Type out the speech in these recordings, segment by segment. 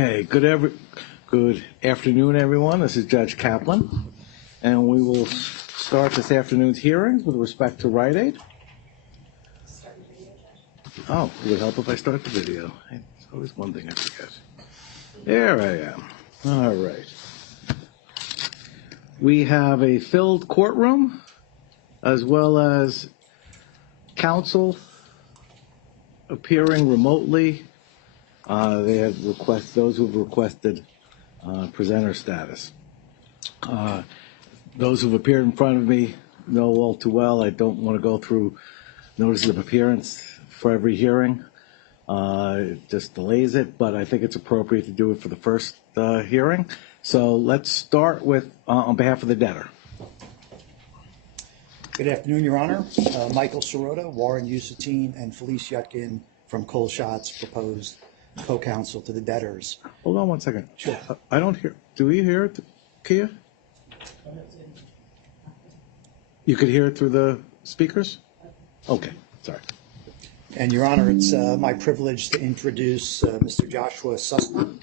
Okay, good afternoon, everyone. This is Judge Kaplan, and we will start this afternoon's hearing with respect to Rite Aid. Oh, it would help if I start the video. It's always one thing I forget. There I am. All right. We have a filled courtroom, as well as counsel appearing remotely. They have those who have requested presenter status. Those who have appeared in front of me know all too well I don't want to go through notices of appearance for every hearing. It just delays it, but I think it's appropriate to do it for the first hearing. So let's start with, on behalf of the debtor. Good afternoon, Your Honor. Michael Sirota, Warren Usatine, and Felice Yutkin from Coleshott's proposed co-counsel to the debtors. Hold on one second. Sure. I don't hear. Do we hear it, Kia? You could hear it through the speakers? Okay, sorry. And Your Honor, it's my privilege to introduce Mr. Joshua Sussman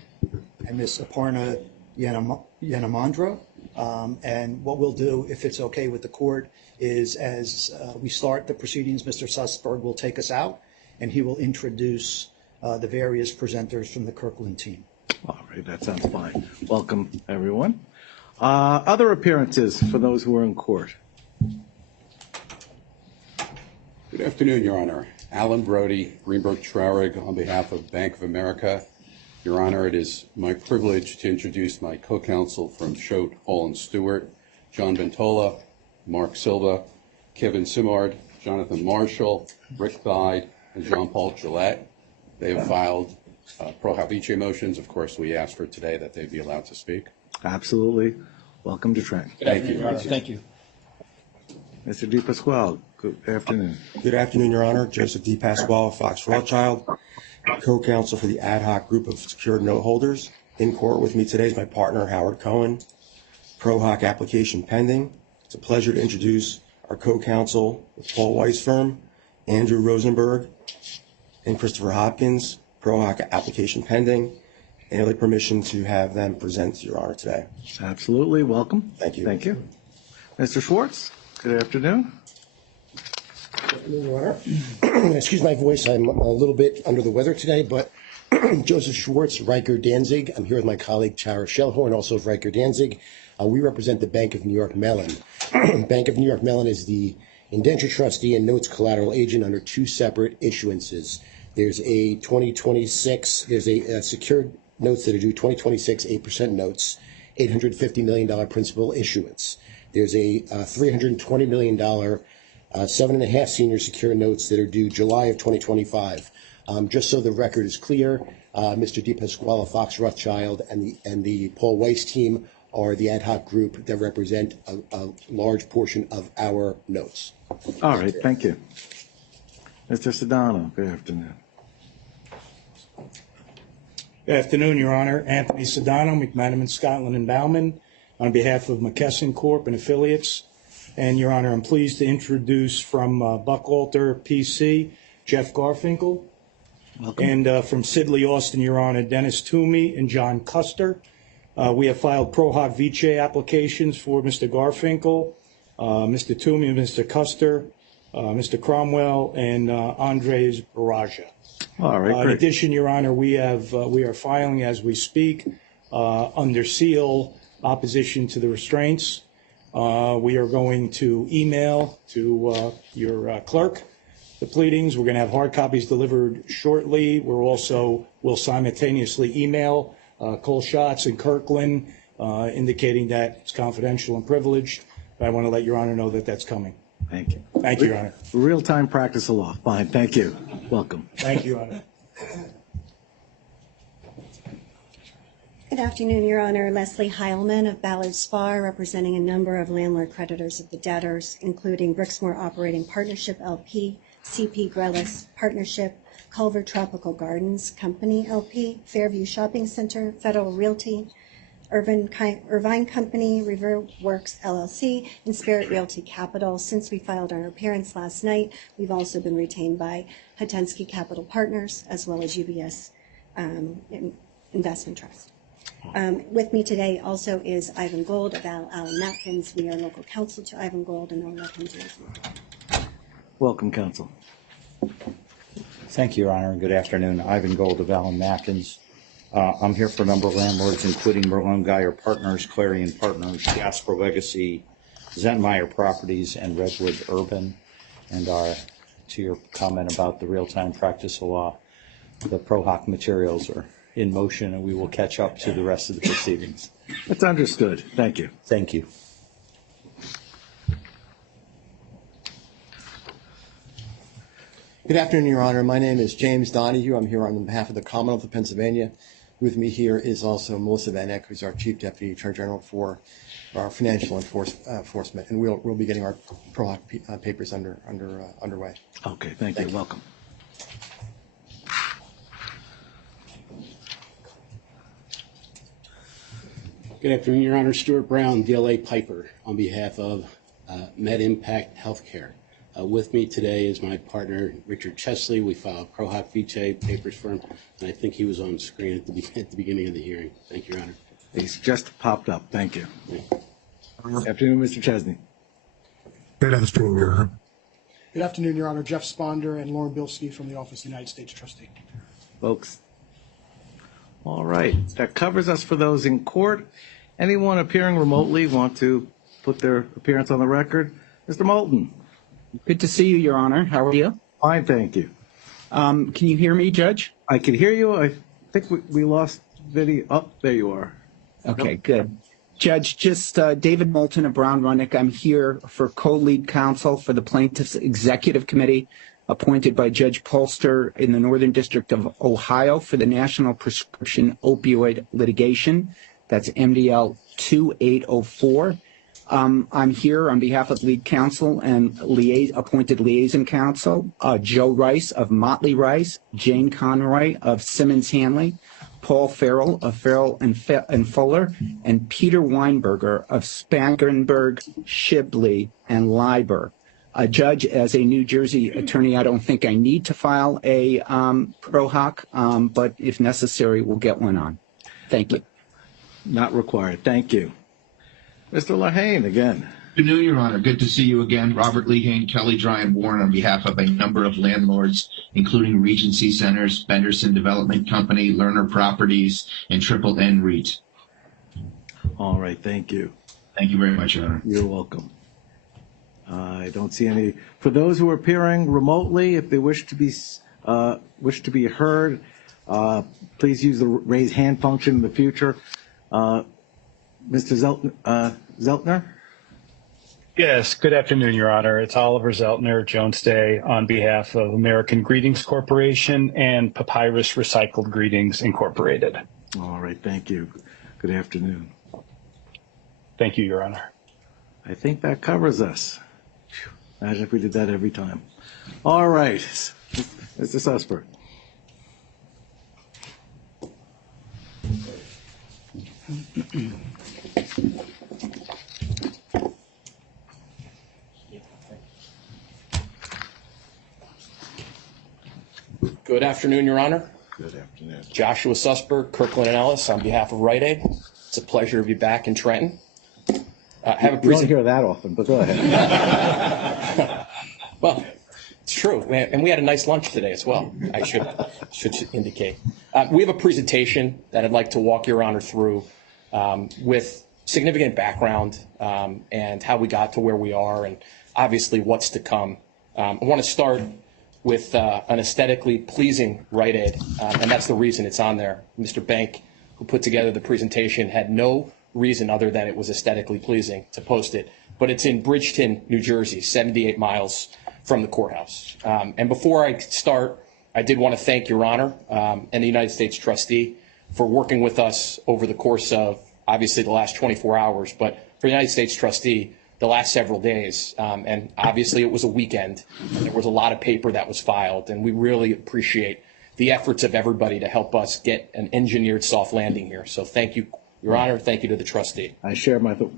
and Ms. Aparna Yanamandra. And what we'll do, if it's okay with the court, is as we start the proceedings, Mr. Sussberg will take us out, and he will introduce the various presenters from the Kirkland team. All right, that sounds fine. Welcome, everyone. Other appearances for those who are in court. Good afternoon, Your Honor. Alan Brody, Greenberg Traurig, on behalf of Bank of America. Your Honor, it is my privilege to introduce my co-counsel from Choate, Hall & Stewart, John Ventola, Mark Silva, Kevin Simard, Jonathan Marshall, Rick Thide, and Jean-Paul Gillette. They have filed pro habeas motions. Of course, we asked for today that they be allowed to speak. Absolutely. Welcome to Trent. Thank you. Thank you. Mr. DePasquale, good afternoon. Good afternoon, Your Honor. Joseph D. Pasquale, Fox Rothschild, co-counsel for the ad hoc group of secured note holders. In court with me today is my partner, Howard Cohen. Pro hoc application pending. It's a pleasure to introduce our co-counsel with Paul Weiss firm, Andrew Rosenberg, and Christopher Hopkins. Pro hoc application pending. And I'd like permission to have them present to Your Honor today. Absolutely. Welcome. Thank you. Thank you. Mr. Schwartz, good afternoon. Your Honor. Excuse my voice. I'm a little bit under the weather today, but Joseph Schwartz, Riker Danzig. I'm here with my colleague Tara Shellhorn, also of Riker Danzig. We represent the Bank of New York Mellon. Bank of New York Mellon is the indenture trustee and notes collateral agent under two separate issuances. There's a 2026, there's a secured notes that are due 2026 8% notes, $850 million principal issuance. There's a $320 million 7.5 senior secured notes that are due July of 2025. Just so the record is clear, Mr. DePasquale, Fox Rothschild, and the Paul Weiss team are the ad hoc group that represent a large portion of our notes. All right, thank you. Mr. Sedano, good afternoon. Good afternoon, Your Honor. Anthony Sedano, McManaman, Scotland & Bauman, on behalf of McKesson Corp. and affiliates. And, Your Honor, I'm pleased to introduce from Buckalter PC, Jeff Garfinkel. Welcome. And from Sidley Austin, Your Honor, Dennis Toomey and John Custer. We have filed pro hoc vice applications for Mr. Garfinkel, Mr. Toomey, Mr. Custer, Mr. Cromwell, and Andres Baraja. All right, In great. addition, Your Honor, we are filing as we speak under seal opposition to the restraints. We are going to email to your clerk the pleadings. We're going to have hard copies delivered shortly. We'll simultaneously email Coleshott's and Kirkland indicating that it's confidential and privileged. But I want to let Your Honor know that that's coming. Thank you. Thank you, Your Honor. Real-time practice of law. Fine, thank you. Welcome. Thank you, Your Honor. Good afternoon, Your Honor. Leslie Heilman of Ballard Spar, representing a number of landlord creditors of the debtors, including Brixmore Operating Partnership, LP, CP Grellis Partnership, Culver Tropical Gardens Company, LP, Fairview Shopping Center, Federal Realty, Irvine Company, Riverworks LLC, and Spirit Realty Capital. Since we filed our appearance last night, we've also been retained by Hatensky Capital Partners, as well as UBS Investment Trust. With me today also is Ivan Gold of Allen Matkins. We are local counsel to Ivan Gold in Norwalk, New Jersey. Welcome, counsel. Thank you, Your Honor, and good afternoon. Ivan Gold of Allen Matkins. I'm here for a number of landlords, including Merlone Geyer Partners, Clarion Partners, Jasper Legacy, Zenmeyer Properties, and Redwood Urban. And to your comment about the real-time practice of law, the ProHoc materials are in motion, and we will catch up to the rest of the proceedings. That's understood. Thank you. Thank you. Good afternoon, Your Honor. My name is James Donahue. I'm here on behalf of the Commonwealth of Pennsylvania. With me here is also Melissa Van Eck, who's our Chief Deputy Attorney General for our financial enforcement, and we'll be getting our ProHoc papers underway. Okay, thank you. Welcome. Good afternoon, Your Honor. Stuart Brown, DLA Piper, on behalf of MedImpact Healthcare. With me today is my partner, Richard Chesley. We filed ProHoc Vitae papers for him, and I think he was on screen at the beginning of the hearing. Thank you, Your Honor. He's just popped up. Thank you. Good afternoon, Mr. Chesney. Good afternoon, Your Honor. Good afternoon, Your Honor. Jeff Sponder and Lauren Bilski from the Office of the United States Trustee. Folks. All right. That covers us for those in court. Anyone appearing remotely want to put their appearance on the record? Mr. Moulton. Good to see you, Your Honor. How are you? Fine, thank you. Can you hear me, Judge? I can hear you. I think we lost video. Oh, there you are. Okay, Yep. good. Judge, just David Moulton of Brown Runnick. I'm here for co-lead counsel for the Plaintiffs Executive Committee appointed by Judge Polster in the Northern District of Ohio for the National Prescription Opioid Litigation. That's MDL 2804. I'm here on behalf of lead counsel and appointed liaison counsel, Joe Rice of Motley Rice, Jane Conroy of Simmons Hanley, Paul Farrell of Farrell and Fuller, and Peter Weinberger of Spangenberg, Shibley, and Leiber. Judge, as a New Jersey attorney, I don't think I need to file a ProHoc, but if necessary, we'll get one on. Thank you. Not required. Thank you. Mr. Lehane again. Good afternoon, Your Honor. Good to see you again. Robert Lehane, Kelly Dry and Warren on behalf of a number of landlords, including Regency Centers, Benderson Development Company, Lerner Properties, and Triple N REIT. All right. Thank you. Thank you very much, Your Honor. You're welcome. I don't see any. For those who are appearing remotely, if they wish to be heard, please use the raise hand function in the future. Mr. Zeltner? Yes, good afternoon, Your Honor. It's Oliver Zeltner, Jones Day, on behalf of American Greetings Corporation and Papyrus Recycled Greetings Incorporated. All right, thank you. Good afternoon. Thank you, Your Honor. I think that covers us. Imagine if we did that every time. All right, Mr. Susper. Good afternoon, Your Honor. Good afternoon. Joshua Susper, Kirkland & Ellis on behalf of Rite Aid. It's a pleasure to be back in Trenton. You don't hear that often, but go ahead. Well, it's true, and we had a nice lunch today as well, I should indicate. We have a presentation that I'd like to walk Your Honor through with significant background and how we got to where we are and obviously what's to come. I want to start with an aesthetically pleasing Rite Aid, and that's the reason it's on there. Mr. Bank, who put together the presentation, had no reason other than it was aesthetically pleasing to post it. But it's in Bridgeton, New Jersey, 78 miles from the courthouse. And before I start, I did want to thank Your Honor and the United States Trustee for working with us over the course of, obviously, the last 24 hours, but for the United States Trustee, the last several days. And obviously, it was a weekend, and there was a lot of paper that was filed, and we really appreciate the efforts of everybody to help us get an engineered soft landing here. So thank you, Your Honor. Thank you to the trustee. I share my thought.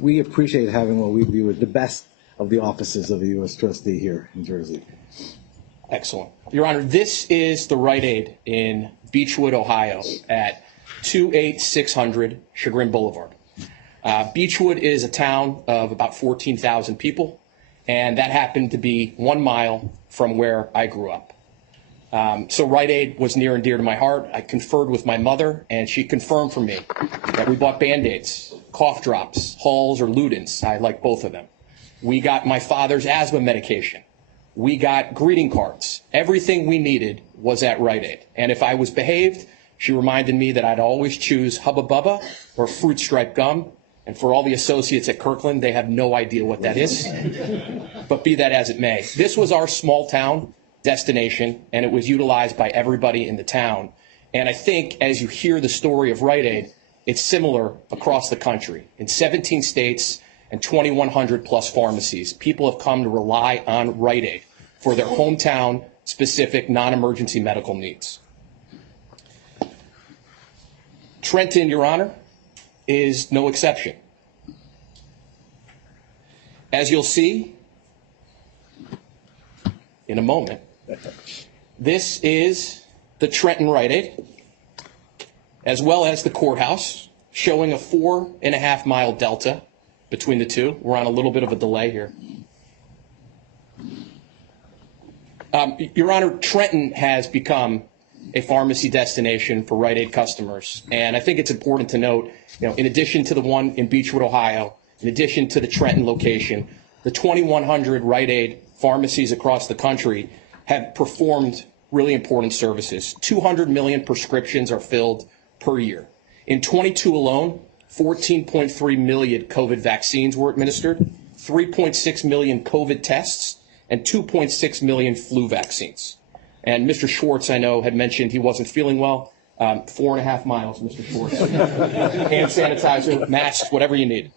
We appreciate having what we view as the best of the offices of the U.S. Trustee here in Jersey. Excellent. Your Honor, this is the Rite Aid in Beechwood, Ohio, at 28600 Chagrin Boulevard. Beechwood is a town of about 14,000 people, and that happened to be 1 mile from where I grew up. So Rite Aid was near and dear to my heart. I conferred with my mother, and she confirmed for me that we bought Band-Aids, cough drops, Halls or Ludens. I like both of them. We got my father's asthma medication. We got greeting cards. Everything we needed was at Rite Aid. And if I was behaved, she reminded me that I'd always choose Hubba Bubba or Fruit Stripe gum. And for all the associates at Kirkland, they have no idea what that is. But be that as it may, this was our small town destination, and it was utilized by everybody in the town. And I think as you hear the story of Rite Aid, it's similar across the country. In 17 states and 2,100 plus pharmacies, people have come to rely on Rite Aid for their hometown specific non-emergency medical needs. Trenton, Your Honor, is no exception. As you'll see in a moment, this is the Trenton Rite Aid, as well as the courthouse, showing a 4.5 mile delta between the two. We're on a little bit of a delay here. Your Honor, Trenton has become a pharmacy destination for Rite Aid customers. And I think it's important to note, in addition to the one in Beechwood, Ohio, in addition to the Trenton location, the 2,100 Rite Aid pharmacies across the country have performed really important services. 200 million prescriptions are filled per year. In 22 alone, 14.3 million COVID vaccines were administered, 3.6 million COVID tests, and 2.6 million flu vaccines. And Mr. Schwartz, I know, had mentioned he wasn't feeling well. 4.5 miles, Mr. Schwartz. Hand sanitizer, masks, whatever you need.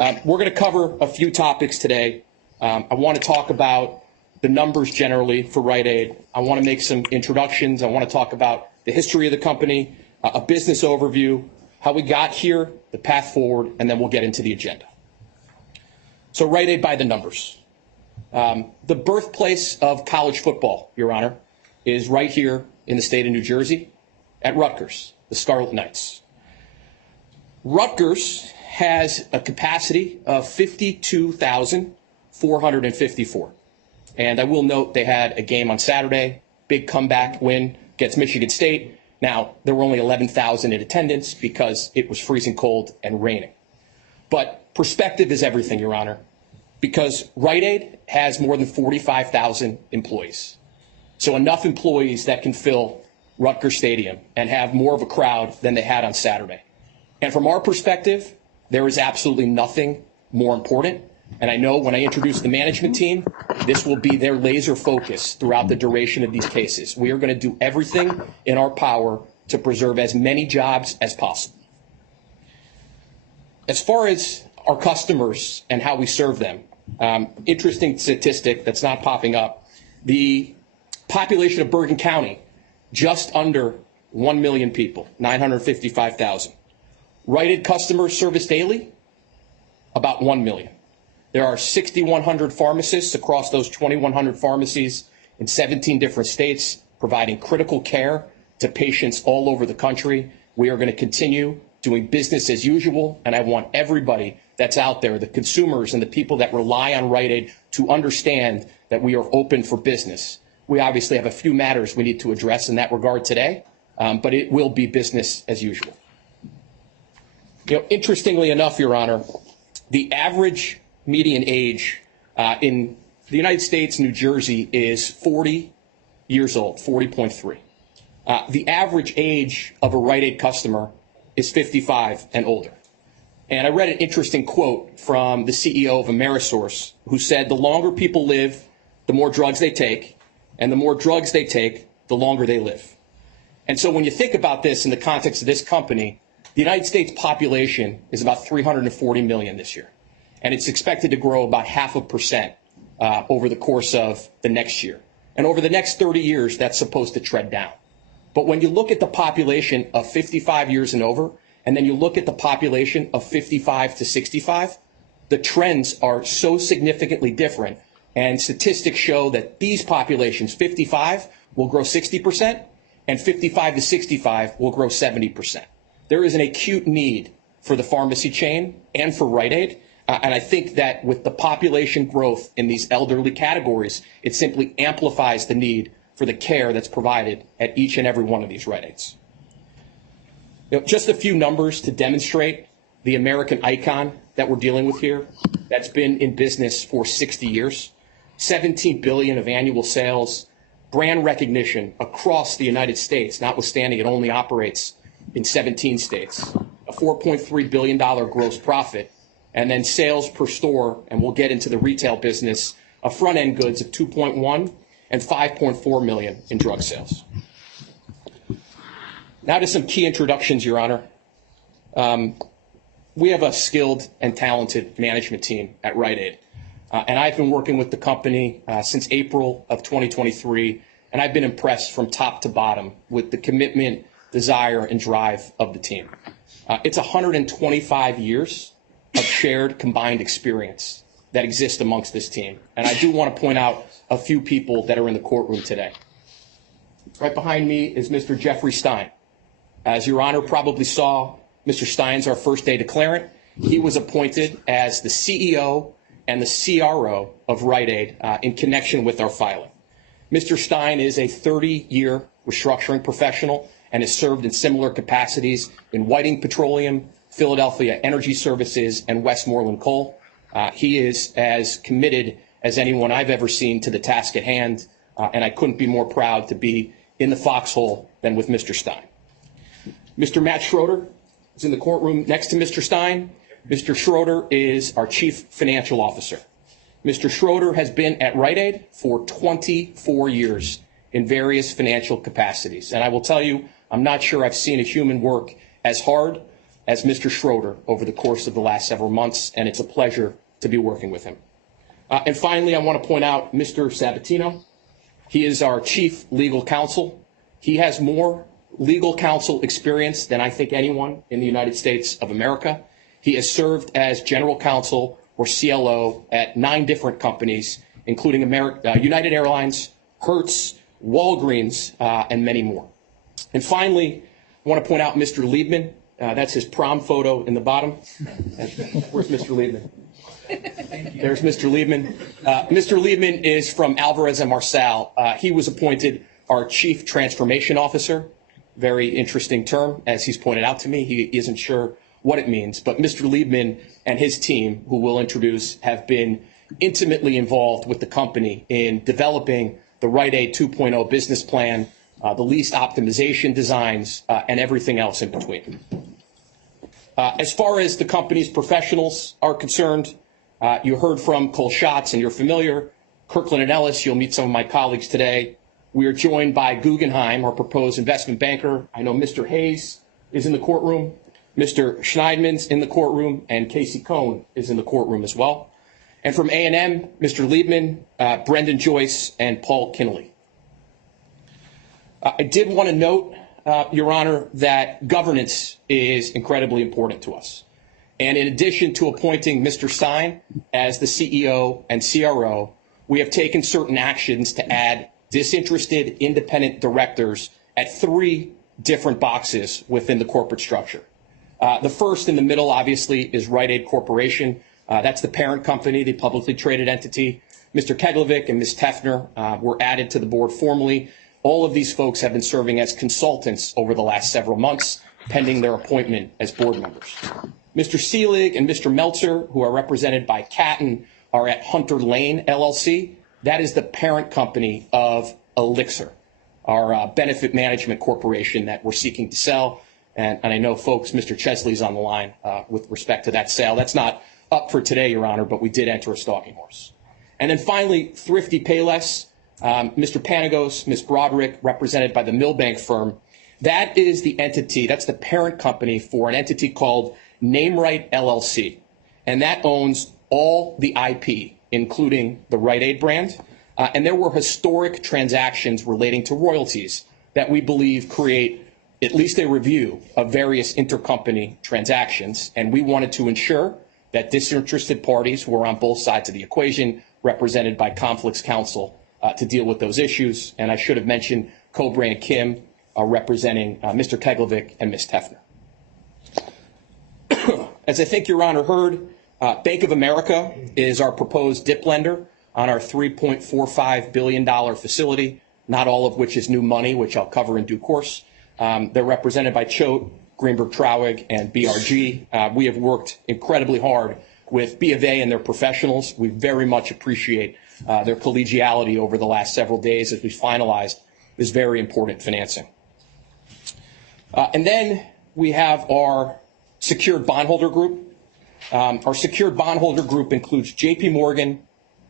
We're going to cover a few topics today. I want to talk about the numbers generally for Rite Aid. I want to make some introductions. I want to talk about the history of the company, a business overview, how we got here, the path forward, and then we'll get into the agenda. So Rite Aid by the numbers. The birthplace of college football, Your Honor, is right here in the state of New Jersey at Rutgers, the Scarlet Knights. Rutgers has a capacity of 52,454. And I will note they had a game on Saturday, big comeback win against Michigan State. Now, there were only 11,000 in attendance because it was freezing cold and raining. But perspective is everything, Your Honor, because Rite Aid has more than 45,000 employees. So enough employees that can fill Rutgers Stadium and have more of a crowd than they had on Saturday. And from our perspective, there is absolutely nothing more important. And I know when I introduce the management team, this will be their laser focus throughout the duration of these cases. We are going to do everything in our power to preserve as many jobs as possible. As far as our customers and how we serve them, interesting statistic that's not popping up. The population of Bergen County, just under 1 million people, 955,000. Rite Aid customers serviced daily, about 1 million. There are 6,100 pharmacists across those 2,100 pharmacies in 17 different states, providing critical care to patients all over the country. We are going to continue doing business as usual, and I want everybody that's out there, the consumers and the people that rely on Rite Aid, to understand that we are open for business. We obviously have a few matters we need to address in that regard today, but it will be business as usual. Interestingly enough, Your Honor, the average median age in the United States, New Jersey, is 40 years old, 40.3. The average age of a Rite Aid customer is 55 and older. And I read an interesting quote from the CEO of Amerisource, who said the longer people live, the more drugs they take, and the more drugs they take, the longer they live. And so when you think about this in the context of this company, the United States population is about 340 million this year. And it's expected to grow about 0.5% over the course of the next year. And over the next 30 years, that's supposed to tread down. But when you look at the population of 55 years and over, and then you look at the population of 55 to 65, the trends are so significantly different. And statistics show that these populations, 55, will grow 60%, and 55 to 65 will grow 70%. There is an acute need for the pharmacy chain and for Rite Aid. And I think that with the population growth in these elderly categories, it simply amplifies the need for the care that's provided at each and every one of these Rite Aids. Just a few numbers to demonstrate the American icon that we're dealing with here that's been in business for 60 years, 17 billion of annual sales, brand recognition across the United States, notwithstanding it only operates in 17 states, a $4.3 billion gross profit, and then sales per store, and we'll get into the retail business, of front-end goods of 2.1 and 5.4 million in drug sales. Now to some key introductions, Your Honor. We have a skilled and talented management team at Rite Aid. And I've been working with the company since April of 2023, and I've been impressed from top to bottom with the commitment, desire, and drive of the team. It's 125 years of shared combined experience that exists amongst this team. And I do want to point out a few people that are in the courtroom today. Right behind me is Mr. Jeffrey Stein. As Your Honor probably saw, Mr. Stein's our first day declarant. He was appointed as the CEO and the CRO of Rite Aid in connection with our filing. Mr. Stein is a 30-year restructuring professional and has served in similar capacities in Whiting Petroleum, Philadelphia Energy Services, and Westmoreland Coal. He is as committed as anyone I've ever seen to the task at hand, and I couldn't be more proud to be in the foxhole than with Mr. Stein. Mr. Matt Schroeder is in the courtroom next to Mr. Stein. Mr. Schroeder is our Chief Financial Officer. Mr. Schroeder has been at Rite Aid for 24 years in various financial capacities. And I will tell you, I'm not sure I've seen a human work as hard as Mr. Schroeder over the course of the last several months, and it's a pleasure to be working with him. And finally, I want to point out Mr. Sabatino. He is our Chief Legal Counsel. He has more legal counsel experience than I think anyone in the United States of America. He has served as general counsel or CLO at 9 different companies, including United Airlines, Hertz, Walgreens, and many more. And finally, I want to point out Mr. Liebman. That's his prom photo in the bottom. Where's Mr. Liebman? There's Mr. Liebman. Mr. Liebman is from Alvarez and Marsal. He was appointed our Chief Transformation Officer. Very interesting term, as he's pointed out to me. He isn't sure what it means, but Mr. Liebman and his team, who we'll introduce, have been intimately involved with the company in developing the Rite Aid 2.0 business plan, the lease optimization designs, and everything else in between. As far as the company's professionals are concerned, you heard from Cole Schatz, and you're familiar. Kirkland and Ellis, you'll meet some of my colleagues today. We are joined by Guggenheim, our proposed investment banker. I know Mr. Hayes is in the courtroom. Mr. Schneidman's in the courtroom, and Casey Cohn is in the courtroom as well. And from A&M, Mr. Liebman, Brendan Joyce, and Paul Kinley. I did want to note, Your Honor, that governance is incredibly important to us. And in addition to appointing Mr. Stein as the CEO and CRO, we have taken certain actions to add disinterested independent directors at 3 different boxes within the corporate structure. The first in the middle, obviously, is Rite Aid Corporation. That's the parent company, the publicly traded entity. Mr. Keglevic and Ms. Tefner were added to the board formally. All of these folks have been serving as consultants over the last several months, pending their appointment as board members. Mr. Seelig and Mr. Meltzer, who are represented by Catton, are at Hunter Lane, LLC. That is the parent company of Elixir, our benefit management corporation that we're seeking to sell. And I know, folks, Mr. Chesley's on the line with respect to that sale. That's not up for today, Your Honor, but we did enter a stalking horse. And then finally, Thrifty Payless, Mr. Panagos, Ms. Broderick, represented by the Milbank firm. That is the entity, that's the parent company for an entity called NameRite LLC. And that owns all the IP, including the Rite Aid brand. And there were historic transactions relating to royalties that we believe create at least a review of various intercompany transactions. And we wanted to ensure that disinterested parties were on both sides of the equation, represented by conflicts counsel, to deal with those issues. And I should have mentioned Cobra and Kim representing Mr. Keglevic and Ms. Tefner. As I think Your Honor heard, Bank of America is our proposed DIP lender on our $3.45 billion facility, not all of which is new money, which I'll cover in due course. They're represented by Choate, Greenberg Traurig, and BRG. We have worked incredibly hard with B of A and their professionals. We very much appreciate their collegiality over the last several days as we finalized this very important financing. And then we have our secured bondholder group. Our secured bondholder group includes JP Morgan,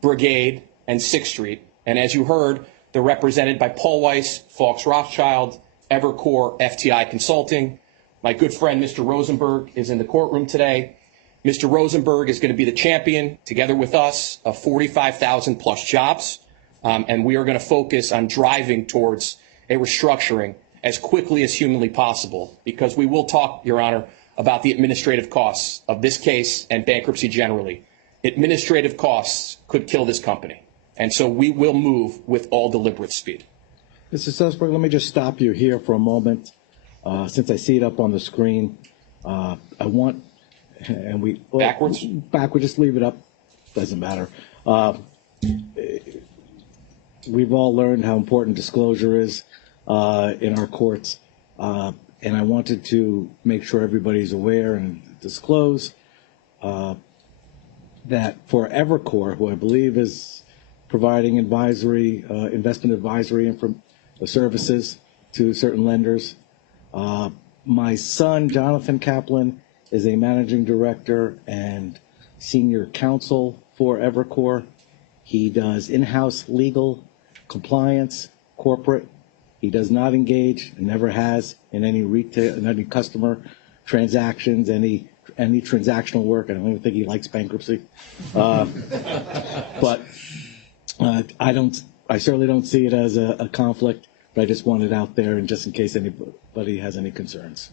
Brigade, and Sixth Street. And as you heard, they're represented by Paul Weiss, Fawkes Rothschild, Evercore, FTI Consulting. My good friend, Mr. Rosenberg, is in the courtroom today. Mr. Rosenberg is going to be the champion, together with us, of 45,000 plus jobs. And we are going to focus on driving towards a restructuring as quickly as humanly possible, because we will talk, Your Honor, about the administrative costs of this case and bankruptcy generally. Administrative costs could kill this company. And so we will move with all deliberate speed. Mr. Sussberg, let me just stop you here for a moment. Since I see it up on the screen, I want, and we... Backwards? Backward, just leave it up. Doesn't matter. We've all learned how important disclosure is in our courts. And I wanted to make sure everybody's aware and disclose that for Evercore, who I believe is providing advisory, investment advisory services to certain lenders, my son, Jonathan Kaplan, is a managing director and senior counsel for Evercore. He does in-house legal, compliance, corporate. He does not engage and never has in any retail, in any customer transactions, any transactional work. I don't even think he likes bankruptcy. But I certainly don't see it as a conflict, but I just want it out there, and just in case anybody has any concerns.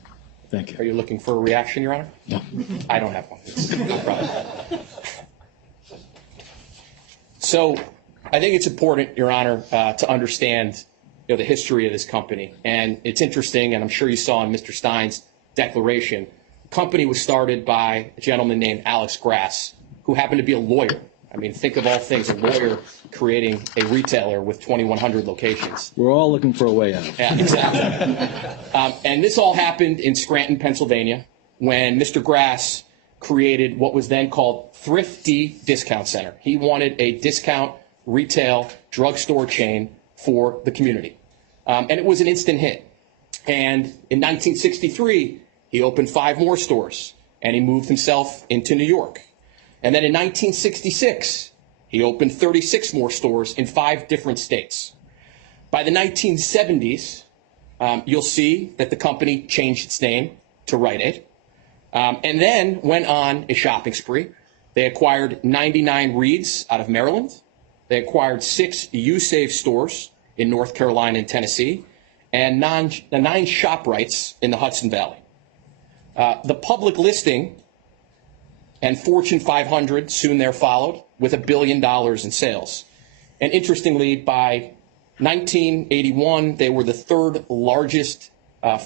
Thank you. Are you looking for a reaction, Your Honor? No. I don't have one. No problem. So I think it's important, Your Honor, to understand the history of this company. And it's interesting, and I'm sure you saw in Mr. Stein's declaration, the company was started by a gentleman named Alex Grass, who happened to be a lawyer. I mean, think of all things, a lawyer creating a retailer with 2,100 locations. We're all looking for a way out. Yeah, exactly. And this all happened in Scranton, Pennsylvania, when Mr. Grass created what was then called Thrifty Discount Center. He wanted a discount retail drugstore chain for the community. And it was an instant hit. And in 1963, he opened 5 more stores, and he moved himself into New York. And then in 1966, he opened 36 more stores in 5 different states. By the 1970s, you'll see that the company changed its name to Rite Aid, and then went on a shopping spree. They acquired 99 Reeds out of Maryland. They acquired 6 U-Save stores in North Carolina and Tennessee, and 9 ShopRites in the Hudson Valley. The public listing and Fortune 500 soon there followed, with $1 billion in sales. And interestingly, by 1981, they were the 3rd largest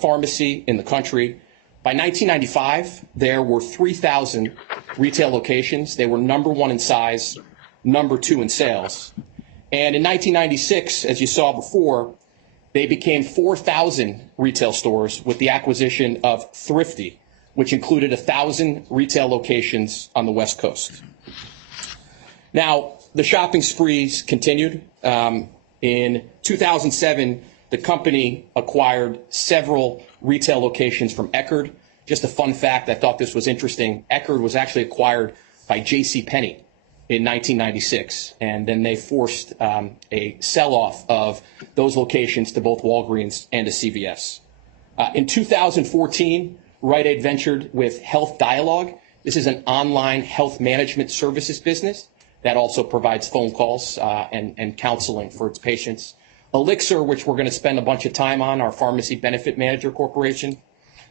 pharmacy in the country. By 1995, there were 3,000 retail locations. They were number 1 in size, number 2 in sales. And in 1996, as you saw before, they became 4,000 retail stores with the acquisition of Thrifty, which included 1,000 retail locations on the West Coast. Now, the shopping sprees continued. In 2007, the company acquired several retail locations from Eckerd. Just a fun fact, I thought this was interesting. Eckerd was actually acquired by J.C. Penney in 1996, and then they forced a sell-off of those locations to both Walgreens and to CVS. In 2014, Rite Aid ventured with Health Dialogue. This is an online health management services business that also provides phone calls and counseling for its patients. Elixir, which we're going to spend a bunch of time on, our Pharmacy Benefit Manager Corporation,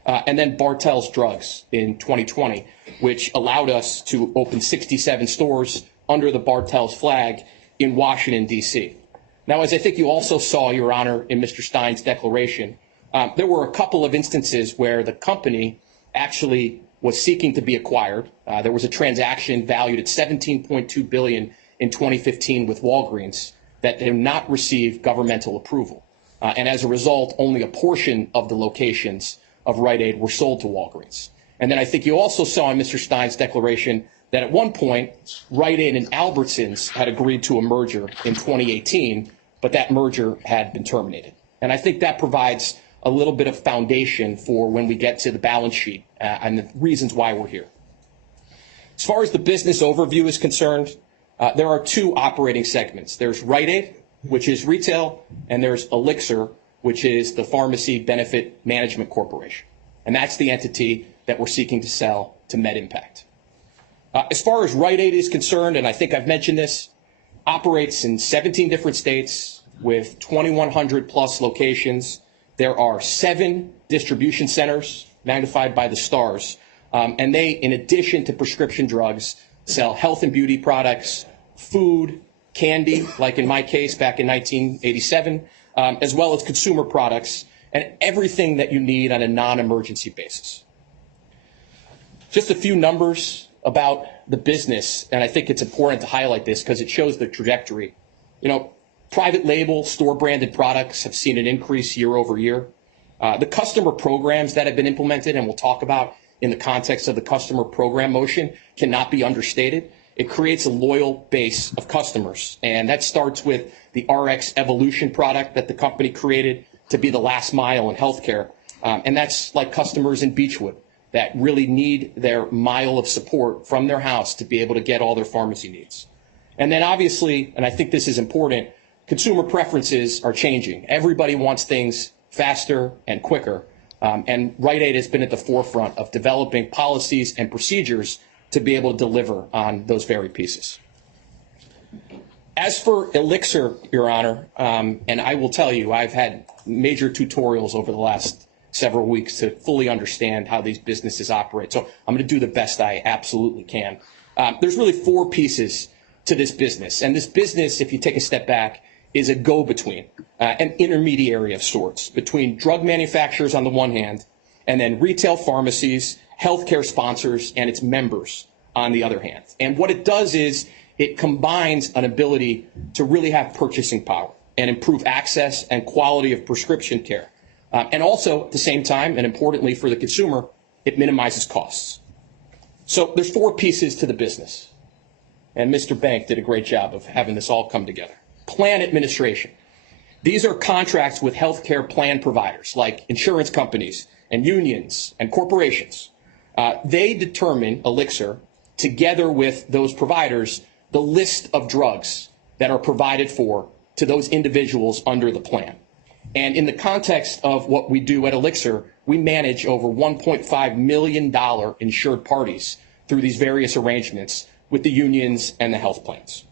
and then Bartell's Drugs in 2020, which allowed us to open 67 stores under the Bartell's flag in Washington, D.C. Now, as I think you also saw, Your Honor, in Mr. Stein's declaration, There were a couple of instances where the company actually was seeking to be acquired. There was a transaction valued at $17.2 billion in 2015 with Walgreens that did not receive governmental approval. And as a result, only a portion of the locations of Rite Aid were sold to Walgreens. And then I think you also saw in Mr. Stein's declaration that at one point, Rite Aid and Albertsons had agreed to a merger in 2018, but that merger had been terminated. And I think that provides a little bit of foundation for when we get to the balance sheet and the reasons why we're here. As far as the business overview is concerned, there are two operating segments. There's Rite Aid, which is retail, and there's Elixir, which is the Pharmacy Benefit Management Corporation. And that's the entity that we're seeking to sell to MedImpact. As far as Rite Aid is concerned, and I think I've mentioned this, operates in 17 different states with 2,100 plus locations. There are 7 distribution centers magnified by the stars. And they, in addition to prescription drugs, sell health and beauty products, food, candy, like in my case back in 1987, as well as consumer products and everything that you need on a non-emergency basis. Just a few numbers about the business, and I think it's important to highlight this because it shows the trajectory. You know, private label, store-branded products have seen an increase year over year. The customer programs that have been implemented, and we'll talk about in the context of the customer program motion, cannot be understated. It creates a loyal base of customers, and that starts with the RX Evolution product that the company created to be the last mile in healthcare. And that's like customers in Beechwood that really need their mile of support from their house to be able to get all their pharmacy needs. And then obviously, and I think this is important, consumer preferences are changing. Everybody wants things faster and quicker. And Rite Aid has been at the forefront of developing policies and procedures to be able to deliver on those very pieces. As for Elixir, Your Honor, and I will tell you, I've had major tutorials over the last several weeks to fully understand how these businesses operate. So I'm going to do the best I absolutely can. There's really 4 pieces to this business. And this business, if you take a step back, is a go-between, an intermediary of sorts between drug manufacturers on the one hand, and then retail pharmacies, healthcare sponsors, and its members on the other hand. And what it does is it combines an ability to really have purchasing power and improve access and quality of prescription care. And also, at the same time, and importantly for the consumer, it minimizes costs. So there's 4 pieces to the business. And Mr. Bank did a great job of having this all come together. Plan administration. These are contracts with healthcare plan providers like insurance companies and unions and corporations. They determine, Elixir, together with those providers, the list of drugs that are provided for to those individuals under the plan. And in the context of what we do at Elixir, we manage over $1.5 million insured parties through these various arrangements with the unions and the health plans.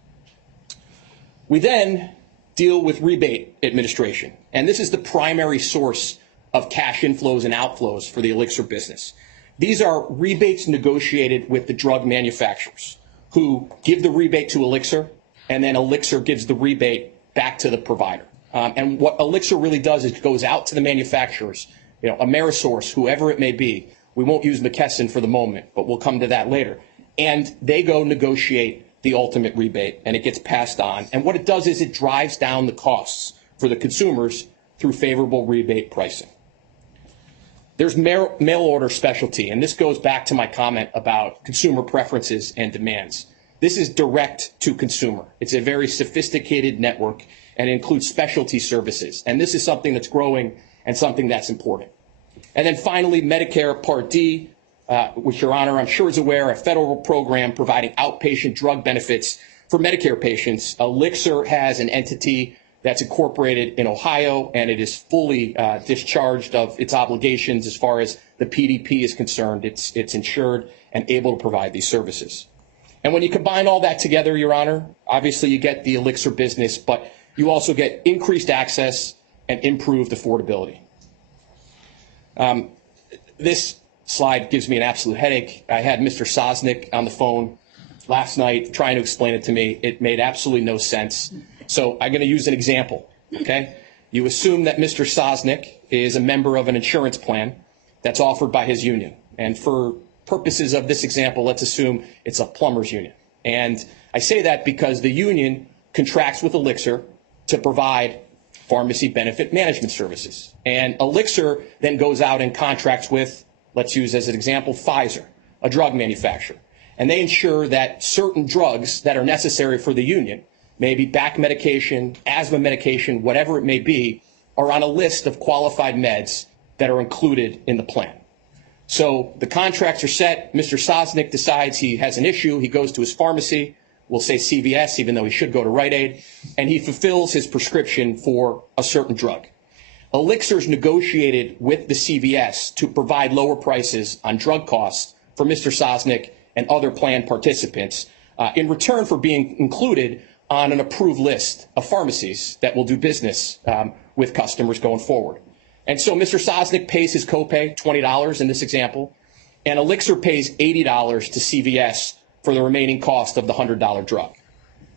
We then deal with rebate administration, and this is the primary source of cash inflows and outflows for the Elixir business. These are rebates negotiated with the drug manufacturers who give the rebate to Elixir, and then Elixir gives the rebate back to the provider. And what Elixir really does is it goes out to the manufacturers, you know, Amerisource, whoever it may be. We won't use McKesson for the moment, but we'll come to that later. And they go negotiate the ultimate rebate, and it gets passed on. And what it does is it drives down the costs for the consumers through favorable rebate pricing. There's mail order specialty, and this goes back to my comment about consumer preferences and demands. This is direct to consumer. It's a very sophisticated network and includes specialty services. And this is something that's growing and something that's important. And then finally, Medicare Part D, which Your Honor, I'm sure is aware, a federal program providing outpatient drug benefits for Medicare patients. Elixir has an entity that's incorporated in Ohio, and it is fully discharged of its obligations as far as the PDP is concerned. It's insured and able to provide these services. And when you combine all that together, Your Honor, obviously you get the Elixir business, but you also get increased access and improved affordability. This slide gives me an absolute headache. I had Mr. Sosnick on the phone last night trying to explain it to me. It made absolutely no sense. So I'm going to use an example, okay? You assume that Mr. Sosnick is a member of an insurance plan that's offered by his union. And for purposes of this example, let's assume it's a plumber's union. And I say that because the union contracts with Elixir to provide pharmacy benefit management services. And Elixir then goes out and contracts with, let's use as an example, Pfizer, a drug manufacturer. And they ensure that certain drugs that are necessary for the union, maybe back medication, asthma medication, whatever it may be, are on a list of qualified meds that are included in the plan. So the contracts are set. Mr. Sosnick decides he has an issue. He goes to his pharmacy, we'll say CVS, even though he should go to Rite Aid, and he fulfills his prescription for a certain drug. Elixir's negotiated with the CVS to provide lower prices on drug costs for Mr. Sosnick and other plan participants in return for being included on an approved list of pharmacies that will do business with customers going forward. And so Mr. Sosnick pays his copay, $20 in this example, and Elixir pays $80 to CVS for the remaining cost of the $100 drug.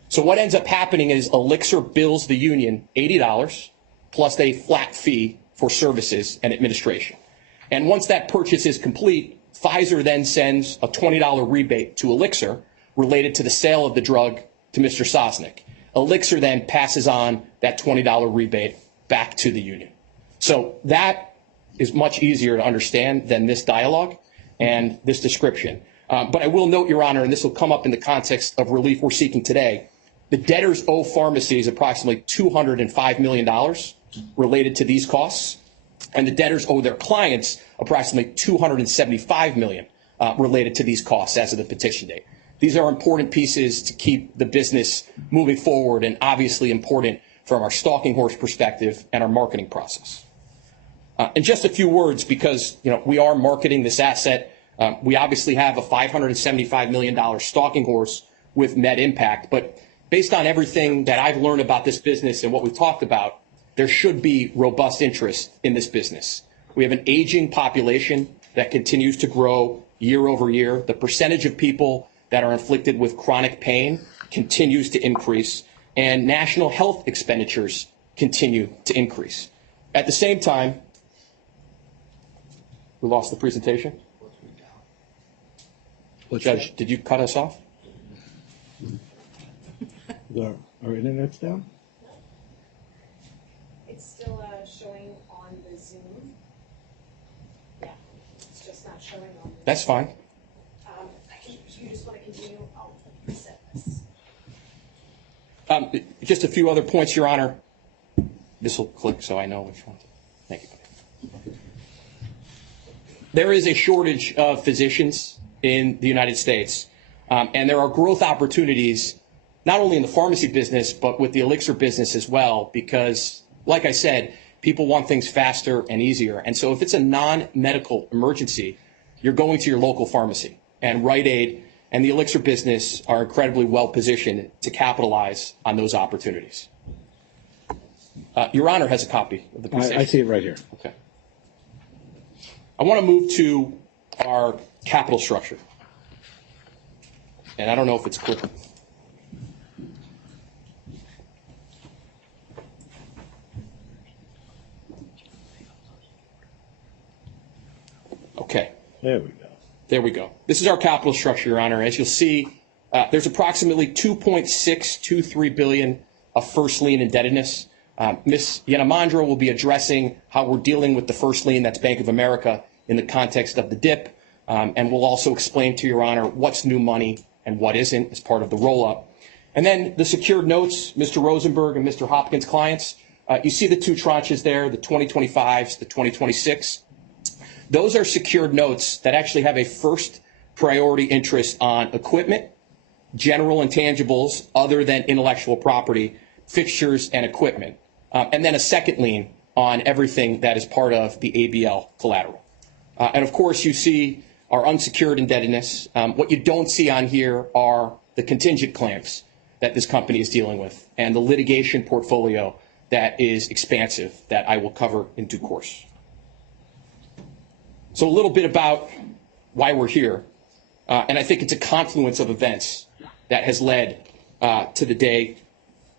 So what ends up happening is Elixir bills the union $80 plus a flat fee for services and administration. And once that purchase is complete, Pfizer then sends a $20 rebate to Elixir related to the sale of the drug to Mr. Sosnick. Elixir then passes on that $20 rebate back to the union. So that is much easier to understand than this dialogue and this description. But I will note, Your Honor, and this will come up in the context of relief we're seeking today, the debtors owe pharmacies approximately $205 million related to these costs, and the debtors owe their clients approximately $275 million related to these costs as of the petition date. These are important pieces to keep the business moving forward and obviously important from our stalking horse perspective and our marketing process. And just a few words, because we are marketing this asset. We obviously have a $575 million stalking horse with MedImpact, but based on everything that I've learned about this business and what we've talked about, there should be robust interest in this business. We have an aging population that continues to grow year over year. The percentage of people that are inflicted with chronic pain continues to increase, and national health expenditures continue to increase. At the same time, we lost the presentation. Judge, did you cut us off? Our internet's down? It's still showing on the Zoom. Yeah, it's just not showing on. That's fine. You just want to continue? I'll reset this. Just a few other points, Your Honor. This will click so I know which one. Thank you. There is a shortage of physicians in the United States, and there are growth opportunities not only in the pharmacy business, but with the Elixir business as well, because, like I said, people want things faster and easier. And so if it's a non-medical emergency, you're going to your local pharmacy. And Rite Aid and the Elixir business are incredibly well positioned to capitalize on those opportunities. Your Honor has a copy of the presentation. I see it right here. Okay. I want to move to our capital structure. And I don't know if it's quick. Okay. There we go. There we go. This is our capital structure, Your Honor. As you'll see, there's approximately $2.623 billion of first lien indebtedness. Ms. Yanamandra will be addressing how we're dealing with the first lien, that's Bank of America, in the context of the DIP. And we'll also explain to Your Honor what's new money and what isn't as part of the roll-up. And then the secured notes, Mr. Rosenberg and Mr. Hopkins' clients. You see the two tranches there, the 2025s, the 2026. Those are secured notes that actually have a first priority interest on equipment, general intangibles other than intellectual property, fixtures and equipment, and then a second lien on everything that is part of the ABL collateral. And of course, you see our unsecured indebtedness. What you don't see on here are the contingent claims that this company is dealing with and the litigation portfolio that is expansive that I will cover in due course. So a little bit about why we're here. And I think it's a confluence of events that has led to the day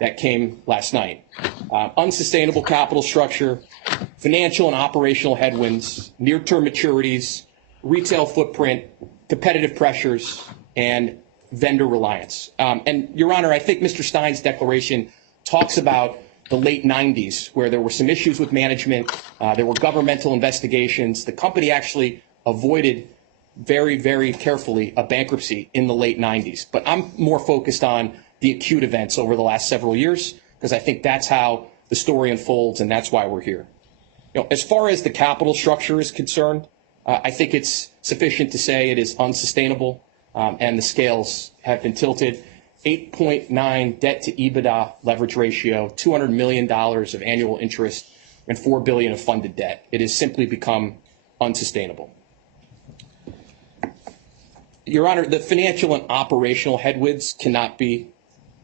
that came last night. Unsustainable capital structure, financial and operational headwinds, near-term maturities, retail footprint, competitive pressures, and vendor reliance. And Your Honor, I think Mr. Stein's declaration talks about the late 90s, where there were some issues with management, there were governmental investigations. The company actually avoided very, very carefully a bankruptcy in the late 90s. But I'm more focused on the acute events over the last several years, because I think that's how the story unfolds, and that's why we're here. As far as the capital structure is concerned, I think it's sufficient to say it is unsustainable, and the scales have been tilted. 8.9 debt to EBITDA leverage ratio, $200 million of annual interest, and $4 billion of funded debt. It has simply become unsustainable. Your Honor, the financial and operational headwinds cannot be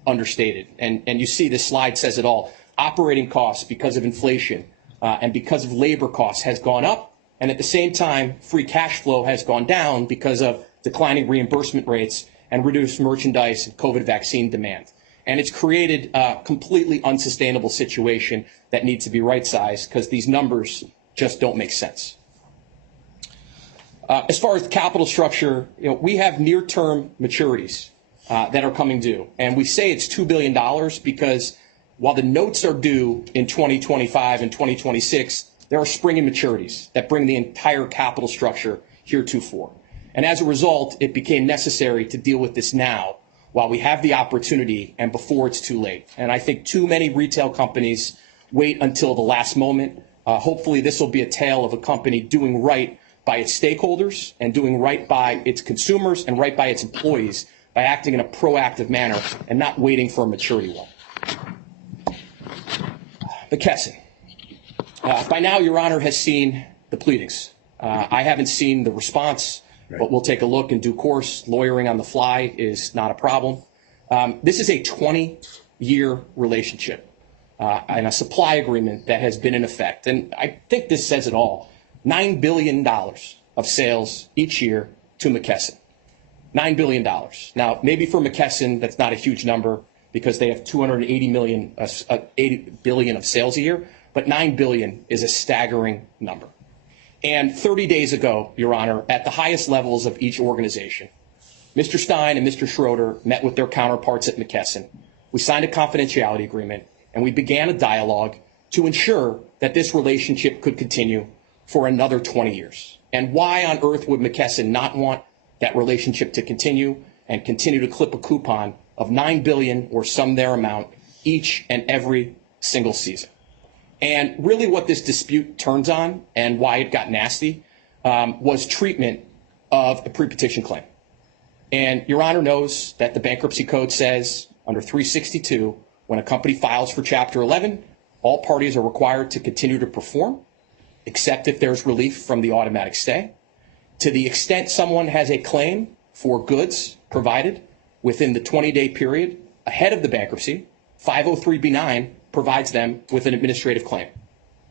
understated. And you see this slide says it all. Operating costs because of inflation and because of labor costs has gone up. And at the same time, free cash flow has gone down because of declining reimbursement rates and reduced merchandise and COVID vaccine demand. And it's created a completely unsustainable situation that needs to be right-sized, because these numbers just don't make sense. As far as the capital structure, we have near-term maturities that are coming due. And we say it's $2 billion because while the notes are due in 2025 and 2026, there are springing maturities that bring the entire capital structure heretofore. And as a result, it became necessary to deal with this now while we have the opportunity and before it's too late. And I think too many retail companies wait until the last moment. Hopefully this will be a tale of a company doing right by its stakeholders and doing right by its consumers and right by its employees by acting in a proactive manner and not waiting for a maturity wall. McKesson. By now, Your Honor has seen the pleadings. I haven't seen the response, but we'll take a look in due course. Lawyering on the fly is not a problem. This is a 20-year relationship and a supply agreement that has been in effect. And I think this says it all. $9 billion of sales each year to McKesson. $9 billion. Now, maybe for McKesson, that's not a huge number because they have $80 billion of sales a year, but $9 billion is a staggering number. And 30 days ago, Your Honor, at the highest levels of each organization, Mr. Stein and Mr. Schroeder met with their counterparts at McKesson. We signed a confidentiality agreement, and we began a dialogue to ensure that this relationship could continue for another 20 years. And why on earth would McKesson not want that relationship to continue and continue to clip a coupon of $9 billion or some their amount each and every single season? And really what this dispute turns on and why it got nasty was treatment of a pre-petition claim. And Your Honor knows that the bankruptcy code says under 362, when a company files for Chapter 11, all parties are required to continue to perform, except if there's relief from the automatic stay. To the extent someone has a claim for goods provided within the 20-day period ahead of the bankruptcy, 503b9 provides them with an administrative claim.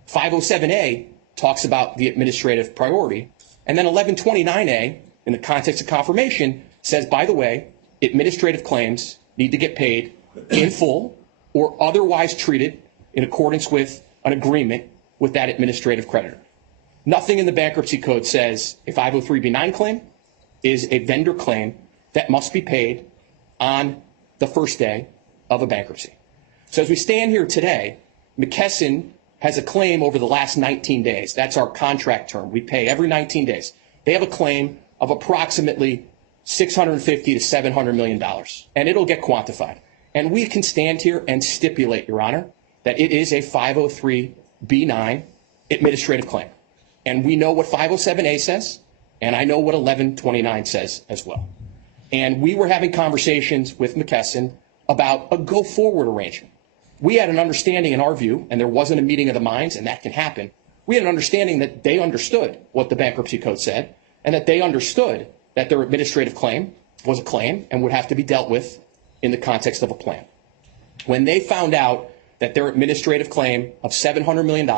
507A talks about the administrative priority, and then 1129A, in the context of confirmation, says, by the way, administrative claims need to get paid in full or otherwise treated in accordance with an agreement with that administrative creditor. Nothing in the bankruptcy code says a 503b9 claim is a vendor claim that must be paid on the first day of a bankruptcy. So as we stand here today, McKesson has a claim over the last 19 days. That's our contract term. We pay every 19 days. They have a claim of approximately $650 to $700 million, and it'll get quantified. And we can stand here and stipulate, Your Honor, that it is a 503b9 administrative claim. And we know what 507A says, and I know what 1129 says as well. And we were having conversations with McKesson about a go-forward arrangement. We had an understanding in our view, and there wasn't a meeting of the minds, and that can happen. We had an understanding that they understood what the bankruptcy code said, and that they understood that their administrative claim was a claim and would have to be dealt with in the context of a plan. When they found out that their administrative claim of $700 million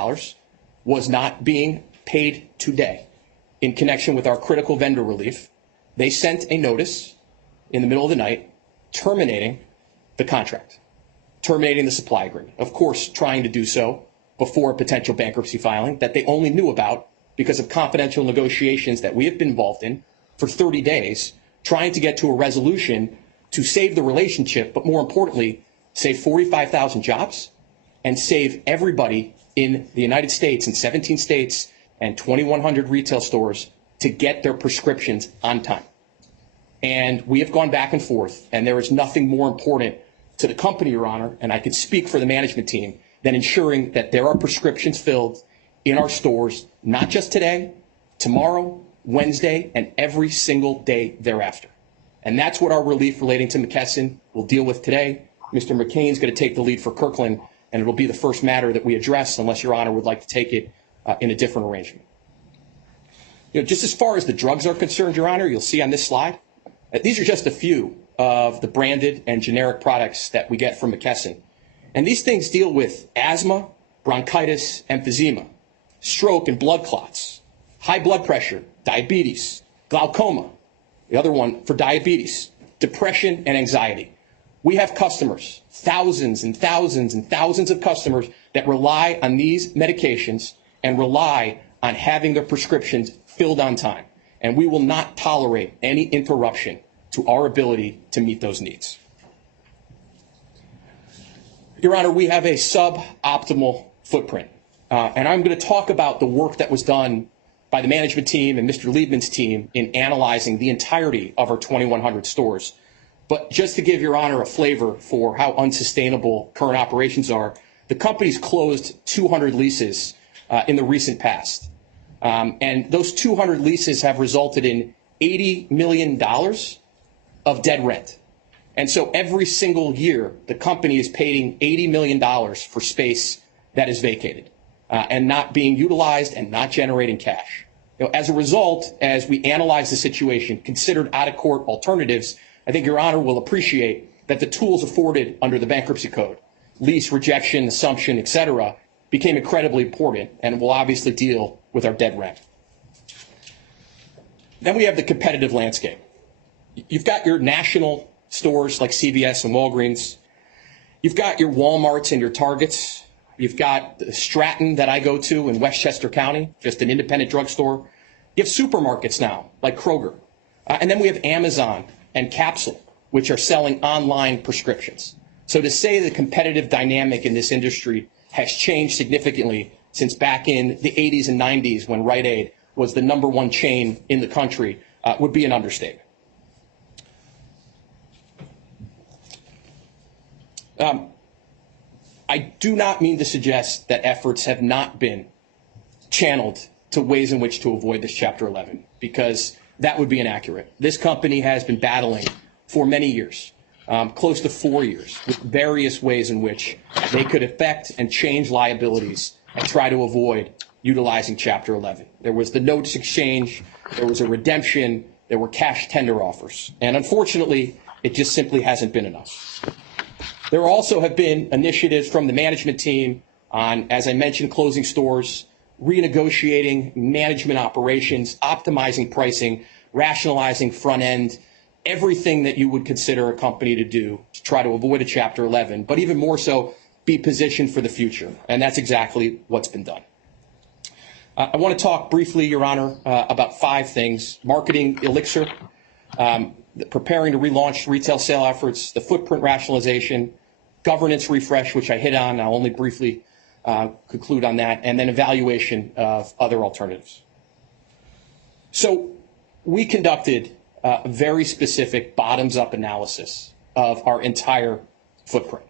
was not being paid today in connection with our critical vendor relief, they sent a notice in the middle of the night terminating the contract. terminating the supply agreement. Of course, trying to do so before a potential bankruptcy filing that they only knew about because of confidential negotiations that we have been involved in for 30 days, trying to get to a resolution to save the relationship, but more importantly, save 45,000 jobs and save everybody in the United States, in 17 states and 2,100 retail stores, to get their prescriptions on time. And we have gone back and forth, and there is nothing more important to the company, Your Honor, and I can speak for the management team, than ensuring that there are prescriptions filled in our stores, not just today, tomorrow, Wednesday, and every single day thereafter. And that's what our relief relating to McKesson will deal with today. Mr. McCain's going to take the lead for Kirkland, and it'll be the first matter that we address, unless Your Honor would like to take it in a different arrangement. Just as far as the drugs are concerned, Your Honor, you'll see on this slide, these are just a few of the branded and generic products that we get from McKesson. And these things deal with asthma, bronchitis, emphysema, stroke and blood clots, high blood pressure, diabetes, glaucoma, the other one for diabetes, depression and anxiety. We have customers, thousands and thousands and thousands of customers that rely on these medications and rely on having their prescriptions filled on time. And we will not tolerate any interruption to our ability to meet those needs. Your Honor, we have a suboptimal footprint. And I'm going to talk about the work that was done by the management team and Mr. Liebman's team in analyzing the entirety of our 2,100 stores. But just to give Your Honor a flavor for how unsustainable current operations are, the company's closed 200 leases in the recent past. And those 200 leases have resulted in $80 million of dead rent. And so every single year, the company is paying $80 million for space that is vacated and not being utilized and not generating cash. As a result, as we analyze the situation, considered out-of-court alternatives, I think Your Honor will appreciate that the tools afforded under the bankruptcy code, lease rejection, assumption, etc., became incredibly important and will obviously deal with our dead rent. Then we have the competitive landscape. You've got your national stores like CVS and Walgreens. You've got your Walmarts and your Targets. You've got the Stratton that I go to in Westchester County, just an independent drugstore. You have supermarkets now, like Kroger. And then we have Amazon and Capsule, which are selling online prescriptions. So to say the competitive dynamic in this industry has changed significantly since back in the 80s and 90s when Rite Aid was the #1 chain in the country would be an understatement. I do not mean to suggest that efforts have not been channeled to ways in which to avoid this Chapter 11, because that would be inaccurate. This company has been battling for many years, close to 4 years, with various ways in which they could affect and change liabilities and try to avoid utilizing Chapter 11. There was the notice exchange, there was a redemption, there were cash tender offers, and unfortunately, it just simply hasn't been enough. There also have been initiatives from the management team on, as I mentioned, closing stores, renegotiating management operations, optimizing pricing, rationalizing front end, everything that you would consider a company to do to try to avoid a Chapter 11, but even more so, be positioned for the future. And that's exactly what's been done. I want to talk briefly, Your Honor, about 5 things: marketing Elixir, preparing to relaunch retail sale efforts, the footprint rationalization, governance refresh, which I hit on. I'll only briefly conclude on that, and then evaluation of other alternatives. So we conducted a very specific bottoms-up analysis of our entire footprint.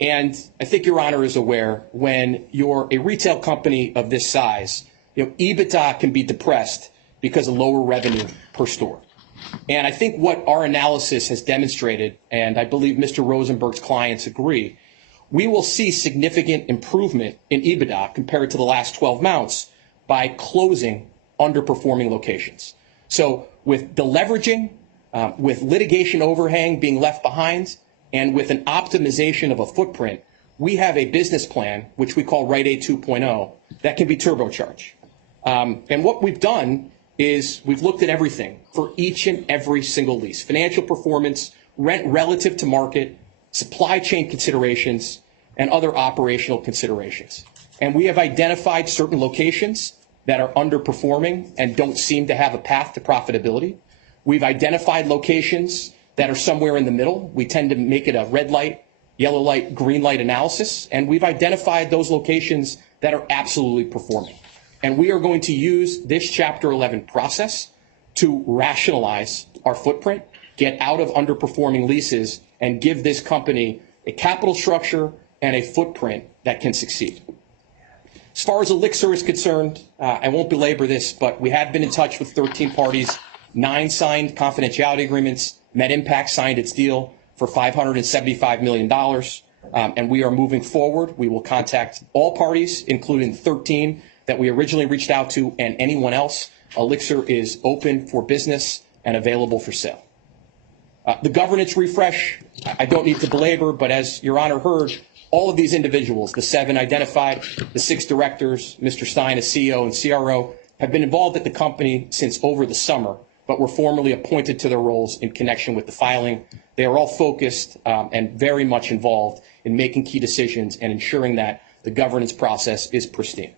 And I think Your Honor is aware, when you're a retail company of this size, EBITDA can be depressed because of lower revenue per store. And I think what our analysis has demonstrated, and I believe Mr. Rosenberg's clients agree, we will see significant improvement in EBITDA compared to the last 12 months by closing underperforming locations. So with deleveraging, with litigation overhang being left behind, and with an optimization of a footprint, we have a business plan, which we call Rite Aid 2.0, that can be turbocharged. And what we've done is we've looked at everything for each and every single lease: financial performance, rent relative to market, supply chain considerations, and other operational considerations. And we have identified certain locations that are underperforming and don't seem to have a path to profitability. We've identified locations that are somewhere in the middle. We tend to make it a red light, yellow light, green light analysis. And we've identified those locations that are absolutely performing. And we are going to use this Chapter 11 process to rationalize our footprint, get out of underperforming leases, and give this company a capital structure and a footprint that can succeed. As far as Elixir is concerned, I won't belabor this, but we have been in touch with 13 parties, 9 signed confidentiality agreements. MedImpact signed its deal for $575 million, and we are moving forward. We will contact all parties, including 13 that we originally reached out to and anyone else. Elixir is open for business and available for sale. The governance refresh, I don't need to belabor, but as Your Honor heard, all of these individuals, the 7 identified, the 6 directors, Mr. Stein as CEO and CRO, have been involved at the company since over the summer, but were formally appointed to their roles in connection with the filing. They are all focused and very much involved in making key decisions and ensuring that the governance process is pristine.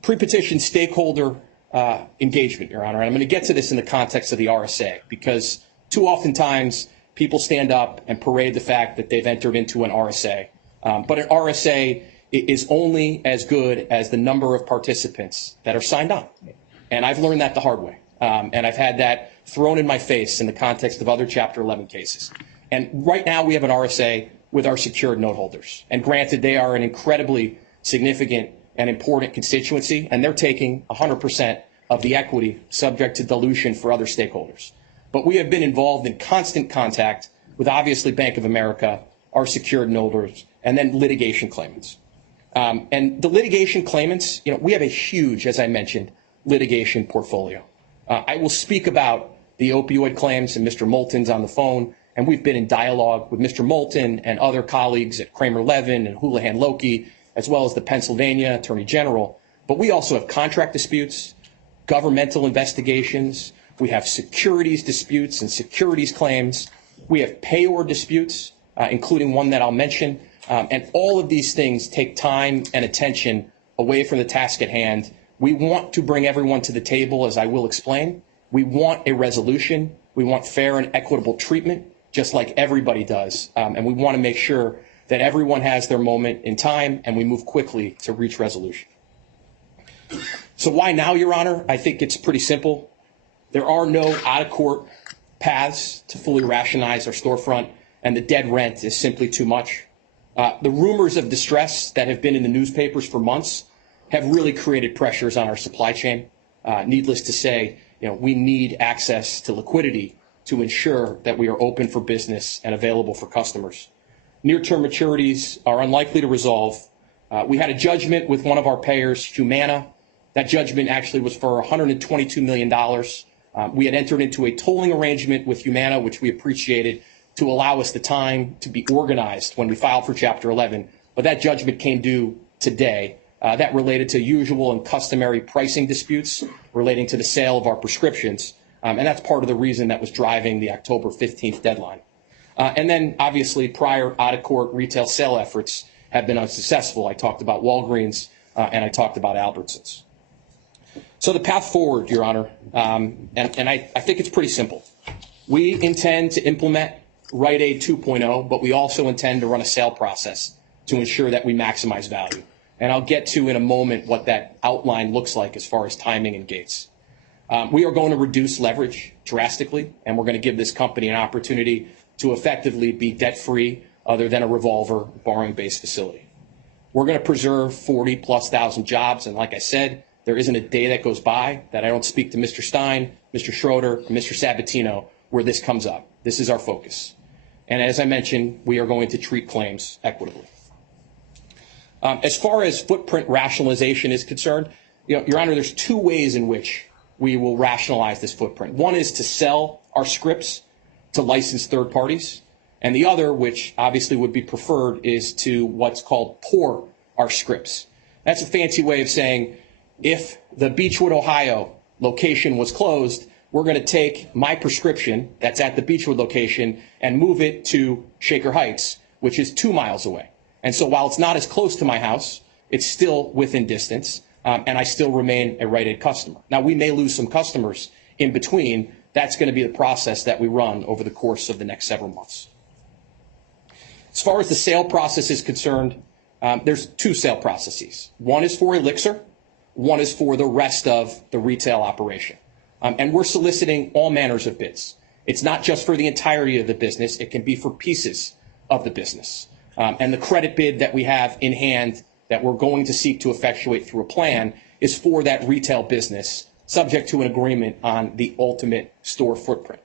Pre-petition stakeholder engagement, Your Honor. And I'm going to get to this in the context of the RSA, because too oftentimes people stand up and parade the fact that they've entered into an RSA. But an RSA is only as good as the number of participants that are signed on. And I've learned that the hard way. And I've had that thrown in my face in the context of other Chapter 11 cases. And right now we have an RSA with our secured note holders. And granted, they are an incredibly significant and important constituency, and they're taking 100% of the equity subject to dilution for other stakeholders. But we have been involved in constant contact with obviously Bank of America, our secured note holders, and then litigation claimants. And the litigation claimants, we have a huge, as I mentioned, litigation portfolio. I will speak about the opioid claims, and Mr. Moulton's on the phone, and we've been in dialogue with Mr. Moulton and other colleagues at Kramer Levin and Houlihan Lokey, as well as the Pennsylvania Attorney General. But we also have contract disputes, governmental investigations. We have securities disputes and securities claims. We have payor disputes, including one that I'll mention. And all of these things take time and attention away from the task at hand. We want to bring everyone to the table, as I will explain. We want a resolution. We want fair and equitable treatment, just like everybody does. And we want to make sure that everyone has their moment in time and we move quickly to reach resolution. So why now, Your Honor? I think it's pretty simple. There are no out-of-court paths to fully rationalize our storefront, and the dead rent is simply too much. The rumors of distress that have been in the newspapers for months have really created pressures on our supply chain. Needless to say, we need access to liquidity to ensure that we are open for business and available for customers. Near-term maturities are unlikely to resolve. We had a judgment with one of our payers, Humana. That judgment actually was for $122 million. We had entered into a tolling arrangement with Humana, which we appreciated, to allow us the time to be organized when we filed for Chapter 11. But that judgment came due today. That related to usual and customary pricing disputes relating to the sale of our prescriptions. And that's part of the reason that was driving the October 15th deadline. And then, obviously, prior out-of-court retail sale efforts have been unsuccessful. I talked about Walgreens and I talked about Albertsons. So the path forward, Your Honor, and I think it's pretty simple. We intend to implement Rite Aid 2.0, but we also intend to run a sale process to ensure that we maximize value. And I'll get to in a moment what that outline looks like as far as timing and gates. We are going to reduce leverage drastically, and we're going to give this company an opportunity to effectively be debt-free other than a revolver borrowing-based facility. We're going to preserve 40,000+ jobs, and like I said, there isn't a day that goes by that I don't speak to Mr. Stein, Mr. Schroeder, or Mr. Sabatino where this comes up. This is our focus. And as I mentioned, we are going to treat claims equitably. As far as footprint rationalization is concerned, Your Honor, there's 2 ways in which we will rationalize this footprint. One is to sell our scripts to licensed third parties, and the other, which obviously would be preferred, is to what's called pour our scripts. That's a fancy way of saying if the Beechwood, Ohio location was closed, we're going to take my prescription that's at the Beechwood location and move it to Shaker Heights, which is 2 miles away. And so while it's not as close to my house, it's still within distance, and I still remain a Rite Aid customer. Now, we may lose some customers in between. That's going to be the process that we run over the course of the next several months. As far as the sale process is concerned, there's 2 sale processes. One is for Elixir, one is for the rest of the retail operation. And we're soliciting all manners of bids. It's not just for the entirety of the business, it can be for pieces of the business. And the credit bid that we have in hand that we're going to seek to effectuate through a plan is for that retail business, subject to an agreement on the ultimate store footprint.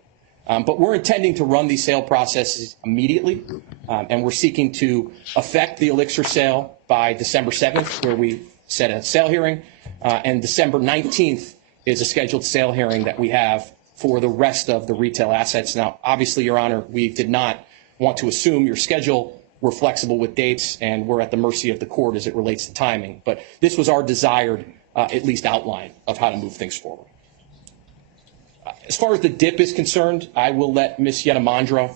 But we're intending to run these sale processes immediately, and we're seeking to effect the Elixir sale by December 7th, where we set a sale hearing, and December 19th is a scheduled sale hearing that we have for the rest of the retail assets. Now, obviously, Your Honor, we did not want to assume your schedule. We're flexible with dates, and we're at the mercy of the court as it relates to timing. But this was our desired, at least, outline of how to move things forward. As far as the DIP is concerned, I will let Ms. Yettimandra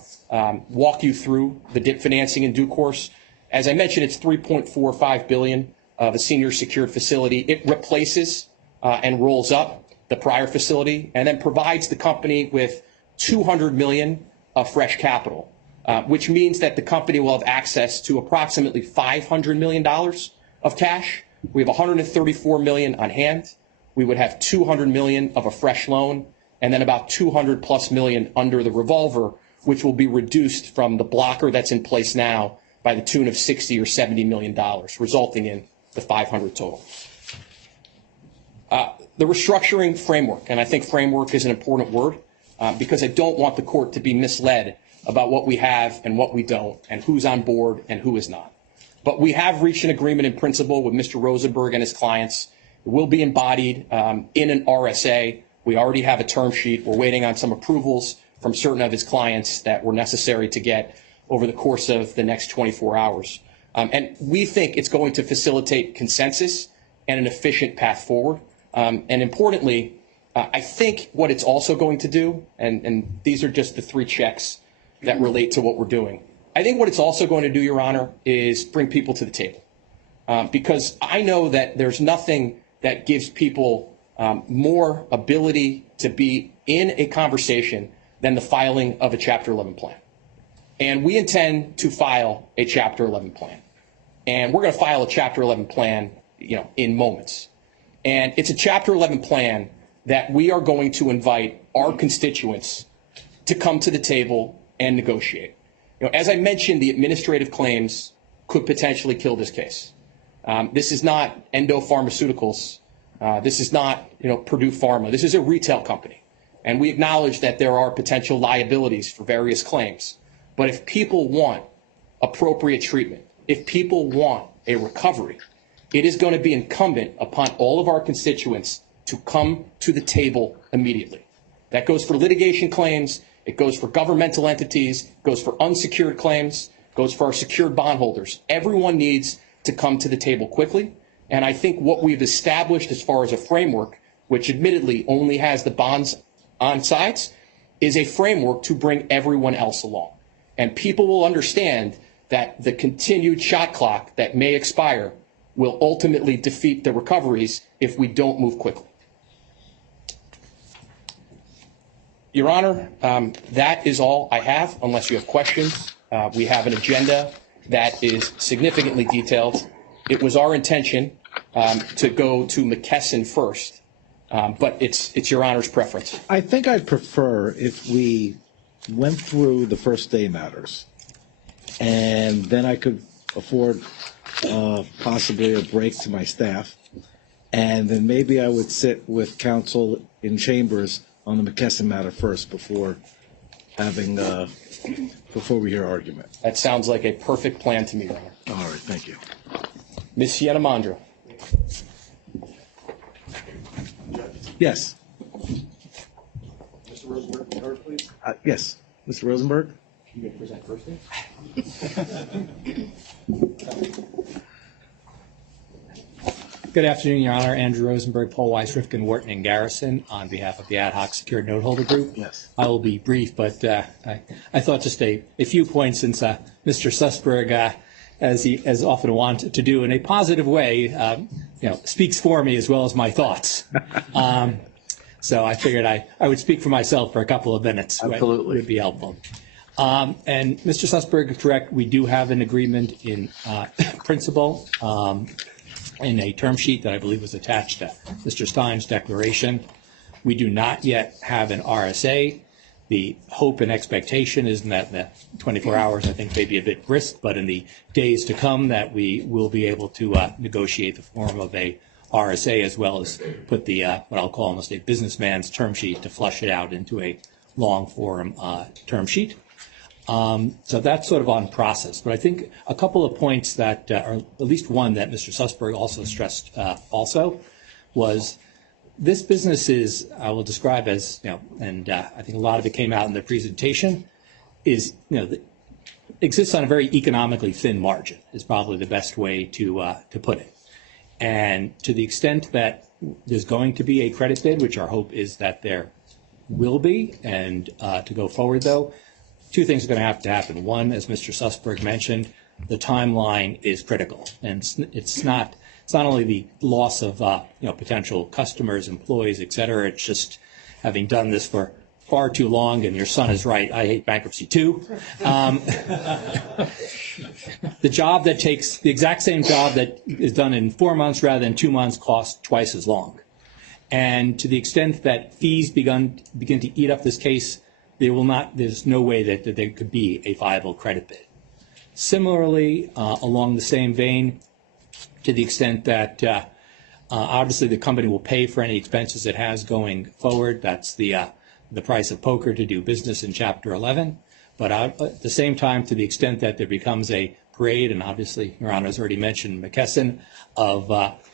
walk you through the DIP financing in due course. As I mentioned, it's $3.45 billion of a senior secured facility. It replaces and rolls up the prior facility and then provides the company with $200 million of fresh capital, which means that the company will have access to approximately $500 million of cash. We have $134 million on hand. We would have $200 million of a fresh loan, and then about $200+ million under the revolver, which will be reduced from the blocker that's in place now by the tune of $60 or $70 million, resulting in the 500 total. The restructuring framework, and I think framework is an important word because I don't want the court to be misled about what we have and what we don't, and who's on board and who is not. But we have reached an agreement in principle with Mr. Rosenberg and his clients. It will be embodied in an RSA. We already have a term sheet. We're waiting on some approvals from certain of his clients that were necessary to get over the course of the next 24 hours. And we think it's going to facilitate consensus and an efficient path forward. And importantly, I think what it's also going to do, and these are just the 3 checks that relate to what we're doing. I think what it's also going to do, Your Honor, is bring people to the table. Because I know that there's nothing that gives people more ability to be in a conversation than the filing of a Chapter 11 plan. And we intend to file a Chapter 11 plan. And we're going to file a Chapter 11 plan, in moments. And it's a Chapter 11 plan that we are going to invite our constituents to come to the table and negotiate. As I mentioned, the administrative claims could potentially kill this case. This is not Endo Pharmaceuticals. This is not, Purdue Pharma. This is a retail company. And we acknowledge that there are potential liabilities for various claims. But if people want appropriate treatment, if people want a recovery, it is going to be incumbent upon all of our constituents to come to the table immediately. That goes for litigation claims. It goes for governmental entities, goes for unsecured claims, goes for our secured bondholders. Everyone needs to come to the table quickly. And I think what we've established as far as a framework, which admittedly only has the bonds on sides, is a framework to bring everyone else along. And people will understand that the continued shot clock that may expire will ultimately defeat the recoveries if we don't move quickly. Your Honor, that is all I have, unless you have questions. We have an agenda that is significantly detailed. It was our intention to go to McKesson first, but it's Your Honor's preference. I think I'd prefer if we went through the first day matters, and then I could afford possibly a break to my staff, and then maybe I would sit with counsel in chambers on the McKesson matter first before having before we hear argument. That sounds like a perfect plan to me, Your Honor. All right, thank you. Ms. Yettimandra. Yes. Mr. Rosenberg, please. Yes, Mr. Rosenberg. You going to present first then? Good afternoon, Your Honor. Andrew Rosenberg, Paul Weiss, Rifkin, Wharton, and Garrison on behalf of the Ad Hoc Secured Note Holder Group. Yes. I will be brief, but I thought just a few points since Mr. Sussberg, as he has often wanted to do in a positive way, speaks for me as well as my thoughts. So I figured I would speak for myself for a couple of minutes. Absolutely. Would be helpful. And Mr. Sussberg, correct, we do have an agreement in principle in a term sheet that I believe was attached to Mr. Stein's declaration. We do not yet have an RSA. The hope and expectation is that in the 24 hours, I think may be a bit brisk, but in the days to come that we will be able to negotiate the form of a RSA as well as put the what I'll call almost a businessman's term sheet to flush it out into a long form term sheet. So that's sort of on process. But I think a couple of points that, or at least one that Mr. Sussberg also stressed was this business is, I will describe as, and I think a lot of it came out in the presentation, is, exists on a very economically thin margin is probably the best way to put it. And to the extent that there's going to be a credit bid, which our hope is that there will be, and to go forward though, two things are going to have to happen. One, as Mr. Sussberg mentioned, the timeline is critical, and it's not only the loss of potential customers, employees, et cetera. It's just having done this for far too long, and your son is right. I hate bankruptcy too. The job that takes the exact same job that is done in 4 months rather than 2 months costs twice as long. And to the extent that fees begin to eat up this case, there's no way that there could be a viable credit bid. Similarly, along the same vein, to the extent that obviously the company will pay for any expenses it has going forward. That's the price of poker to do business in Chapter 11. But at the same time, to the extent that there becomes a parade, and obviously Your Honor has already mentioned McKesson, of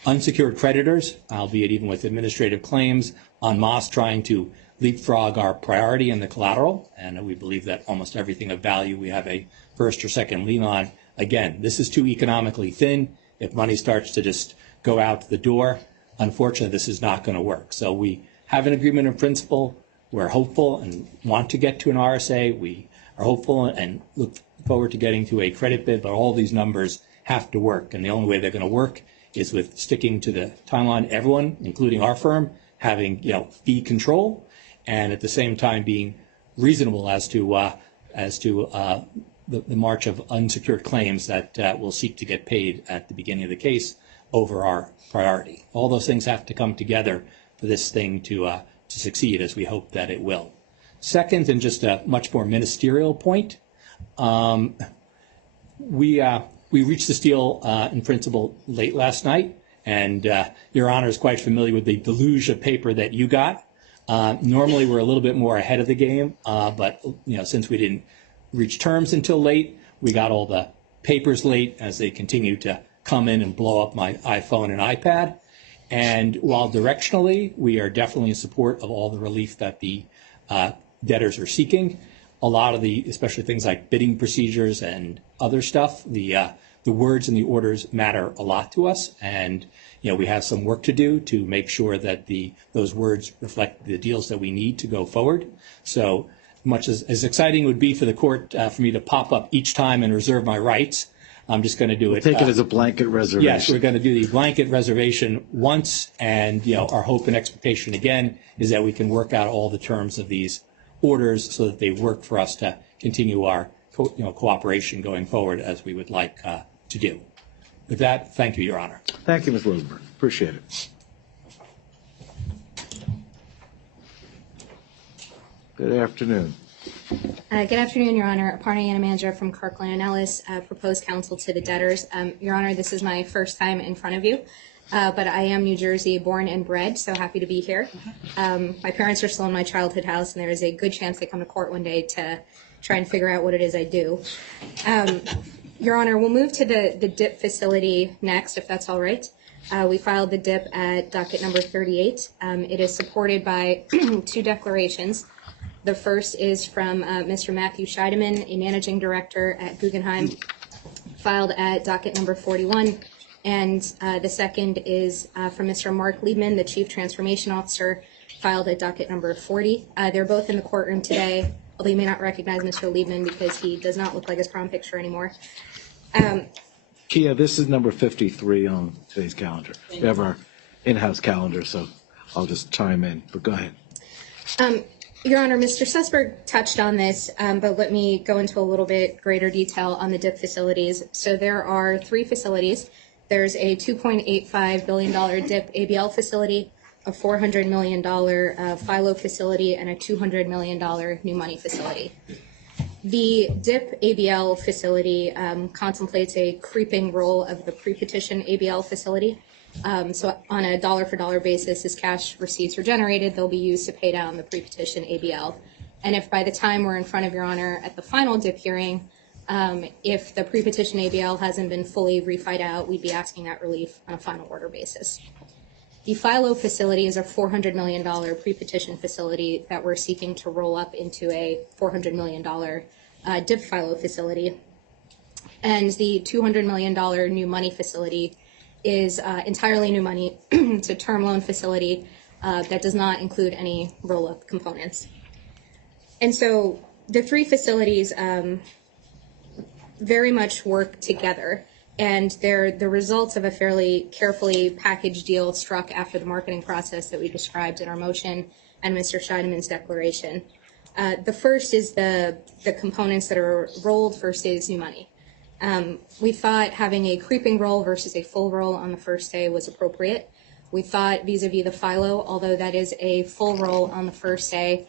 unsecured creditors, albeit even with administrative claims, en masse trying to leapfrog our priority in the collateral, and we believe that almost everything of value we have a first or second lien on. Again, this is too economically thin. If money starts to just go out the door, unfortunately, this is not going to work. So we have an agreement in principle. We're hopeful and want to get to an RSA. We are hopeful and look forward to getting to a credit bid, but all these numbers have to work, and the only way they're going to work is with sticking to the timeline. Everyone, including our firm, having fee control, and at the same time being reasonable as to the march of unsecured claims that will seek to get paid at the beginning of the case over our priority. All those things have to come together for this thing to succeed, as we hope that it will. Second, and just a much more ministerial point, we reached this deal in principle late last night, and Your Honor is quite familiar with the deluge of paper that you got. Normally, we're a little bit more ahead of the game, but since we didn't reach terms until late, we got all the papers late as they continue to come in and blow up my iPhone and iPad. And while directionally, we are definitely in support of all the relief that the debtors are seeking, a lot of the, especially things like bidding procedures and other stuff, the words and the orders matter a lot to us, and we have some work to do to make sure that those words reflect the deals that we need to go forward. So much as exciting it would be for the court for me to pop up each time and reserve my rights, I'm just going to do it. Take it as a blanket reservation. Yes, we're going to do the blanket reservation once, and our hope and expectation again is that we can work out all the terms of these orders so that they work for us to continue our cooperation going forward as we would like to do. With that, thank you, Your Honor. Thank you, Ms. Rosenberg. Appreciate it. Good afternoon. Good afternoon, Your Honor. Aparna Yanamandra from Kirkland & Ellis, proposed counsel to the debtors. Your Honor, this is my first time in front of you, but I am New Jersey born and bred, so happy to be here. My parents are still in my childhood house, and there is a good chance they come to court one day to try and figure out what it is I do. Your Honor, we'll move to the DIP facility next, if that's all right. We filed the DIP at docket number 38. It is supported by two declarations. The first is from Mr. Matthew Scheidemann, a managing director at Guggenheim, filed at docket number 41. And the second is from Mr. Mark Liebman, the Chief Transformation Officer, filed at docket number 40. They're both in the courtroom today, although you may not recognize Mr. Liebman because he does not look like his prom picture anymore. Kia, this is number 53 on today's calendar. We have our in-house calendar, so I'll just chime in, but go ahead. Your Honor, Mr. Sussberg touched on this, but let me go into a little bit greater detail on the DIP facilities. So there are 3 facilities. There's a $2.85 billion DIP ABL facility, a $400 million FILO facility, and a $200 million new money facility. The DIP ABL facility contemplates a creeping role of the pre-petition ABL facility. So on a dollar-for-dollar basis, as cash receipts are generated, they'll be used to pay down the pre-petition ABL. And if by the time we're in front of Your Honor at the final DIP hearing, if the pre-petition ABL hasn't been fully refied out, we'd be asking that relief on a final order basis. The FILO facility is a $400 million pre-petition facility that we're seeking to roll up into a $400 million DIP FILO facility. And the $200 million new money facility is entirely new money. It's a term loan facility that does not include any roll-up components. And so the 3 facilities very much work together, and they're the results of a fairly carefully packaged deal struck after the marketing process that we described in our motion and Mr. Scheideman's declaration. The first is the components that are rolled versus new money. We thought having a creeping roll versus a full roll on the first day was appropriate. We thought vis-a-vis the FILO, although that is a full roll on the first day,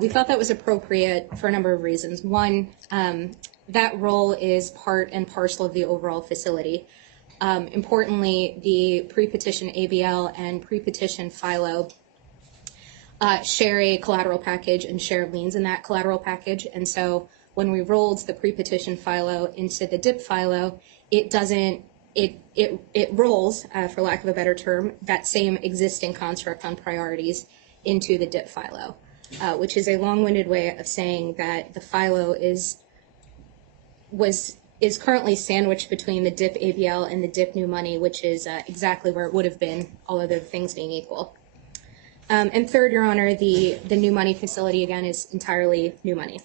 we thought that was appropriate for a number of reasons. One, that roll is part and parcel of the overall facility. Importantly, the pre-petition ABL and pre-petition FILO share a collateral package and share liens in that collateral package. And so when we rolled the pre-petition FILO into the DIP FILO, it doesn't, it rolls, for lack of a better term, that same existing construct on priorities into the DIP FILO, which is a long-winded way of saying that the FILO is currently sandwiched between the DIP ABL and the DIP new money, which is exactly where it would have been, all other things being equal. And third, Your Honor, the new money facility, again, is entirely new money.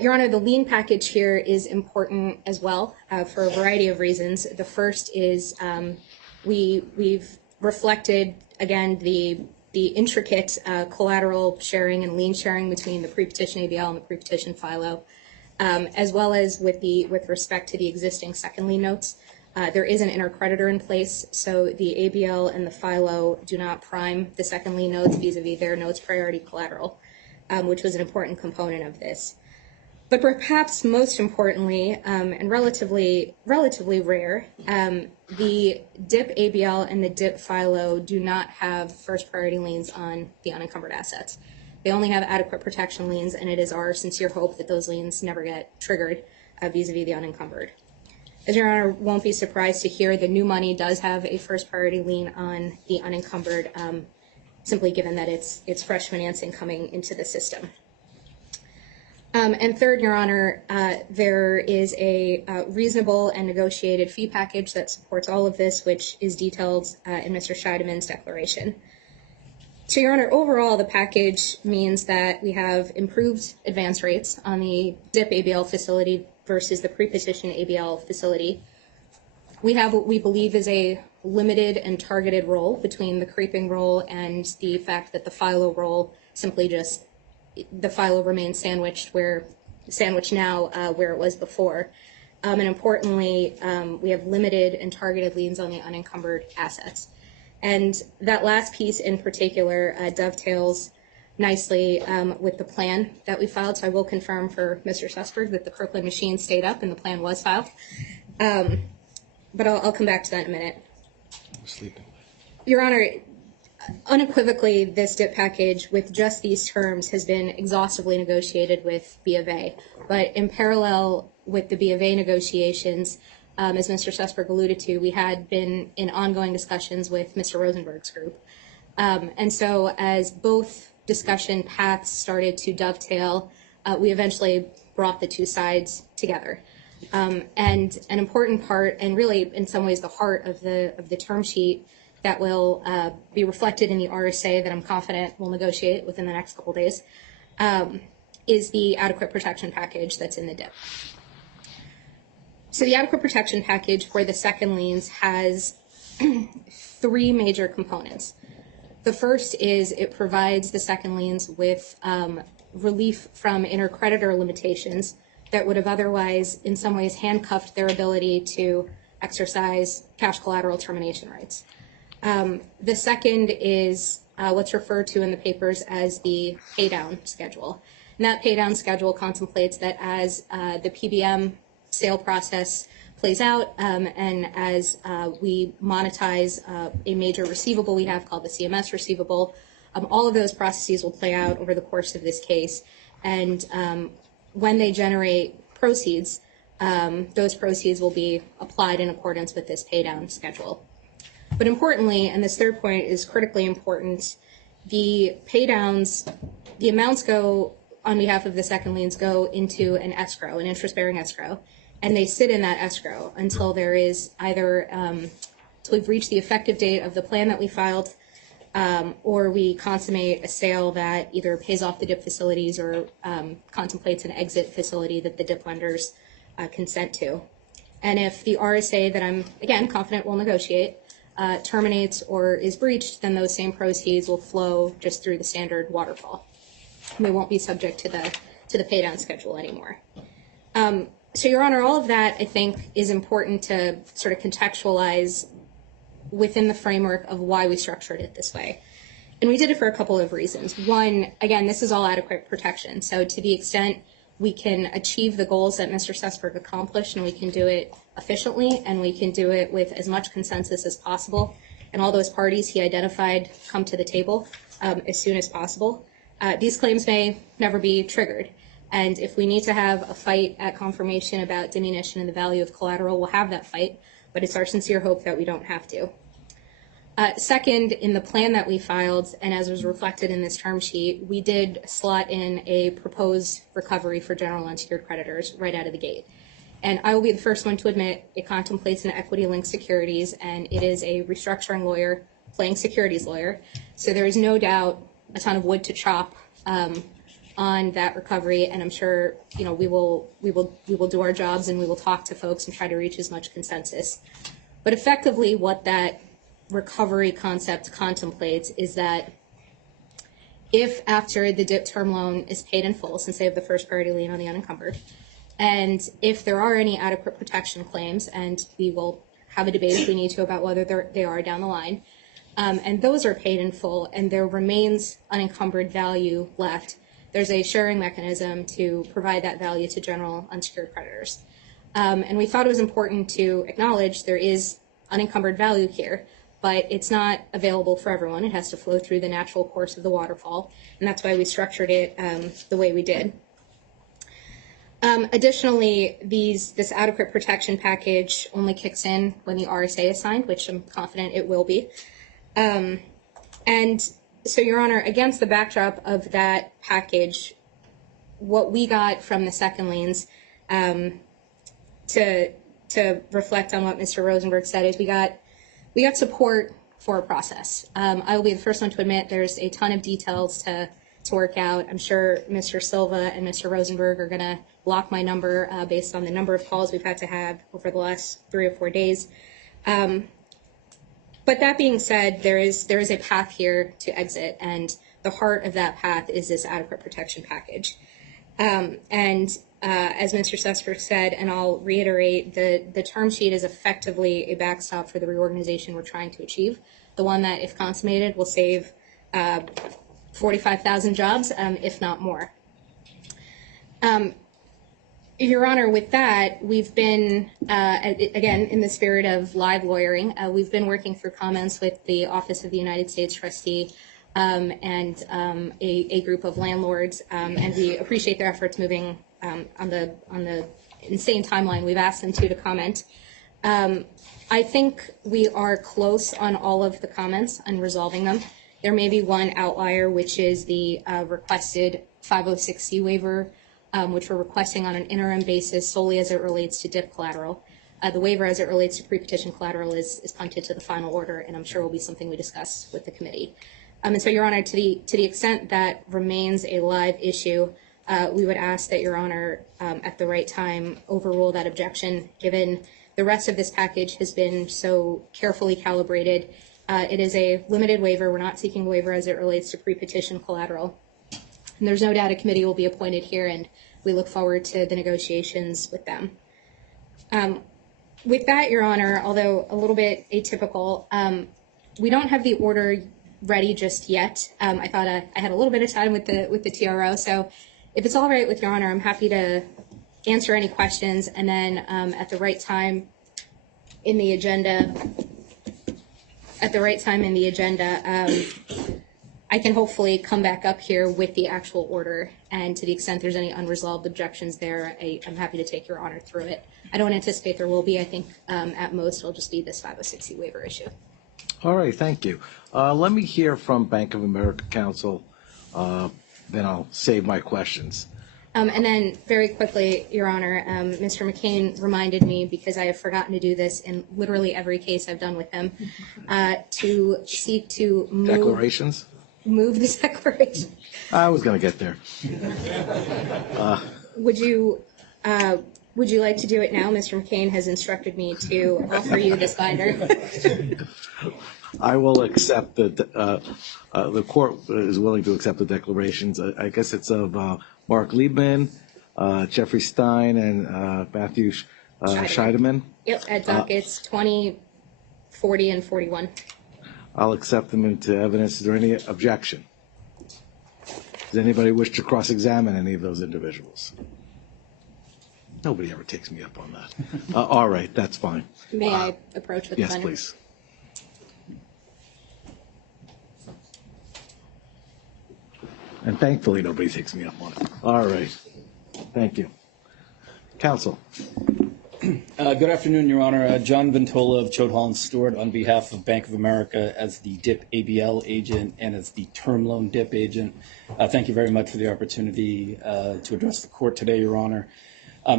Your Honor, the lien package here is important as well for a variety of reasons. The first is we've reflected, again, the intricate collateral sharing and lien sharing between the pre-petition ABL and the pre-petition FILO, as well as with respect to the existing second lien notes. There is an intercreditor in place, so the ABL and the FILO do not prime the second lien notes vis-a-vis their notes priority collateral, which was an important component of this. But perhaps most importantly, and relatively rare, the DIP ABL and the DIP FILO do not have first priority liens on the unencumbered assets. They only have adequate protection liens, and it is our sincere hope that those liens never get triggered vis-a-vis the unencumbered. As Your Honor won't be surprised to hear, the new money does have a first priority lien on the unencumbered, simply given that it's fresh financing coming into the system. And third, Your Honor, there is a reasonable and negotiated fee package that supports all of this, which is detailed in Mr. Scheideman's declaration. So, Your Honor, overall, the package means that we have improved advance rates on the DIP ABL facility versus the pre-petition ABL facility. We have what we believe is a limited and targeted role between the creeping role and the fact that the FILO role simply just, the FILO remains sandwiched now where it was before. And importantly, we have limited and targeted liens on the unencumbered assets. And that last piece in particular dovetails nicely with the plan that we filed. So I will confirm for Mr. Sussberg that the Kirkland machine stayed up and the plan was filed. But I'll come back to that in a minute. Your Honor, unequivocally, this DIP package with just these terms has been exhaustively negotiated with B of A. But in parallel with the B of A negotiations, as Mr. Sussberg alluded to, we had been in ongoing discussions with Mr. Rosenberg's group. And so as both discussion paths started to dovetail, we eventually brought the two sides together. And an important part, and really in some ways the heart of the term sheet that will be reflected in the RSA that I'm confident we'll negotiate within the next couple days, is the adequate protection package that's in the DIP. So the adequate protection package for the second liens has three major components. The first is it provides the second liens with relief from intercreditor limitations that would have otherwise in some ways handcuffed their ability to exercise cash collateral termination rights. The second is what's referred to in the papers as the paydown schedule. And that paydown schedule contemplates that as the PBM sale process plays out and as we monetize a major receivable we have called the CMS receivable, all of those processes will play out over the course of this case. And when they generate proceeds, those proceeds will be applied in accordance with this paydown schedule. But importantly, and this third point is critically important, the paydowns, the amounts go on behalf of the second liens go into an escrow, an interest-bearing escrow, and they sit in that escrow until there is either, until we've reached the effective date of the plan that we filed, or we consummate a sale that either pays off the DIP facilities or contemplates an exit facility that the DIP lenders consent to. And if the RSA that I'm, again, confident will negotiate terminates or is breached, then those same proceeds will flow just through the standard waterfall. They won't be subject to the paydown schedule anymore. So, Your Honor, all of that, I think, is important to sort of contextualize within the framework of why we structured it this way. And we did it for a couple of reasons. One, again, this is all adequate protection. So to the extent we can achieve the goals that Mr. Sussberg accomplished, and we can do it efficiently, and we can do it with as much consensus as possible, and all those parties he identified come to the table as soon as possible, these claims may never be triggered. And if we need to have a fight at confirmation about diminution in the value of collateral, we'll have that fight, but it's our sincere hope that we don't have to. Second, in the plan that we filed, and as was reflected in this term sheet, we did slot in a proposed recovery for general unsecured creditors right out of the gate. And I will be the first one to admit it contemplates an equity-linked securities, and it is a restructuring lawyer playing securities lawyer. So there is no doubt a ton of wood to chop on that recovery, and I'm sure we will do our jobs, and we will talk to folks and try to reach as much consensus. But effectively, what that recovery concept contemplates is that if after the DIP term loan is paid in full, since they have the first priority lien on the unencumbered, and if there are any adequate protection claims, and we will have a debate if we need to about whether they are down the line, and those are paid in full, and there remains unencumbered value left, there's a sharing mechanism to provide that value to general unsecured creditors. And we thought it was important to acknowledge there is unencumbered value here, but it's not available for everyone. It has to flow through the natural course of the waterfall, and that's why we structured it the way we did. Additionally, this adequate protection package only kicks in when the RSA is signed, which I'm confident it will be. And so, Your Honor, against the backdrop of that package, what we got from the second liens, to reflect on what Mr. Rosenberg said, is we got support for a process. I will be the first one to admit there's a ton of details to work out. I'm sure Mr. Silva and Mr. Rosenberg are going to block my number based on the number of calls we've had to have over the last 3 or 4 days. But that being said, there is a path here to exit, and the heart of that path is this adequate protection package. And as Mr. Sussberg said, and I'll reiterate, the term sheet is effectively a backstop for the reorganization we're trying to achieve, the one that, if consummated, will save 45,000 jobs, if not more. Your Honor, with that, we've been, again, in the spirit of live lawyering, we've been working through comments with the Office of the United States Trustee and a group of landlords, and we appreciate their efforts moving on the insane timeline we've asked them to comment. I think we are close on all of the comments and resolving them. There may be one outlier, which is the requested 506C waiver which we're requesting on an interim basis solely as it relates to DIP collateral. The waiver as it relates to pre-petition collateral is punted to the final order, and I'm sure will be something we discuss with the committee. And so, Your Honor, to the extent that remains a live issue, we would ask that Your Honor, at the right time, overrule that objection, given the rest of this package has been so carefully calibrated. It is a limited waiver. We're not seeking a waiver as it relates to pre-petition collateral. And there's no doubt a committee will be appointed here, and we look forward to the negotiations with them. With that, Your Honor, although a little bit atypical, we don't have the order ready just yet. I thought I had a little bit of time with the TRO, so if it's all right with Your Honor, I'm happy to answer any questions, and then at the right time in the agenda, I can hopefully come back up here with the actual order, and to the extent there's any unresolved objections there, I'm happy to take Your Honor through it. I don't anticipate there will be. I think at most it'll just be this 506C waiver issue. All right, thank you. Let me hear from Bank of America counsel, then I'll save my questions. And then very quickly, Your Honor, Mr. McCain reminded me, because I have forgotten to do this in literally every case I've done with him, to seek to move Declarations? Move this declaration. I was going to get there. Would you like to do it now? Mr. McCain has instructed me to offer you this binder. I will accept the court is willing to accept the declarations. I guess it's of Mark Liebman, Jeffrey Stein, and Matthew Scheidemann. Yep, at dockets 20, 40, and 41. I'll accept them into evidence. Is there any objection? Does anybody wish to cross-examine any of those individuals? Nobody ever takes me up on that. All right, that's fine. May I approach with the Yes, binder? please. And thankfully, nobody takes me up on it. All right. Thank you. Counsel. Good afternoon, Your Honor. John Ventola of Choate Hall & Stewart on behalf of Bank of America as the DIP ABL agent and as the term loan DIP agent. Thank you very much for the opportunity to address the court today, Your Honor.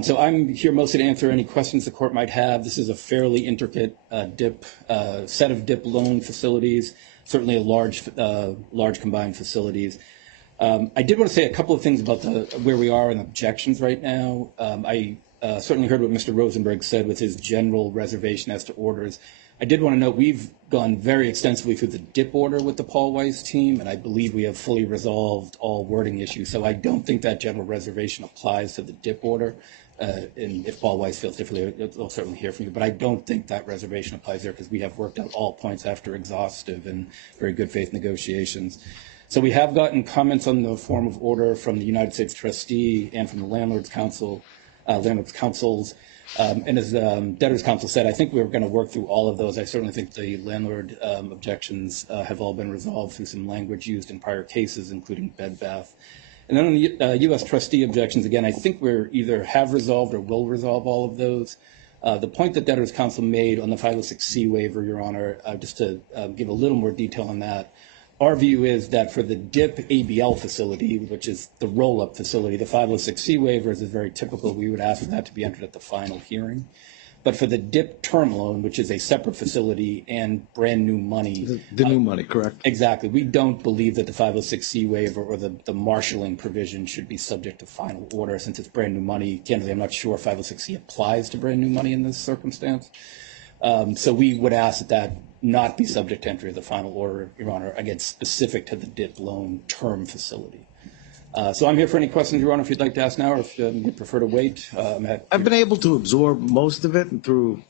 So I'm here mostly to answer any questions the court might have. This is a fairly intricate set of DIP loan facilities, certainly a large combined facilities. I did want to say a couple of things about where we are in objections right now. I certainly heard what Mr. Rosenberg said with his general reservation as to orders. I did want to note we've gone very extensively through the DIP order with the Paul Weiss team, and I believe we have fully resolved all wording issues. So I don't think that general reservation applies to the DIP order. And if Paul Weiss feels differently, they'll certainly hear from you. But I don't think that reservation applies there because we have worked out all points after exhaustive and very good faith negotiations. So we have gotten comments on the form of order from the United States trustee and from the landlords councils. And as debtors council said, I think we're going to work through all of those. I certainly think the landlord objections have all been resolved through some language used in prior cases, including Bed Bath. And then on the U.S. trustee objections, again, I think we're either have resolved or will resolve all of those. The point that debtors council made on the 506C waiver, Your Honor, just to give a little more detail on that, our view is that for the DIP ABL facility, which is the roll-up facility, the 506C waivers is very typical. We would ask for that to be entered at the final hearing. But for the DIP term loan, which is a separate facility and brand new money. The new money, correct? Exactly. We don't believe that the 506C waiver or the marshaling provision should be subject to final order since it's brand new money. Candidly, I'm not sure 506C applies to brand new money in this circumstance. So we would ask that not be subject to entry of the final order, Your Honor, again, specific to the DIP loan term facility. So I'm here for any questions, Your Honor, if you'd like to ask now, or if you prefer to wait. I've been able to absorb most of it through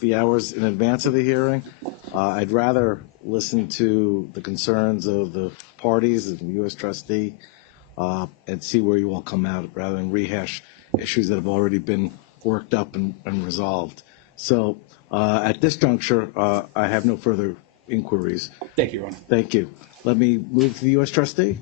the hours in advance of the hearing. I'd rather listen to the concerns of the parties and the U.S. trustee and see where you all come out rather than rehash issues that have already been worked up and resolved. So at this juncture, I have no further inquiries. Thank you, Your Honor. Thank you. Let me move to the U.S. trustee.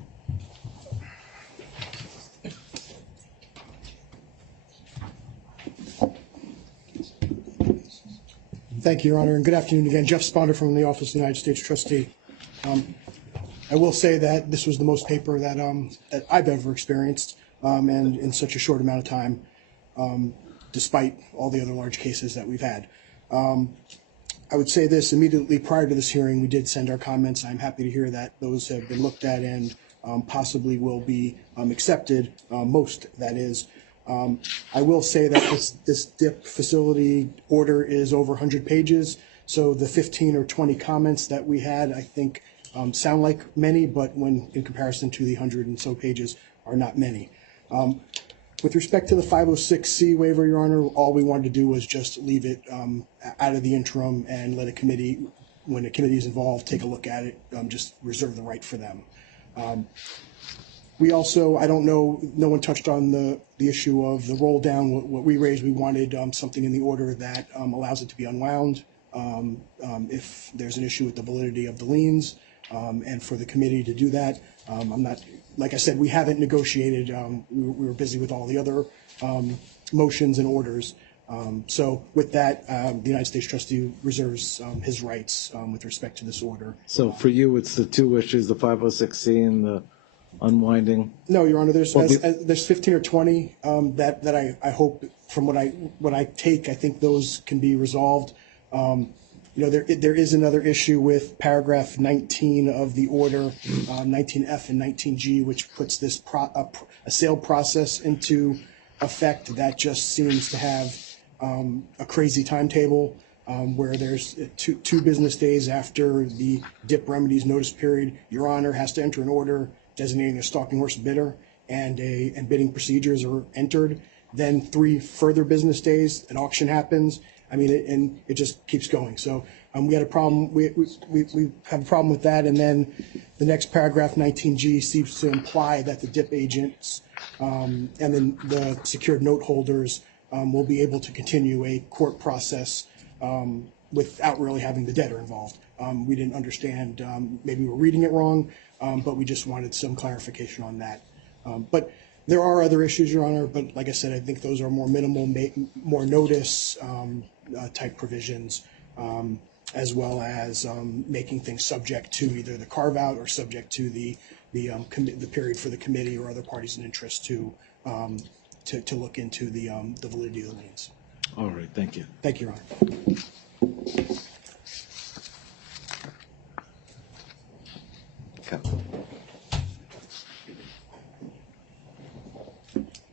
Thank you, Your Honor, and good afternoon again. Jeff Sponder from the Office of the United States Trustee. I will say that this was the most paper that I've ever experienced. and in such a short amount of time, despite all the other large cases that we've had. I would say this: immediately prior to this hearing, we did send our comments. I'm happy to hear that those have been looked at and possibly will be accepted, most that is. I will say that this DIP facility order is over 100 pages, so the 15 or 20 comments that we had, I think, sound like many, but when in comparison to the 100 and so pages, are not many. With respect to the 506C waiver, Your Honor, all we wanted to do was just leave it out of the interim and let a committee, when a committee is involved, take a look at it, just reserve the right for them. We also, I don't know, no one touched on the issue of the roll down. What we raised, we wanted something in the order that allows it to be unwound if there's an issue with the validity of the liens, and for the committee to do that. I'm not, like I said, we haven't negotiated. We were busy with all the other motions and orders. So with that, the United States trustee reserves his rights with respect to this order. So for you, it's the two issues, the 506C and the unwinding? No, Your Honor, there's 15 or 20 that I hope, from what I take, I think those can be resolved. There is another issue with paragraph 19 of the order, 19F and 19G, which puts this a sale process into effect that just seems to have a crazy timetable, where there's two business days after the DIP remedies notice period. Your Honor has to enter an order designating a stalking horse bidder, and bidding procedures are entered. Then 3 further business days, an auction happens. I mean, and it just keeps going. So we had a problem. We have a problem with that. And then the next paragraph, 19G, seems to imply that the DIP agents and then the secured note holders will be able to continue a court process without really having the debtor involved. We didn't understand. Maybe we're reading it wrong, but we just wanted some clarification on that. But there are other issues, Your Honor, but like I said, I think those are more minimal, more notice type provisions, as well as making things subject to either the carve out or subject to the period for the committee or other parties in interest to look into the validity of the liens. All right, thank you. Thank you, Your Honor.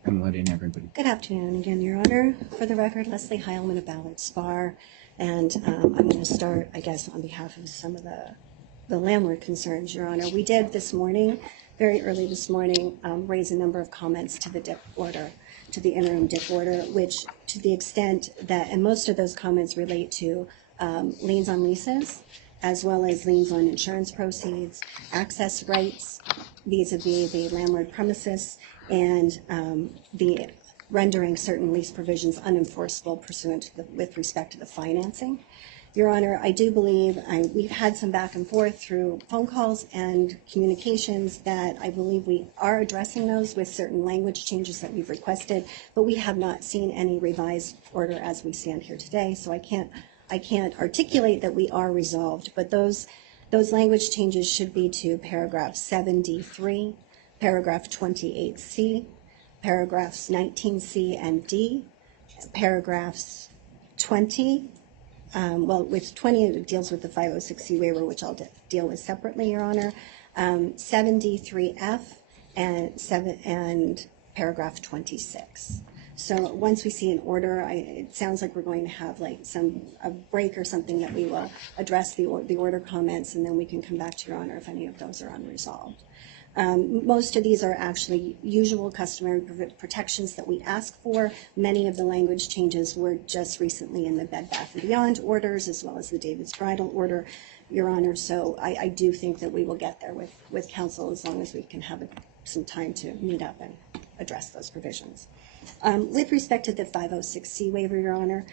I'm letting everybody. Good afternoon again, Your Honor. For the record, Leslie Heilman of Ballard Spar, and I'm going to start, I guess, on behalf of some of the landlord concerns, Your Honor. We did this morning, very early this morning, raise a number of comments to the DIP order, to the interim DIP order, which to the extent that, and most of those comments relate to liens on leases, as well as liens on insurance proceeds, access rights vis-a-vis the landlord premises, and the rendering certain lease provisions unenforceable pursuant to with respect to the financing. Your Honor, I do believe we've had some back and forth through phone calls and communications that I believe we are addressing those with certain language changes that we've requested, but we have not seen any revised order as we stand here today, so I can't articulate that we are resolved, but those language changes should be to paragraph 7D3, paragraph 28C, paragraphs 19C and D, paragraphs 20. With 20, it deals with the 506C waiver, which I'll deal with separately, Your Honor. 7D3F and paragraph 26. So once we see an order, it sounds like we're going to have like a break or something that we will address the order comments, and then we can come back to Your Honor if any of those are unresolved. Most of these are actually usual customary protections that we ask for. Many of the language changes were just recently in the Bed Bath & Beyond orders, as well as the David's Bridal order, Your Honor. So I do think that we will get there with counsel as long as we can have some time to meet up and address those provisions. With respect to the 506C waiver, Your Honor,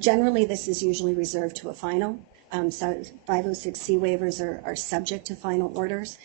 generally this is usually reserved to a final. So 506C waivers are subject to final orders.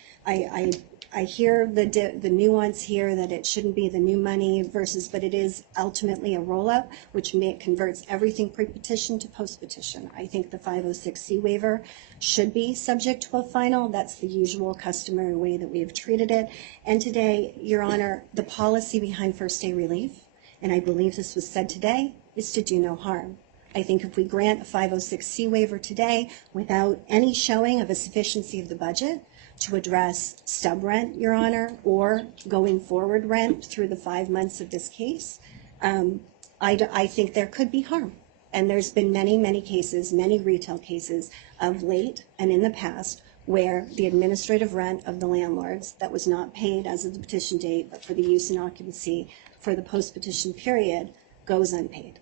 I hear the nuance here that it shouldn't be the new money versus, but it is ultimately a roll-up, which converts everything pre-petition to post-petition. I think the 506C waiver should be subject to a final. That's the usual customary way that we have treated it. And today, Your Honor, the policy behind first day relief, and I believe this was said today, is to do no harm. I think if we grant a 506C waiver today without any showing of a sufficiency of the budget to address stub rent, Your Honor, or going forward rent through the 5 months of this case, I think there could be harm. And there's been many, many cases, many retail cases of late and in the past where the administrative rent of the landlords that was not paid as of the petition date, but for the use and occupancy for the post-petition period goes unpaid.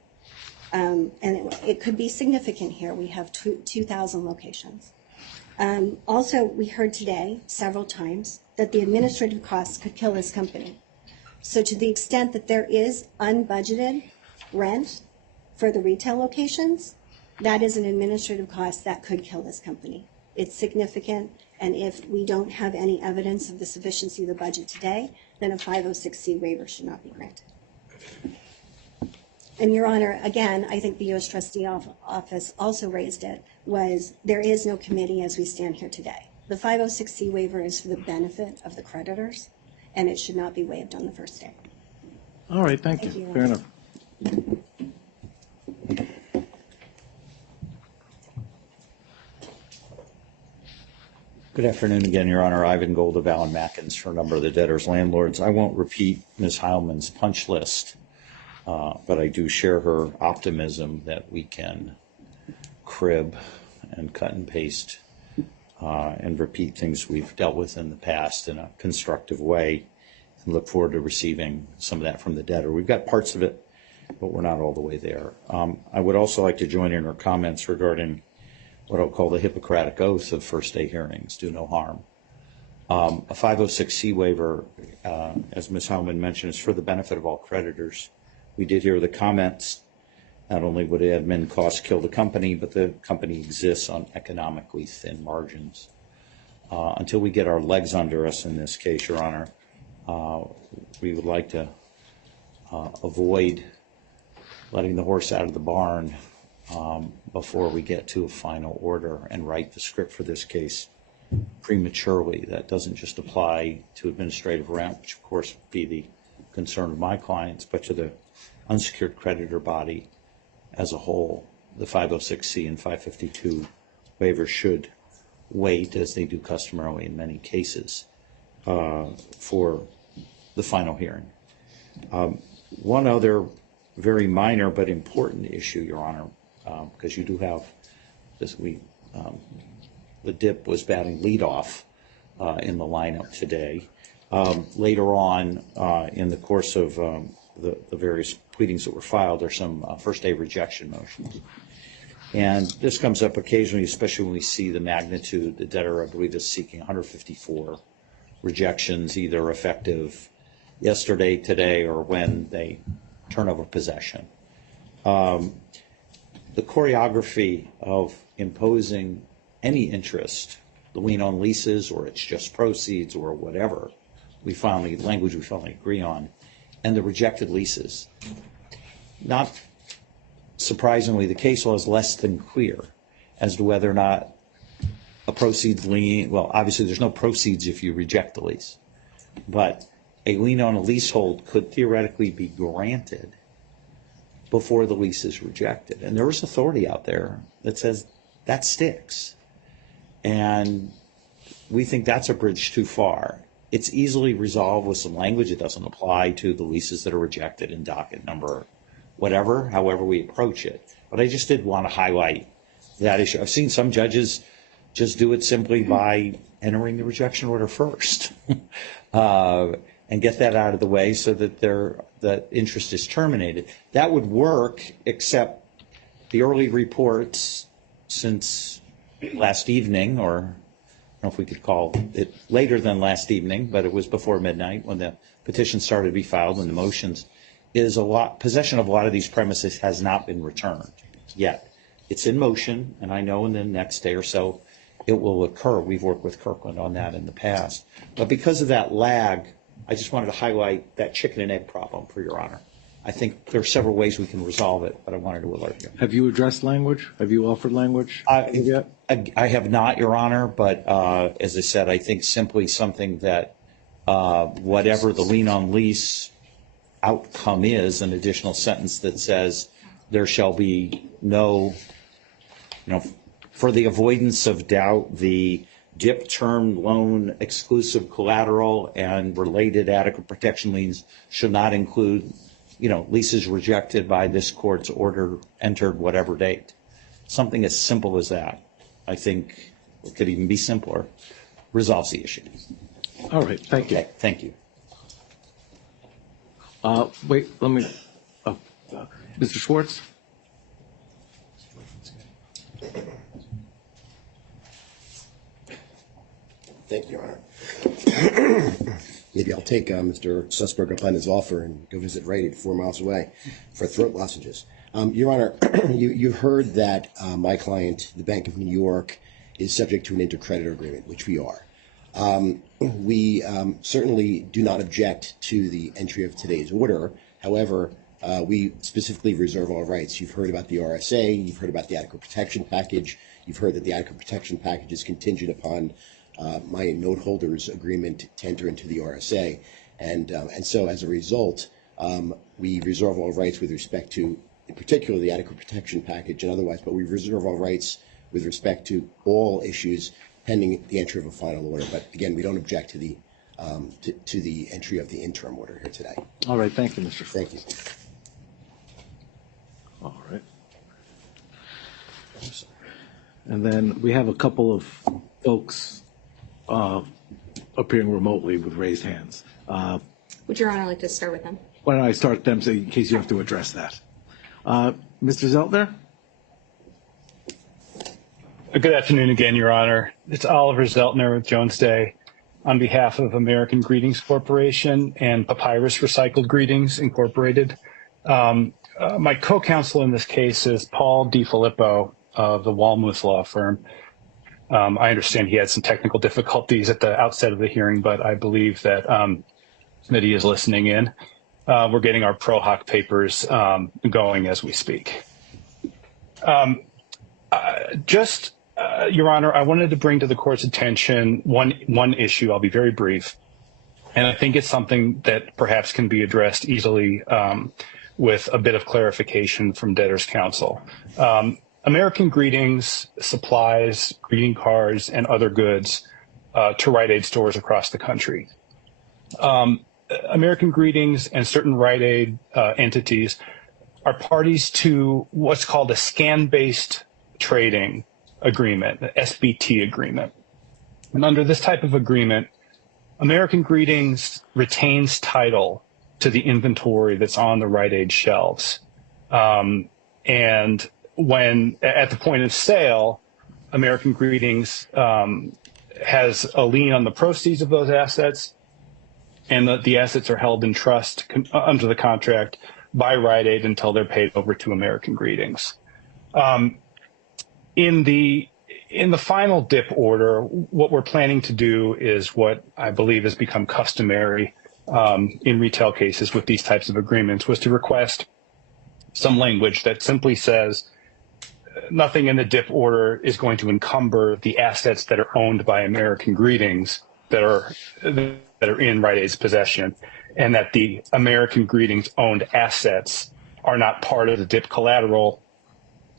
And it could be significant here. We have 2,000 locations. Also, we heard today several times that the administrative costs could kill this company. So to the extent that there is unbudgeted rent for the retail locations, that is an administrative cost that could kill this company. It's significant, and if we don't have any evidence of the sufficiency of the budget today, then a 506C waiver should not be granted. And Your Honor, again, I think the U.S. Trustee Office also raised it, was there is no committee as we stand here today. The 506C waiver is for the benefit of the creditors, and it should not be waived on the first day. All right, thank you. Fair enough. Good afternoon again, Your Honor. Ivan Gold of Allen Mackins for a number of the debtors' landlords. I won't repeat Ms. Heilman's punch list, but I do share her optimism that we can crib and cut and paste and repeat things we've dealt with in the past in a constructive way, and look forward to receiving some of that from the debtor. We've got parts of it, but we're not all the way there. I would also like to join in her comments regarding what I'll call the Hippocratic Oath of first day hearings, do no harm. A 506C waiver, as Ms. Heilman mentioned, is for the benefit of all creditors. We did hear the comments, not only would admin costs kill the company, but the company exists on economically thin margins. Until we get our legs under us in this case, Your Honor, we would like to avoid letting the horse out of the barn before we get to a final order and write the script for this case prematurely. That doesn't just apply to administrative rent, which of course would be the concern of my clients, but to the unsecured creditor body as a whole. The 506C and 552 waivers should wait, as they do customarily in many cases, for the final hearing. One other very minor but important issue, Your Honor, because you do have this, the DIP was batting leadoff in the lineup today. Later on in the course of the various pleadings that were filed, there's some first day rejection motions. And this comes up occasionally, especially when we see the magnitude. The debtor, I believe, is seeking 154 rejections, either effective yesterday, today, or when they turn over possession. The choreography of imposing any interest, the lien on leases, or it's just proceeds, or whatever, language we finally agree on, and the rejected leases. Not surprisingly, the case law is less than clear as to whether or not a proceeds lien, well, obviously there's no proceeds if you reject the lease, but a lien on a leasehold could theoretically be granted before the lease is rejected. And there is authority out there that says that sticks. And we think that's a bridge too far. It's easily resolved with some language. It doesn't apply to the leases that are rejected in docket number whatever, however we approach it. But I just did want to highlight that issue. I've seen some judges just do it simply by entering the rejection order first and get that out of the way so that that interest is terminated. That would work, except the early reports since last evening, or I don't know if we could call it later than last evening, but it was before midnight when the petition started to be filed and the motions, is possession of a lot of these premises has not been returned yet. It's in motion, and I know in the next day or so it will occur. We've worked with Kirkland on that in the past. But because of that lag, I just wanted to highlight that chicken and egg problem, for Your Honor. I think there are several ways we can resolve it, but I wanted to alert you. Have you addressed language? Have you offered language? I have not, Your Honor, but as I said, I think simply something that whatever the lien on lease outcome is, an additional sentence that says there shall be no, for the avoidance of doubt, the DIP term loan exclusive collateral and related adequate protection liens should not include, leases rejected by this court's order entered whatever date. Something as simple as that, I think it could even be simpler, resolves the issue. All right, thank you. Okay, thank you. Wait, let me, Mr. Schwartz? Thank you, Your Honor. Maybe I'll take Mr. Sussberg up on his offer and go visit Rite Aid 4 miles away for throat lozenges. Your Honor, you heard that my client, the Bank of New York, is subject to an intercreditor agreement, which we are. We certainly do not object to the entry of today's order. However, we specifically reserve all rights. You've heard about the RSA. You've heard about the adequate protection package. You've heard that the adequate protection package is contingent upon my note holder's agreement to enter into the RSA. And so as a result, we reserve all rights with respect to, in particular, the adequate protection package and otherwise, but we reserve all rights with respect to all issues pending the entry of a final order. But again, we don't object to the entry of the interim order here today. All right, thank you, Mr. Thank you. All right. And then we have a couple of folks appearing remotely with raised hands. Would Your Honor like to start with them? Why don't I start them so in case you have to address that? Mr. Zeltner? Good afternoon again, Your Honor. It's Oliver Zeltner with Jones Day on behalf of American Greetings Corporation and Papyrus Recycled Greetings Incorporated. My co-counsel in this case is Paul DiFilippo of the Walmuth Law Firm. I understand he had some technical difficulties at the outset of the hearing, but I believe that that he is listening in. We're getting our Pro Hoc papers going as we speak. Your Honor, I wanted to bring to the court's attention one issue. I'll be very brief. And I think it's something that perhaps can be addressed easily with a bit of clarification from debtors' counsel. American Greetings supplies greeting cards and other goods to Rite Aid stores across the country. American Greetings and certain Rite Aid entities are parties to what's called a scan-based trading agreement, the SBT agreement. And under this type of agreement, American Greetings retains title to the inventory that's on the Rite Aid shelves. And when at the point of sale, American Greetings has a lien on the proceeds of those assets, and the assets are held in trust under the contract by Rite Aid until they're paid over to American Greetings. In the final DIP order, what we're planning to do is what I believe has become customary in retail cases with these types of agreements, was to request some language that simply says nothing in the DIP order is going to encumber the assets that are owned by American Greetings that are in Rite Aid's possession, and that the American Greetings owned assets are not part of the DIP collateral.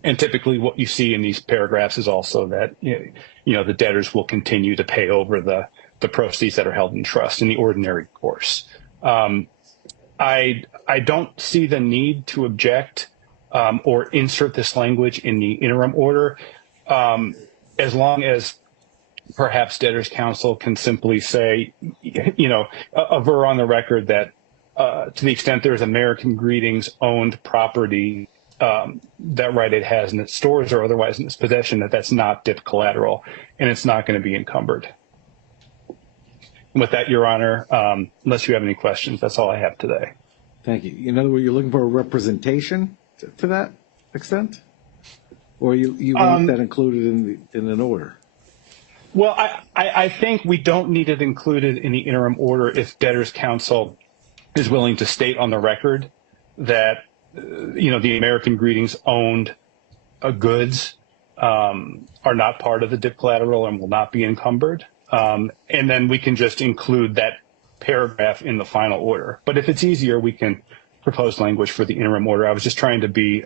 And typically what you see in these paragraphs is also that, the debtors will continue to pay over the proceeds that are held in trust in the ordinary course. I don't see the need to object or insert this language in the interim order, as long as perhaps debtors' counsel can simply say, aver on the record that to the extent there is American Greetings owned property that Rite Aid has in its stores or otherwise in its possession, that's not DIP collateral and it's not going to be encumbered. And with that, Your Honor, unless you have any questions, that's all I have today. Thank you. In other words, you're looking for a representation to that extent? Or you want that included in an order? Well, I think we don't need it included in the interim order if debtors counsel is willing to state on the record that, the American Greetings owned goods are not part of the DIP collateral and will not be encumbered. And then we can just include that paragraph in the final order. But if it's easier, we can propose language for the interim order. I was just trying to be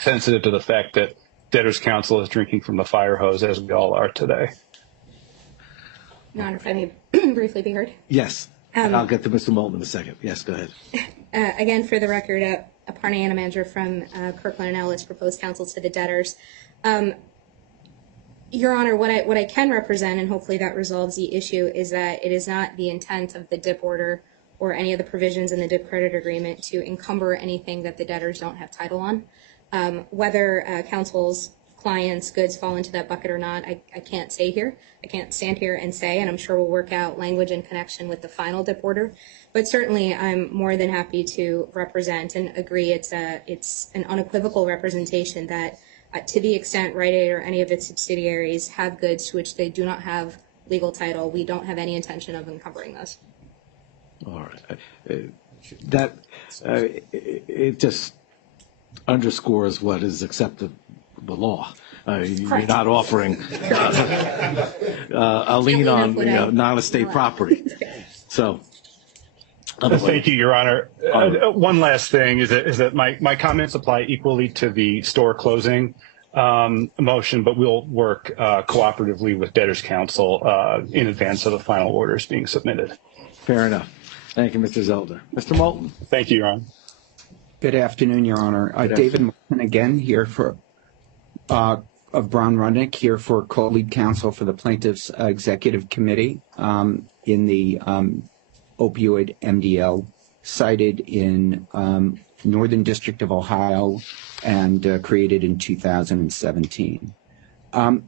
sensitive to the fact that debtors counsel is drinking from the fire hose, as we all are today. Your Honor, if I may briefly be heard. Yes. I'll get to Mr. Moulton in a second. Yes, go ahead. Again, for the record, Aparna Anna Manager from Kirkland & Ellis, proposed counsel to the debtors. Your Honor, what I can represent, and hopefully that resolves the issue, is that it is not the intent of the DIP order or any of the provisions in the DIP credit agreement to encumber anything that the debtors don't have title on. Whether counsel's clients' goods fall into that bucket or not, I can't say here. I can't stand here and say, and I'm sure we'll work out language in connection with the final DIP order. But certainly, I'm more than happy to represent and agree it's an unequivocal representation that to the extent Rite Aid or any of its subsidiaries have goods to which they do not have legal title, we don't have any intention of encumbering those. All right. It just underscores what is accepted the law. You're not offering a lien on non-estate property. So, thank you, Your Honor. One last thing is that my comments apply equally to the store closing motion, but we'll work cooperatively with debtors counsel in advance of the final orders being submitted. Fair enough. Thank you, Mr. Zelder. Mr. Moulton. Thank you, Your Honor. Good afternoon, Your Honor. David Moulton again here for of Brown Rudnick here for co-lead counsel for the Plaintiffs Executive Committee in the opioid MDL cited in Northern District of Ohio and created in 2017.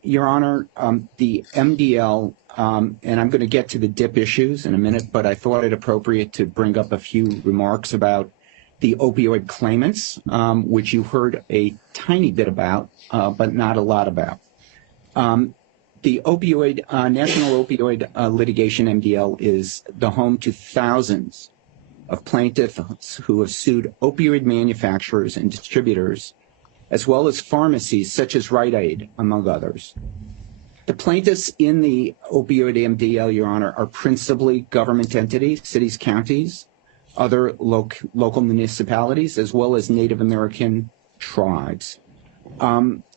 Your Honor, the MDL, and I'm going to get to the DIP issues in a minute, but I thought it appropriate to bring up a few remarks about the opioid claimants, which you heard a tiny bit about, but not a lot about. The opioid, National Opioid Litigation MDL is the home to thousands of plaintiffs who have sued opioid manufacturers and distributors, as well as pharmacies such as Rite Aid, among others. The plaintiffs in the opioid MDL, Your Honor, are principally government entities, cities, counties, other local municipalities, as well as Native American tribes.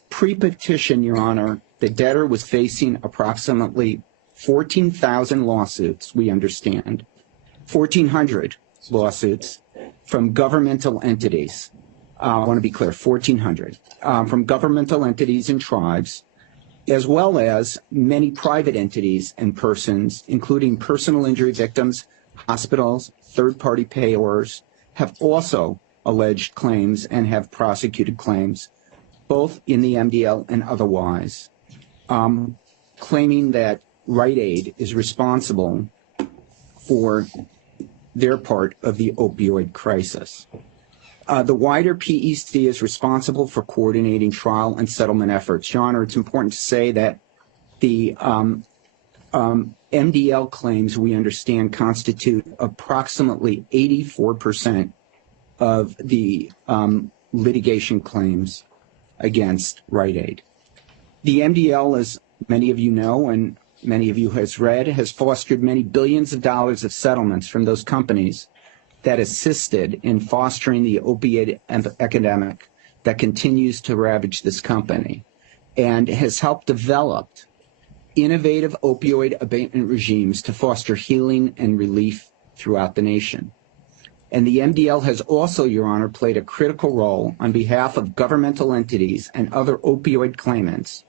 Pre-petition, Your Honor, the debtor was facing approximately 14,000 lawsuits, we understand, 1,400 lawsuits from governmental entities. I want to be clear, 1,400, from governmental entities and tribes, as well as many private entities and persons, including personal injury victims, hospitals, third-party payors, have also alleged claims and have prosecuted claims, both in the MDL and otherwise, claiming that Rite Aid is responsible for their part of the opioid crisis. The wider PEC is responsible for coordinating trial and settlement efforts. Your Honor, it's important to say that the MDL claims, we understand, constitute approximately 84% of the litigation claims against Rite Aid. The MDL, as many of you know and many of you has read, has fostered many billions of dollars of settlements from those companies that assisted in fostering the opioid epidemic that continues to ravage this company and has helped develop innovative opioid abatement regimes to foster healing and relief throughout the nation. And the MDL has also, Your Honor, played a critical role on behalf of governmental entities and other opioid claimants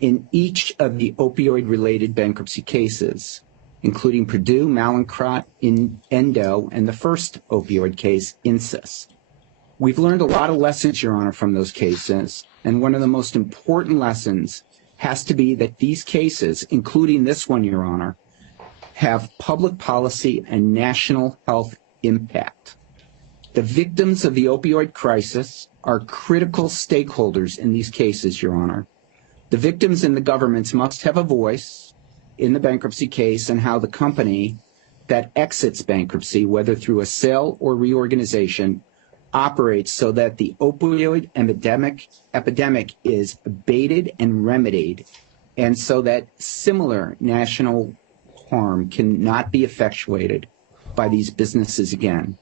in each of the opioid-related bankruptcy cases, including Purdue, Mallinckrodt, Endo, and the first opioid case, Insys. We've learned a lot of lessons, Your Honor, from those cases, and one of the most important lessons has to be that these cases, including this one, Your Honor, have public policy and national health impact. The victims of the opioid crisis are critical stakeholders in these cases, Your Honor, The victims and the governments must have a voice in the bankruptcy case and how the company that exits bankruptcy, whether through a sale or reorganization, operates so that the opioid epidemic is abated and remedied, and so that similar national harm cannot be effectuated by these businesses again.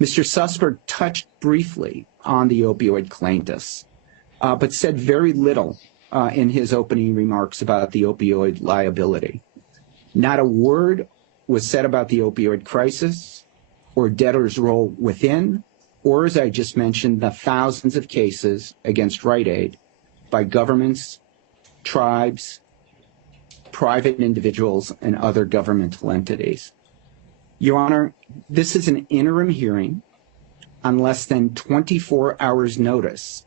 Mr. Sussberg touched briefly on the opioid plaintiffs, but said very little in his opening remarks about the opioid liability. Not a word was said about the opioid crisis or debtors' role within, or as I just mentioned, the thousands of cases against Rite Aid by governments, tribes, private individuals, and other governmental entities. Your Honor, this is an interim hearing on less than 24 hours' notice.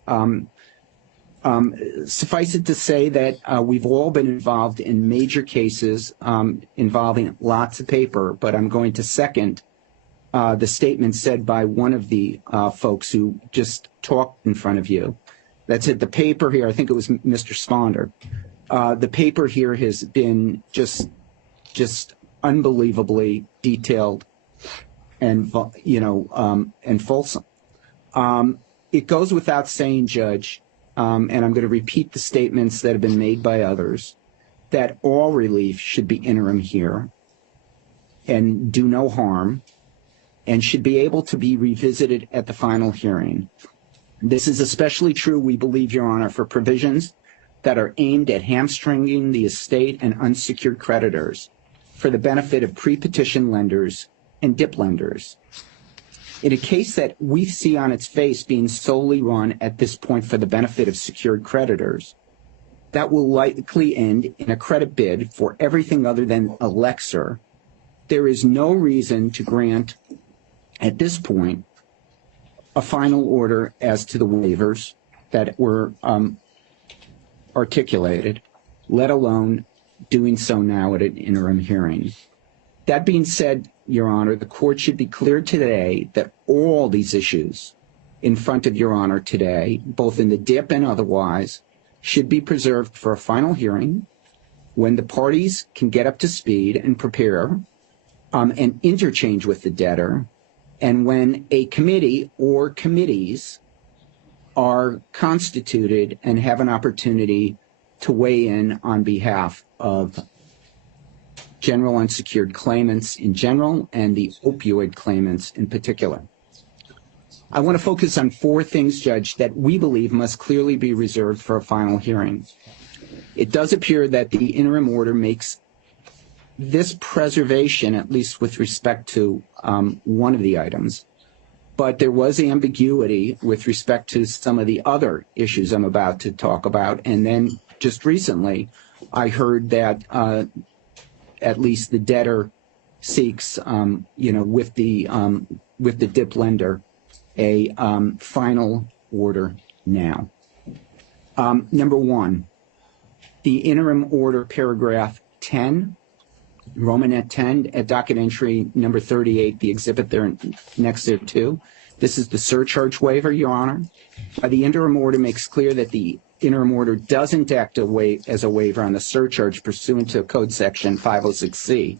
Suffice it to say that we've all been involved in major cases involving lots of paper, but I'm going to second the statement said by one of the folks who just talked in front of you. That said, the paper here, I think it was Mr. Sponder, the paper here has been just unbelievably detailed and, and fulsome. It goes without saying, Judge, and I'm going to repeat the statements that have been made by others, that all relief should be interim here and do no harm and should be able to be revisited at the final hearing. This is especially true, we believe, Your Honor, for provisions that are aimed at hamstringing the estate and unsecured creditors for the benefit of pre-petition lenders and DIP lenders. In a case that we see on its face being solely run at this point for the benefit of secured creditors, that will likely end in a credit bid for everything other than a Lexer. There is no reason to grant, at this point, a final order as to the waivers that were articulated, let alone doing so now at an interim hearing. That being said, Your Honor, the court should be clear today that all these issues in front of Your Honor today, both in the DIP and otherwise, should be preserved for a final hearing when the parties can get up to speed and prepare and interchange with the debtor, and when a committee or committees are constituted and have an opportunity to weigh in on behalf of general unsecured claimants in general and the opioid claimants in particular. I want to focus on four things, Judge, that we believe must clearly be reserved for a final hearing. It does appear that the interim order makes this preservation, at least with respect to one of the items, but there was ambiguity with respect to some of the other issues I'm about to talk about. And then just recently, I heard that at least the debtor seeks, with the DIP lender, a final order now. Number one, the interim order paragraph 10, Romanet 10, at docket entry number 38, the exhibit there next there too. This is the surcharge waiver, Your Honor. The interim order makes clear that the interim order doesn't act as a waiver on the surcharge pursuant to Code Section 506C.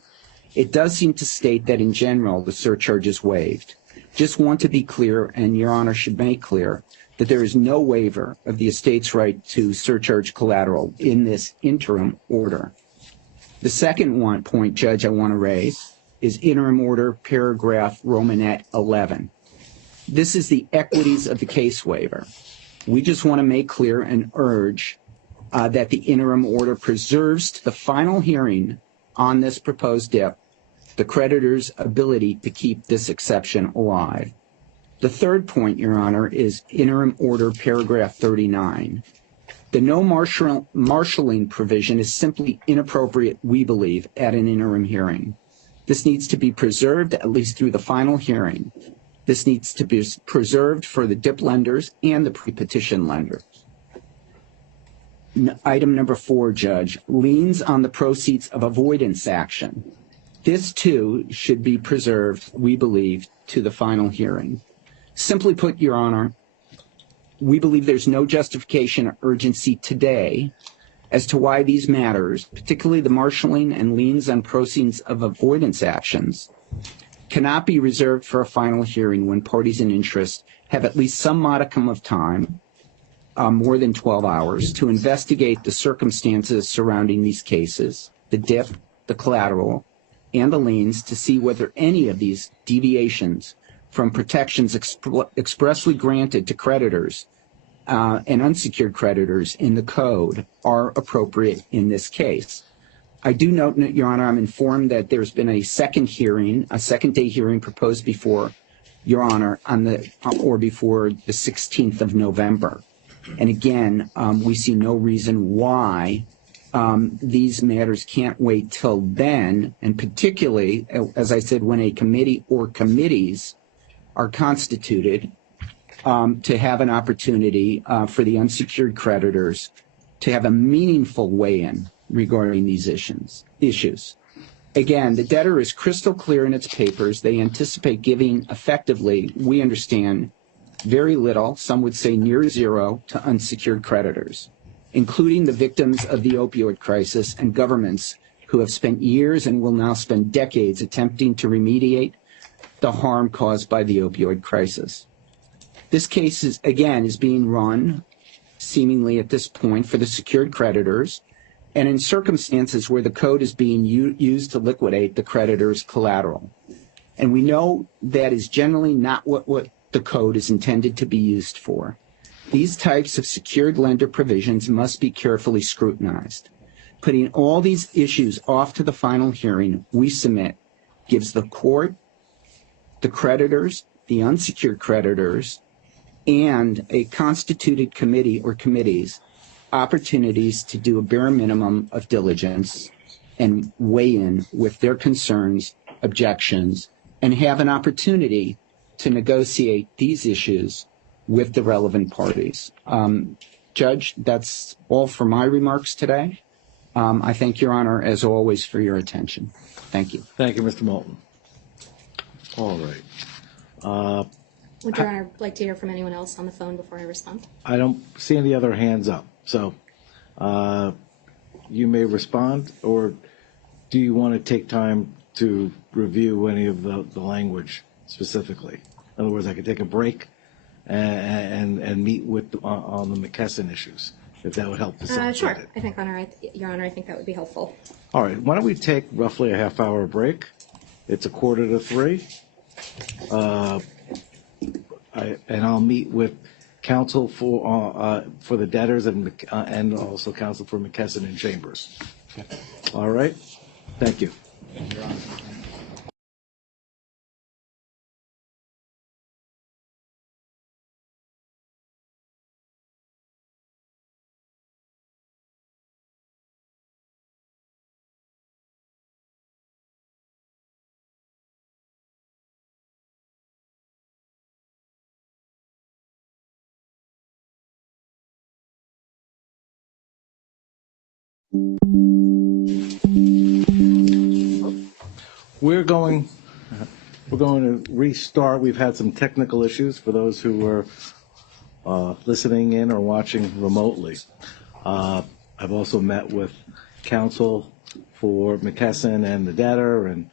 It does seem to state that in general the surcharge is waived. Just want to be clear, and Your Honor should make clear, that there is no waiver of the estate's right to surcharge collateral in this interim order. The second point, Judge, I want to raise is interim order paragraph Romanet 11. This is the equities of the case waiver. We just want to make clear and urge that the interim order preserves to the final hearing on this proposed DIP the creditor's ability to keep this exception alive. The third point, Your Honor, is interim order paragraph 39. The no marshalling provision is simply inappropriate, we believe, at an interim hearing. This needs to be preserved at least through the final hearing. This needs to be preserved for the DIP lenders and the pre-petition lenders. Item number 4, Judge, liens on the proceeds of avoidance action. This, too, should be preserved, we believe, to the final hearing. Simply put, Your Honor, we believe there's no justification or urgency today as to why these matters, particularly the marshaling and liens on proceeds of avoidance actions, cannot be reserved for a final hearing when parties in interest have at least some modicum of time, more than 12 hours, to investigate the circumstances surrounding these cases, the DIP, the collateral, and the liens, to see whether any of these deviations from protections expressly granted to creditors and unsecured creditors in the code are appropriate in this case. I do note, Your Honor, I'm informed that there's been a second day hearing proposed before Your Honor before the 16th of November. And again, we see no reason why these matters can't wait till then, and particularly, as I said, when a committee or committees are constituted, to have an opportunity for the unsecured creditors to have a meaningful weigh-in regarding these issues. Again, the debtor is crystal clear in its papers. They anticipate giving effectively, we understand, very little, some would say near zero, to unsecured creditors, including the victims of the opioid crisis and governments who have spent years and will now spend decades attempting to remediate the harm caused by the opioid crisis. This case is being run, seemingly at this point, for the secured creditors, and in circumstances where the code is being used to liquidate the creditor's collateral. And we know that is generally not what the code is intended to be used for. These types of secured lender provisions must be carefully scrutinized. Putting all these issues off to the final hearing, we submit, gives the court, the creditors, the unsecured creditors, and a constituted committee or committees opportunities to do a bare minimum of diligence and weigh in with their concerns, objections, and have an opportunity to negotiate these issues with the relevant parties. Judge, that's all for my remarks today. I thank Your Honor, as always, for your attention. Thank you. Thank you, Mr. Moulton. All right. Would Your Honor like to hear from anyone else on the phone before I respond? I don't see any other hands up, so you may respond, or do you want to take time to review any of the language specifically? In other words, I could take a break and meet with on the McKesson issues, if that would help facilitate Sure. it. I think, Your Honor, I think that would be helpful. All right. Why don't we take roughly a half-hour break? It's 2:45. And I'll meet with counsel for the debtors and also counsel for McKesson and Chambers. All right. Thank you. Your Honor. We're going to restart. We've had some technical issues for those who were listening in or watching remotely. I've also met with counsel for McKesson and the debtor, and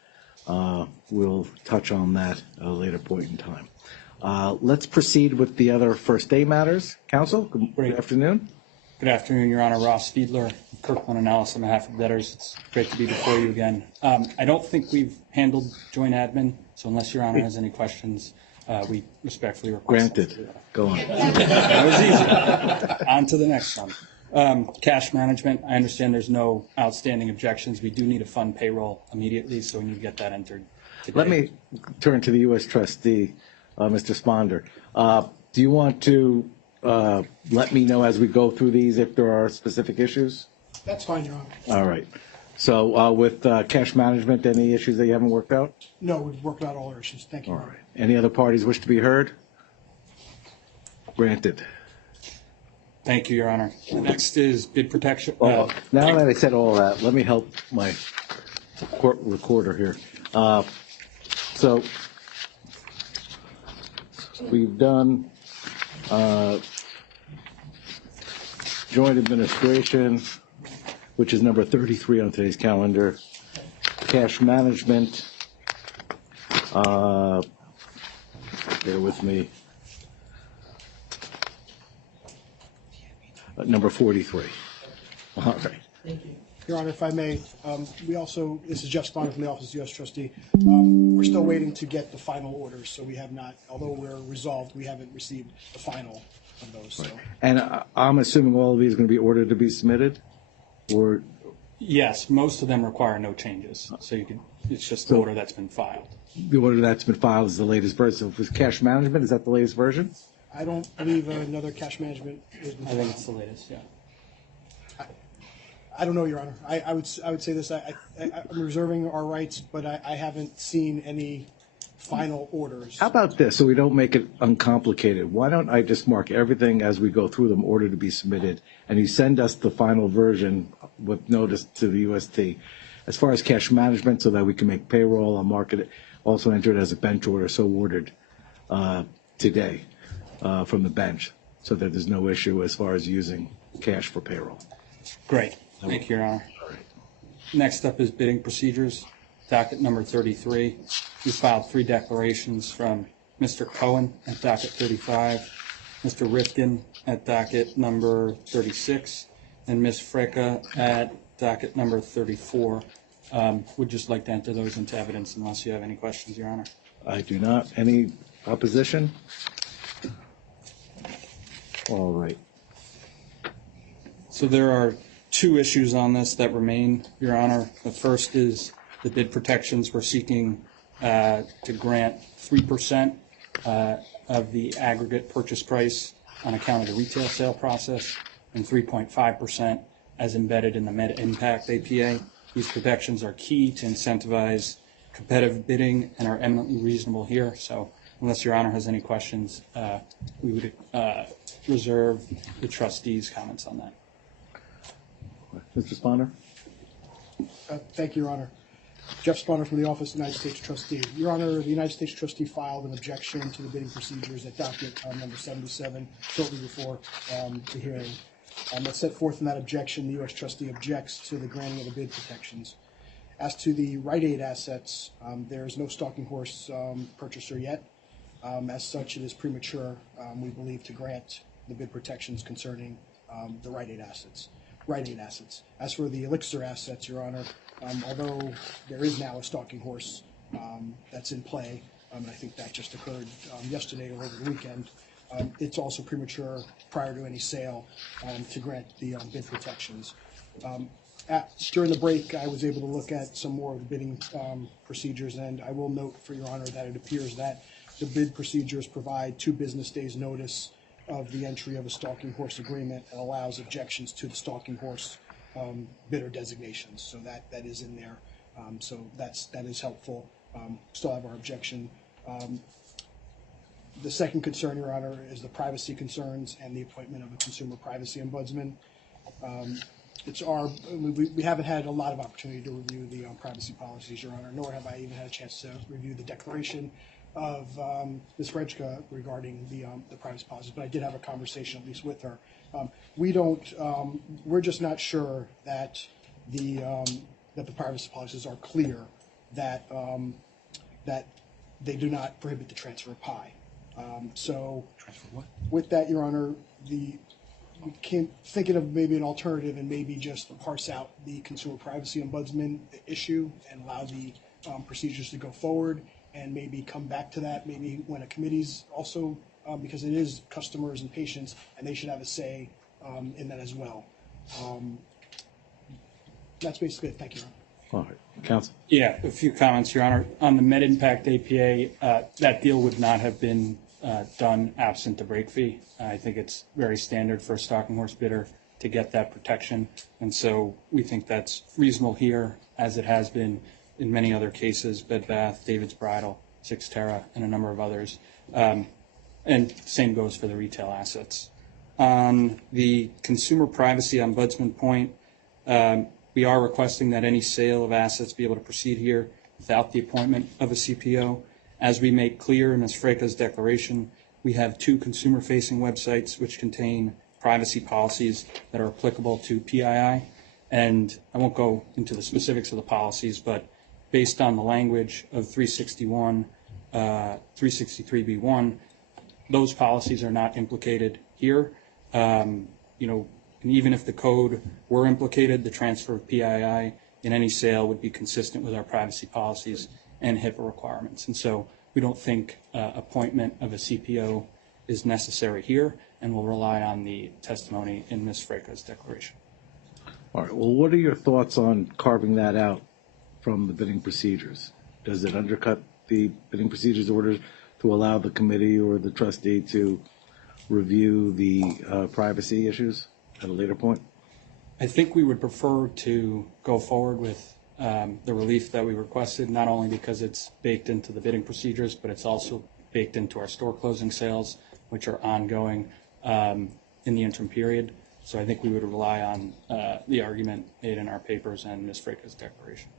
we'll touch on that at a later point in time. Let's proceed with the other first day matters. Counsel, good afternoon. Good afternoon, Your Honor. Ross Fiedler, Kirkland & Ellis on behalf of debtors. It's great to be before you again. I don't think we've handled joint admin, so unless Your Honor has any questions, we respectfully request. Granted. Go on. That was easy. On to the next one. Cash management. I understand there's no outstanding objections. We do need to fund payroll immediately, so we need to get that entered today. Let me turn to the U.S. trustee, Mr. Sponder. Do you want to let me know as we go through these if there are specific issues? That's fine, Your Honor. All right. So with cash management, any issues that you haven't worked out? No, we've worked out all our issues. Thank you. All right. Any other parties wish to be heard? Granted. Thank you, Your Honor. Next is bid protection. Now that I said all that, let me help my court recorder here. So we've done joint administration, which is number 33 on today's calendar. Cash management, bear with me, number 43. All right. Thank you. Your Honor, if I may, we also, this is Jeff Spawner from the Office of U.S. Trustee. We're still waiting to get the final orders, so we have not, although we're resolved, we haven't received the final of those. So. And I'm assuming all of these are going to be ordered to be submitted? Or Yes, most of them require no changes, so you can, it's just the order that's been filed. the order that's been filed is the latest version? So if it's cash management, is that the latest version? I don't believe another cash management is. I think it's the latest, yeah. I don't know, Your Honor. I would say this. I'm reserving our rights, but I haven't seen any final orders. How about this, so we don't make it uncomplicated? Why don't I just mark everything as we go through them, order to be submitted, and you send us the final version with notice to the UST. As far as cash management, so that we can make payroll, I'll mark it, also enter it as a bench order, so ordered today from the bench, so that there's no issue as far as using cash for payroll. Great. Thank you, Your Honor. Next up is bidding procedures, docket number 33. We filed 3 declarations from Mr. Cohen at docket 35, Mr. Rifkin at docket number 36, and Ms. Freka at docket number 34. Would just like to enter those into evidence unless you have any questions, Your Honor. I do not. Any opposition? All right. So there are 2 issues on this that remain, Your Honor. The first is the bid protections. We're seeking to grant 3% of the aggregate purchase price on account of the retail sale process and 3.5% as embedded in the Med Impact APA. These protections are key to incentivize competitive bidding and are eminently reasonable here. So unless Your Honor has any questions, we would reserve the trustees' comments on that. Mr. Spawner? Thank you, Your Honor. Jeff Spawner from the Office of the United States Trustee. Your Honor, the United States Trustee filed an objection to the bidding procedures at docket number 77 shortly before the hearing. As set forth in that objection, the U.S. Trustee objects to the granting of the bid protections. As to the Rite Aid assets, there is no stalking horse purchaser yet. As such, it is premature, we believe, to grant the bid protections concerning the Rite Aid assets. As for the Elixir assets, Your Honor, although there is now a stalking horse that's in play, and I think that just occurred yesterday or over the weekend, it's also premature prior to any sale to grant the bid protections. During the break, I was able to look at some more of the bidding procedures, and I will note for Your Honor that it appears that the bid procedures provide 2 business days notice of the entry of a stalking horse agreement and allows objections to the stalking horse bidder designations. So that is in there. So that is helpful. Still have our objection. The second concern, Your Honor, is the privacy concerns and the appointment of a consumer privacy ombudsman. We haven't had a lot of opportunity to review the privacy policies, Your Honor, nor have I even had a chance to review the declaration of Ms. Rejka regarding the privacy policies, but I did have a conversation at least with her. We're just not sure that the privacy policies are clear, that they do not prohibit the transfer of PI. So with that, Your Honor, we came thinking of maybe an alternative and maybe just parse out the consumer privacy ombudsman issue and allow the procedures to go forward, and maybe come back to that maybe when a committee's also, because it is customers and patients, and they should have a say in that as well. That's basically it. Thank you, Your Honor. All right. Counsel? Yeah, a few comments, Your Honor. On the Med Impact APA, that deal would not have been done absent the break fee. I think it's very standard for a stalking horse bidder to get that protection, and so we think that's reasonable here, as it has been in many other cases, Bed Bath, David's Bridal, Sixterra, and a number of others. And same goes for the retail assets. On the consumer privacy ombudsman point, we are requesting that any sale of assets be able to proceed here without the appointment of a CPO. As we make clear in Ms. Freka's declaration, we have 2 consumer-facing websites which contain privacy policies that are applicable to PII. And I won't go into the specifics of the policies, but based on the language of 363B1, those policies are not implicated here. And even if the code were implicated, the transfer of PII in any sale would be consistent with our privacy policies and HIPAA requirements. And so we don't think appointment of a CPO is necessary here, and we'll rely on the testimony in Ms. Freca's declaration. All right, well, what are your thoughts on carving that out from the bidding procedures? Does it undercut the bidding procedures orders to allow the committee or the trustee to review the privacy issues at a later point? I think we would prefer to go forward with the relief that we requested, not only because it's baked into the bidding procedures, but it's also baked into our store closing sales, which are ongoing in the interim period. So I think we would rely on the argument made in our papers and Ms. Freca's declaration.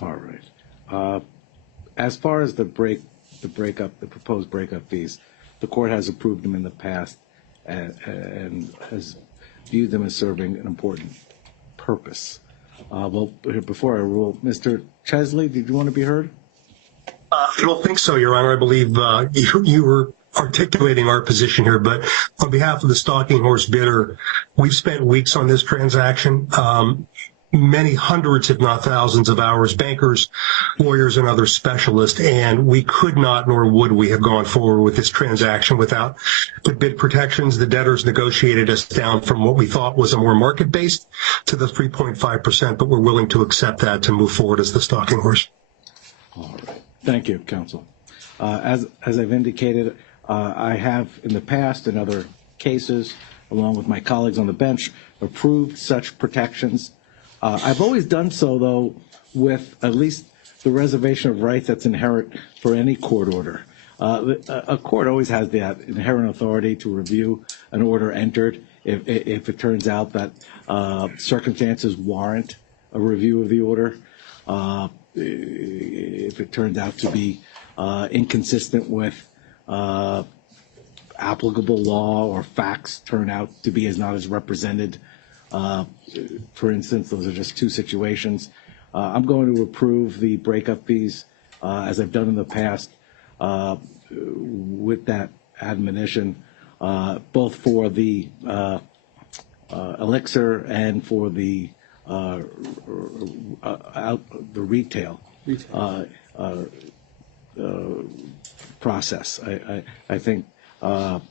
All right. As far as the proposed breakup fees, the court has approved them in the past and has viewed them as serving an important purpose. Well, before I rule, Mr. Chesley, did you want to be heard? I don't think so, Your Honor. I believe you were articulating our position here, but on behalf of the Stalking Horse bidder, we've spent weeks on this transaction. Many hundreds, if not thousands of hours, bankers, lawyers, and other specialists, and we could not nor would we have gone forward with this transaction without the bid protections. The debtors negotiated us down from what we thought was a more market-based to the 3.5%, but we're willing to accept that to move forward as the Stalking Horse. All right. Thank you, counsel. As I've indicated, I have in the past in other cases, along with my colleagues on the bench, approved such protections. I've always done so, though, with at least the reservation of rights that's inherent for any court order. A court always has that inherent authority to review an order entered if it turns out that circumstances warrant a review of the order. If it turns out to be inconsistent with applicable law or facts turn out to be not as represented. For instance, those are just two situations. I'm going to approve the breakup fees as I've done in the past with that admonition, both for the elixir and for the retail process. I think, and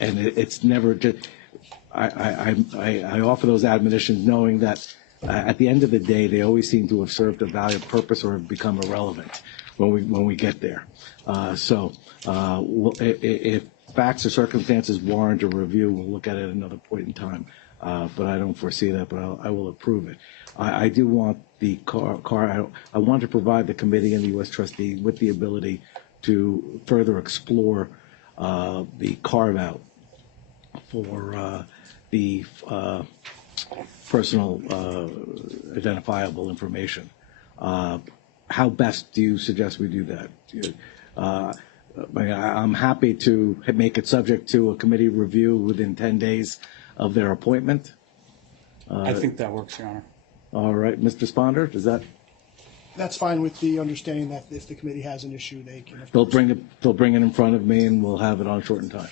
it's never just. I offer those admonitions knowing that at the end of the day, they always seem to have served a valuable purpose or have become irrelevant when we get there. So if facts or circumstances warrant a review, we'll look at it at another point in time. But I don't foresee that, but I will approve it. I do want the car. I want to provide the committee and the U.S. trustee with the ability to further explore the carve-out for the personal identifiable information. How best do you suggest we do that? I'm happy to make it subject to a committee review within 10 days of their appointment. I think that works, Your Honor. All right, Mr. Sponder, does that? That's fine with the understanding that if the committee has an issue, they can. They'll bring it in front of me, and we'll have it on shortened time.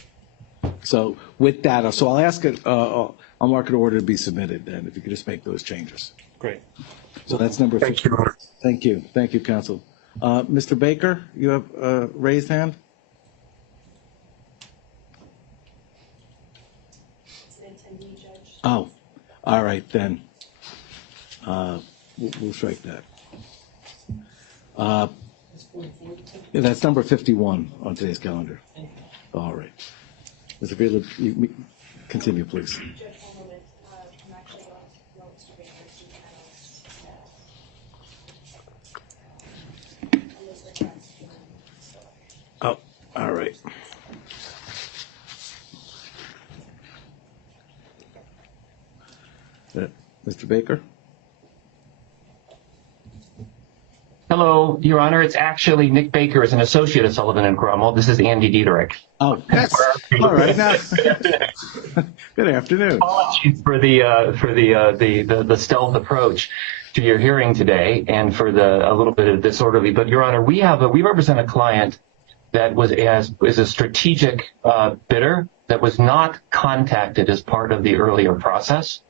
So with that, I'll ask it. I'll mark an order to be submitted. Then, if you could just make those changes. Great. So that's number. Thank you, Your Honor. Thank you, counsel. Mr. Baker, you have a raised hand. It's an attendee, Judge. Oh, all right then. We'll strike that. Yeah, that's number 51 on today's calendar. All right. Mr. Fiedler, you continue, please. Judge, one moment. I'm actually going to promote Mr. Baker to panelists. Oh, all right. Mr. Baker? Hello, Your Honor. It's actually Nick Baker as an associate of Sullivan and Cromwell. This is Andy Dieterich. Oh, that's all right. Now, good afternoon. Apologies for the stealth approach to your hearing today, and for a little bit of disorderly. But Your Honor, we represent a client that is a strategic bidder that was not contacted as part of the earlier process.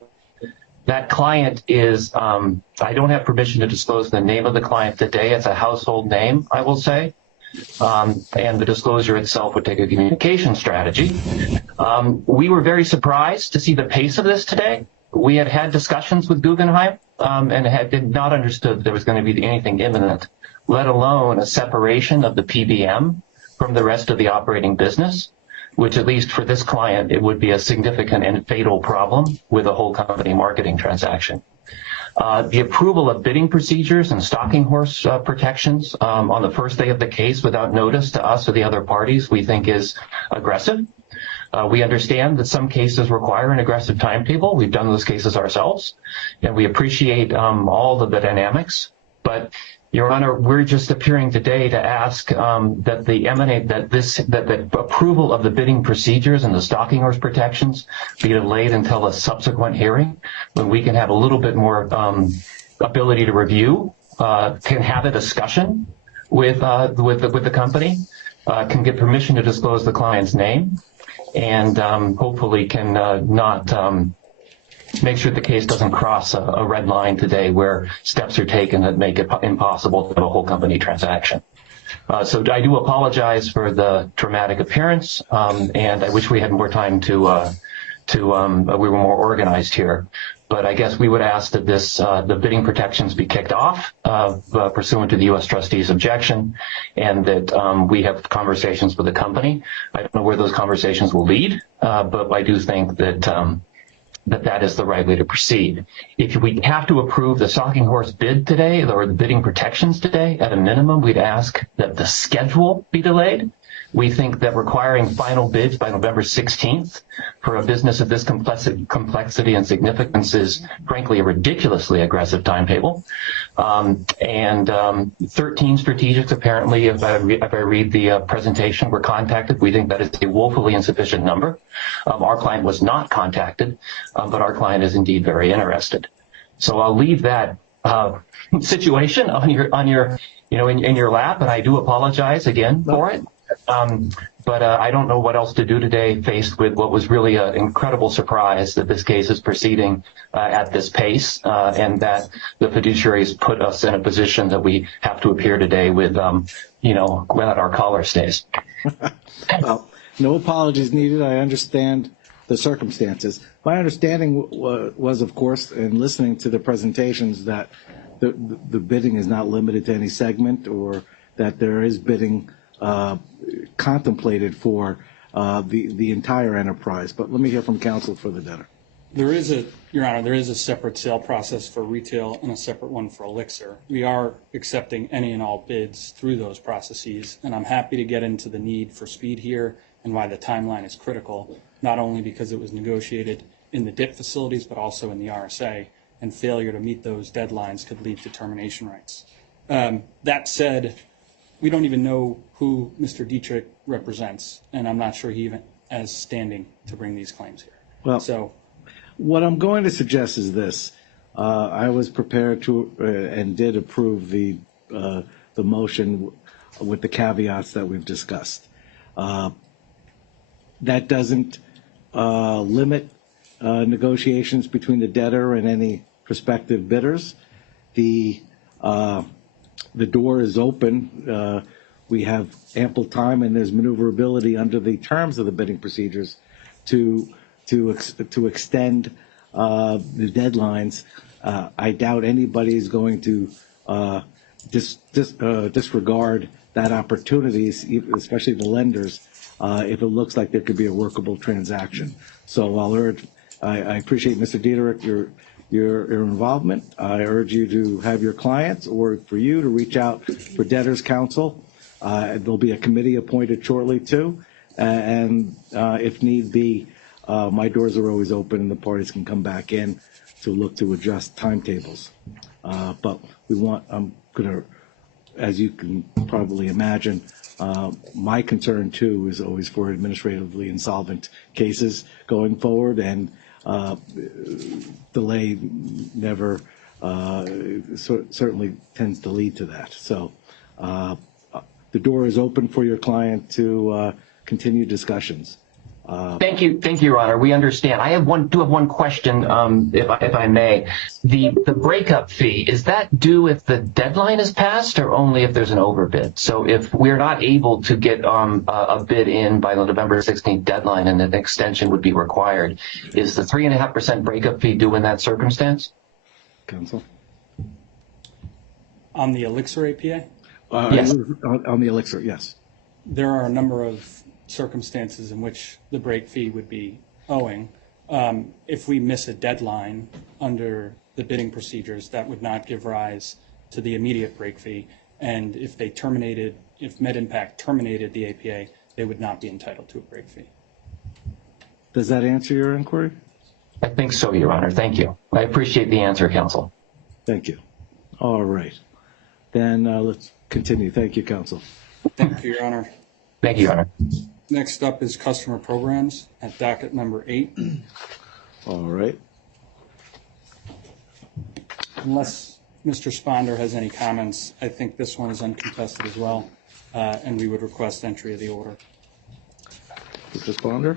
That client is, I don't have permission to disclose the name of the client today. It's a household name, I will say. And the disclosure itself would take a communication strategy. We were very surprised to see the pace of this today. We had discussions with Guggenheim and did not understood there was going to be anything imminent, let alone a separation of the PBM from the rest of the operating business, which at least for this client, it would be a significant and fatal problem with a whole company marketing transaction. The approval of bidding procedures and stalking horse protections on the first day of the case without notice to us or the other parties, we think is aggressive. We understand that some cases require an aggressive timetable. We've done those cases ourselves, and we appreciate all of the dynamics. But Your Honor, we're just appearing today to ask that the approval of the bidding procedures and the stalking horse protections be delayed until a subsequent hearing, when we can have a little bit more ability to review, can have a discussion with the company, can get permission to disclose the client's name, and hopefully can not make sure the case doesn't cross a red line today where steps are taken that make it impossible to have a whole company transaction. So I do apologize for the dramatic appearance, and I wish we had more time we were more organized here. But I guess we would ask that the bidding protections be kicked off pursuant to the U.S. trustee's objection, and that we have conversations with the company. I don't know where those conversations will lead, but I do think that that is the right way to proceed. If we have to approve the stalking horse bid today, or the bidding protections today, at a minimum, we'd ask that the schedule be delayed. We think that requiring final bids by November 16th for a business of this complexity and significance is, frankly, a ridiculously aggressive timetable. 13 strategics, apparently, if I read the presentation, were contacted. We think that is a woefully insufficient number. Our client was not contacted, but our client is indeed very interested. So I'll leave that situation on your in your lap, and I do apologize again for it. But I don't know what else to do today, faced with what was really an incredible surprise that this case is proceeding at this pace, and that the fiduciaries put us in a position that we have to appear today with, without our collar stays. Well, no apologies needed. I understand the circumstances. My understanding was, of course, in listening to the presentations, that the bidding is not limited to any segment, or that there is bidding contemplated for the entire enterprise. But let me hear from counsel for the debtor. Your Honor, there is a separate sale process for retail and a separate one for Elixir. We are accepting any and all bids through those processes, and I'm happy to get into the need for speed here and why the timeline is critical, not only because it was negotiated in the DIP facilities, but also in the RSA, and failure to meet those deadlines could lead to termination rights. That said, we don't even know who Mr. Dietrich represents, and I'm not sure he even has standing to bring these claims here. Well, what I'm going to suggest is this. I was prepared to and did approve the motion with the caveats that we've discussed. That doesn't limit negotiations between the debtor and any prospective bidders. The door is open. We have ample time, and there's maneuverability under the terms of the bidding procedures to extend the deadlines. I doubt anybody's going to disregard that opportunity, especially the lenders, if it looks like there could be a workable transaction. So I'll urge. I appreciate, Mr. Dieterich, your involvement. I urge you to have your clients, or for you to reach out for debtors counsel. There'll be a committee appointed shortly too, and if need be, my doors are always open, and the parties can come back in to look to adjust timetables. But I'm going to as you can probably imagine, my concern too is always for administratively insolvent cases going forward, and delay never certainly tends to lead to that. So the door is open for your client to continue discussions. Thank you, Your Honor. We understand. I have one question, if I may. The breakup fee, is that due if the deadline is passed, or only if there's an overbid? So if we're not able to get a bid in by the November 16th deadline and an extension would be required, is the 3.5% breakup fee due in that circumstance? Counsel? On the Elixir APA? Yes. On the Elixir, yes. There are a number of circumstances in which the break fee would be owing. If we miss a deadline under the bidding procedures, that would not give rise to the immediate break fee. And if MedImpact terminated the APA, they would not be entitled to a break fee. Does that answer your inquiry? I think so, Your Honor. Thank you. I appreciate the answer, counsel. Thank you. All right. Then let's continue. Thank you, counsel. Thank you, Your Honor. Thank you, Your Honor. Next up is customer programs at docket number 8. All right. Unless Mr. Sponder has any comments, I think this one is uncontested as well, and we would request entry of the order. Mr. Sponder?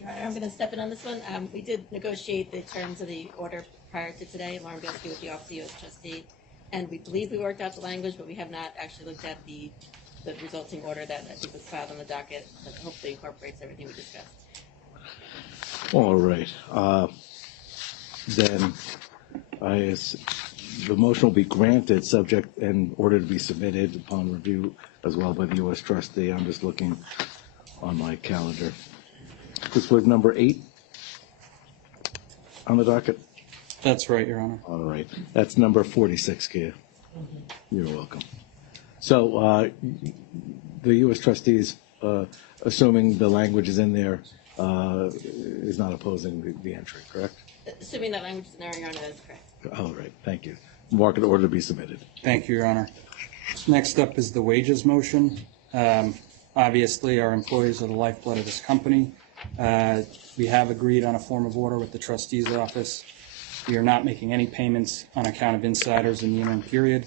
Your Honor, I'm going to step in on this one. We did negotiate the terms of the order prior to today. Lauren Bielski with the Office of the U.S. Trustee, and we believe we worked out the language, but we have not actually looked at the resulting order that I think was filed on the docket that hopefully incorporates everything we discussed. All right. Then the motion will be granted, subject and order to be submitted upon review as well by the U.S. Trustee. I'm just looking on my calendar. This was number 8 on the docket? That's right, Your Honor. All right. That's number 46, Kia. You're welcome. So the U.S. Trustees, assuming the language is in there, is not opposing the entry, correct? Assuming that language is in there, Your Honor, that is correct. All right. Thank you. Market order to be submitted. Thank you, Your Honor. Next up is the wages motion. Obviously, our employees are the lifeblood of this company. We have agreed on a form of order with the trustee's office. We are not making any payments on account of insiders in the interim period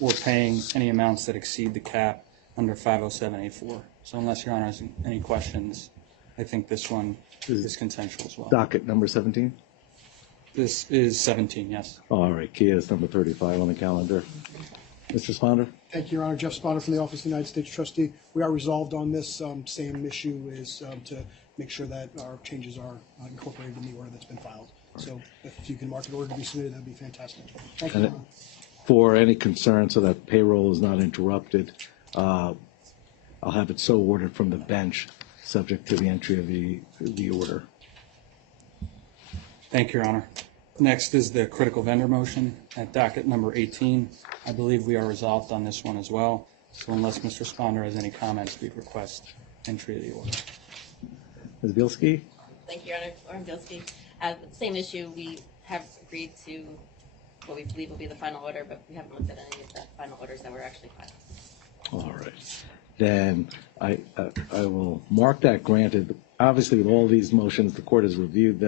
or paying any amounts that exceed the cap under 507A4. So unless Your Honor has any questions, I think this one is consensual as well. Docket number 17? This is 17, yes. All right. Kia is number 35 on the calendar. Mr. Sponder? Thank you, Your Honor. Jeff Sponder from the Office of the United States Trustee. We are resolved on this. Same issue is to make sure that our changes are incorporated in the order that's been filed. So if you can mark an order to be submitted, that would be fantastic. Thank you, Your Honor. For any concern so that payroll is not interrupted, I'll have it so ordered from the bench, subject to the entry of the order. Thank you, Your Honor. Next is the critical vendor motion at docket number 18. I believe we are resolved on this one as well. So unless Mr. Sponder has any comments, we'd request entry of the order. Ms. Bielski? Thank you, Your Honor. Lauren Bielski. Same issue. We have agreed to what we believe will be the final order, but we haven't looked at any of the final orders that were actually filed. All right. Then I will mark that granted. Obviously, with all these motions, the court has reviewed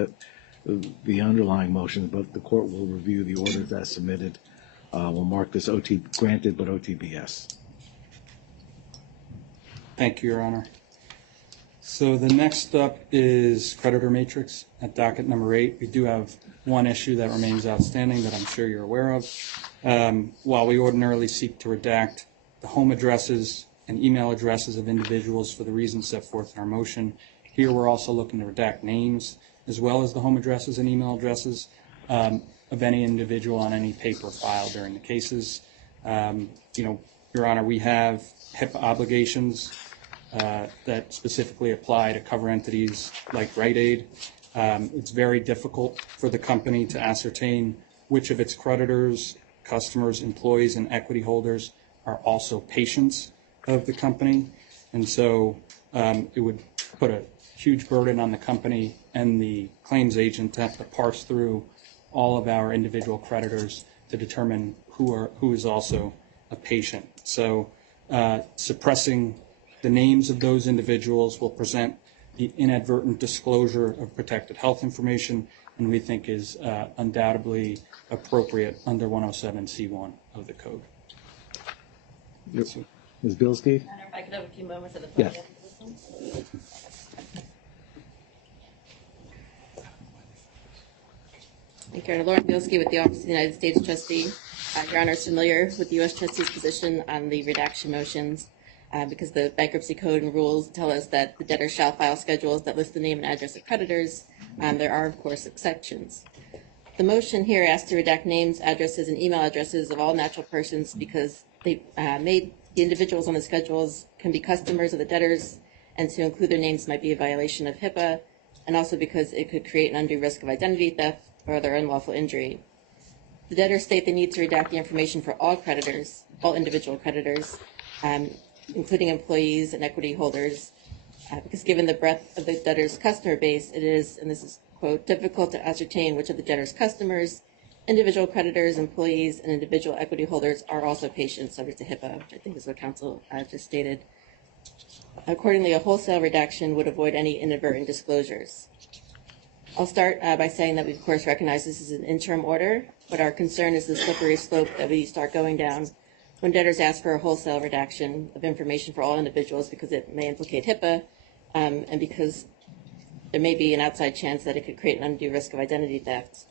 the underlying motions, but the court will review the orders as submitted. We'll mark this OT granted, but OTBS. Thank you, Your Honor. So the next up is creditor matrix at docket number 8. We do have one issue that remains outstanding that I'm sure you're aware of. While we ordinarily seek to redact the home addresses and email addresses of individuals for the reasons set forth in our motion, here we're also looking to redact names as well as the home addresses and email addresses of any individual on any paper file during the cases. Your Honor, we have HIPAA obligations that specifically apply to cover entities like Rite Aid. It's very difficult for the company to ascertain which of its creditors, customers, employees, and equity holders are also patients of the company. And so it would put a huge burden on the company and the claims agent to have to parse through all of our individual creditors to determine who is also a patient. So suppressing the names of those individuals will present the inadvertent disclosure of protected health information, and we think is undoubtedly appropriate under 107C1 of the code. Ms. Bilski? If I could have a few moments of the Yes. podium for this one. Thank you, Your Honor. Lauren Bielski with the Office of the United States Trustee. Your Honor is familiar with the U.S. Trustee's position on the redaction motions because the bankruptcy code and rules tell us that the debtor shall file schedules that list the name and address of creditors. There are, of course, exceptions. The motion here asks to redact names, addresses, and email addresses of all natural persons because they made the individuals on the schedules can be customers of the debtors, and to include their names might be a violation of HIPAA, and also because it could create an undue risk of identity theft or other unlawful injury. The debtors state they need to redact the information for all creditors, all individual creditors, including employees and equity holders, because given the breadth of the debtor's customer base, it is, and this is, quote, difficult to ascertain which of the debtor's customers, individual creditors, employees, and individual equity holders are also patients subject to HIPAA, which I think is what counsel just stated. Accordingly, a wholesale redaction would avoid any inadvertent disclosures. I'll start by saying that we, of course, recognize this is an interim order, but our concern is the slippery slope that we start going down when debtors ask for a wholesale redaction of information for all individuals because it may implicate HIPAA and because there may be an outside chance that it could create an undue risk of identity theft.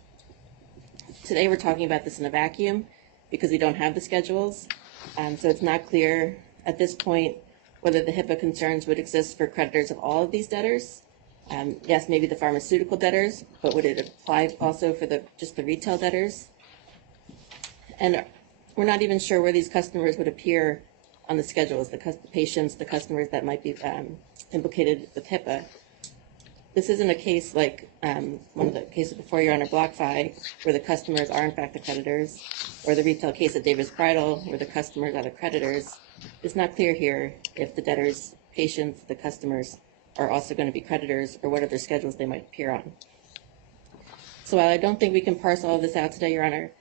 Today we're talking about this in a vacuum because we don't have the schedules, so it's not clear at this point whether the HIPAA concerns would exist for creditors of all of these debtors. Yes, maybe the pharmaceutical debtors, but would it apply also for just the retail debtors? And we're not even sure where these customers would appear on the schedules, the patients, the customers that might be implicated with HIPAA. This isn't a case like one of the cases before, Your Honor, BlockFi, where the customers are in fact the creditors, or the retail case at Davis Bridal, where the customers are the creditors. It's not clear here if the debtors, patients, the customers are also going to be creditors or what other schedules they might appear on. So while I don't think we can parse all of this out today, Your Honor,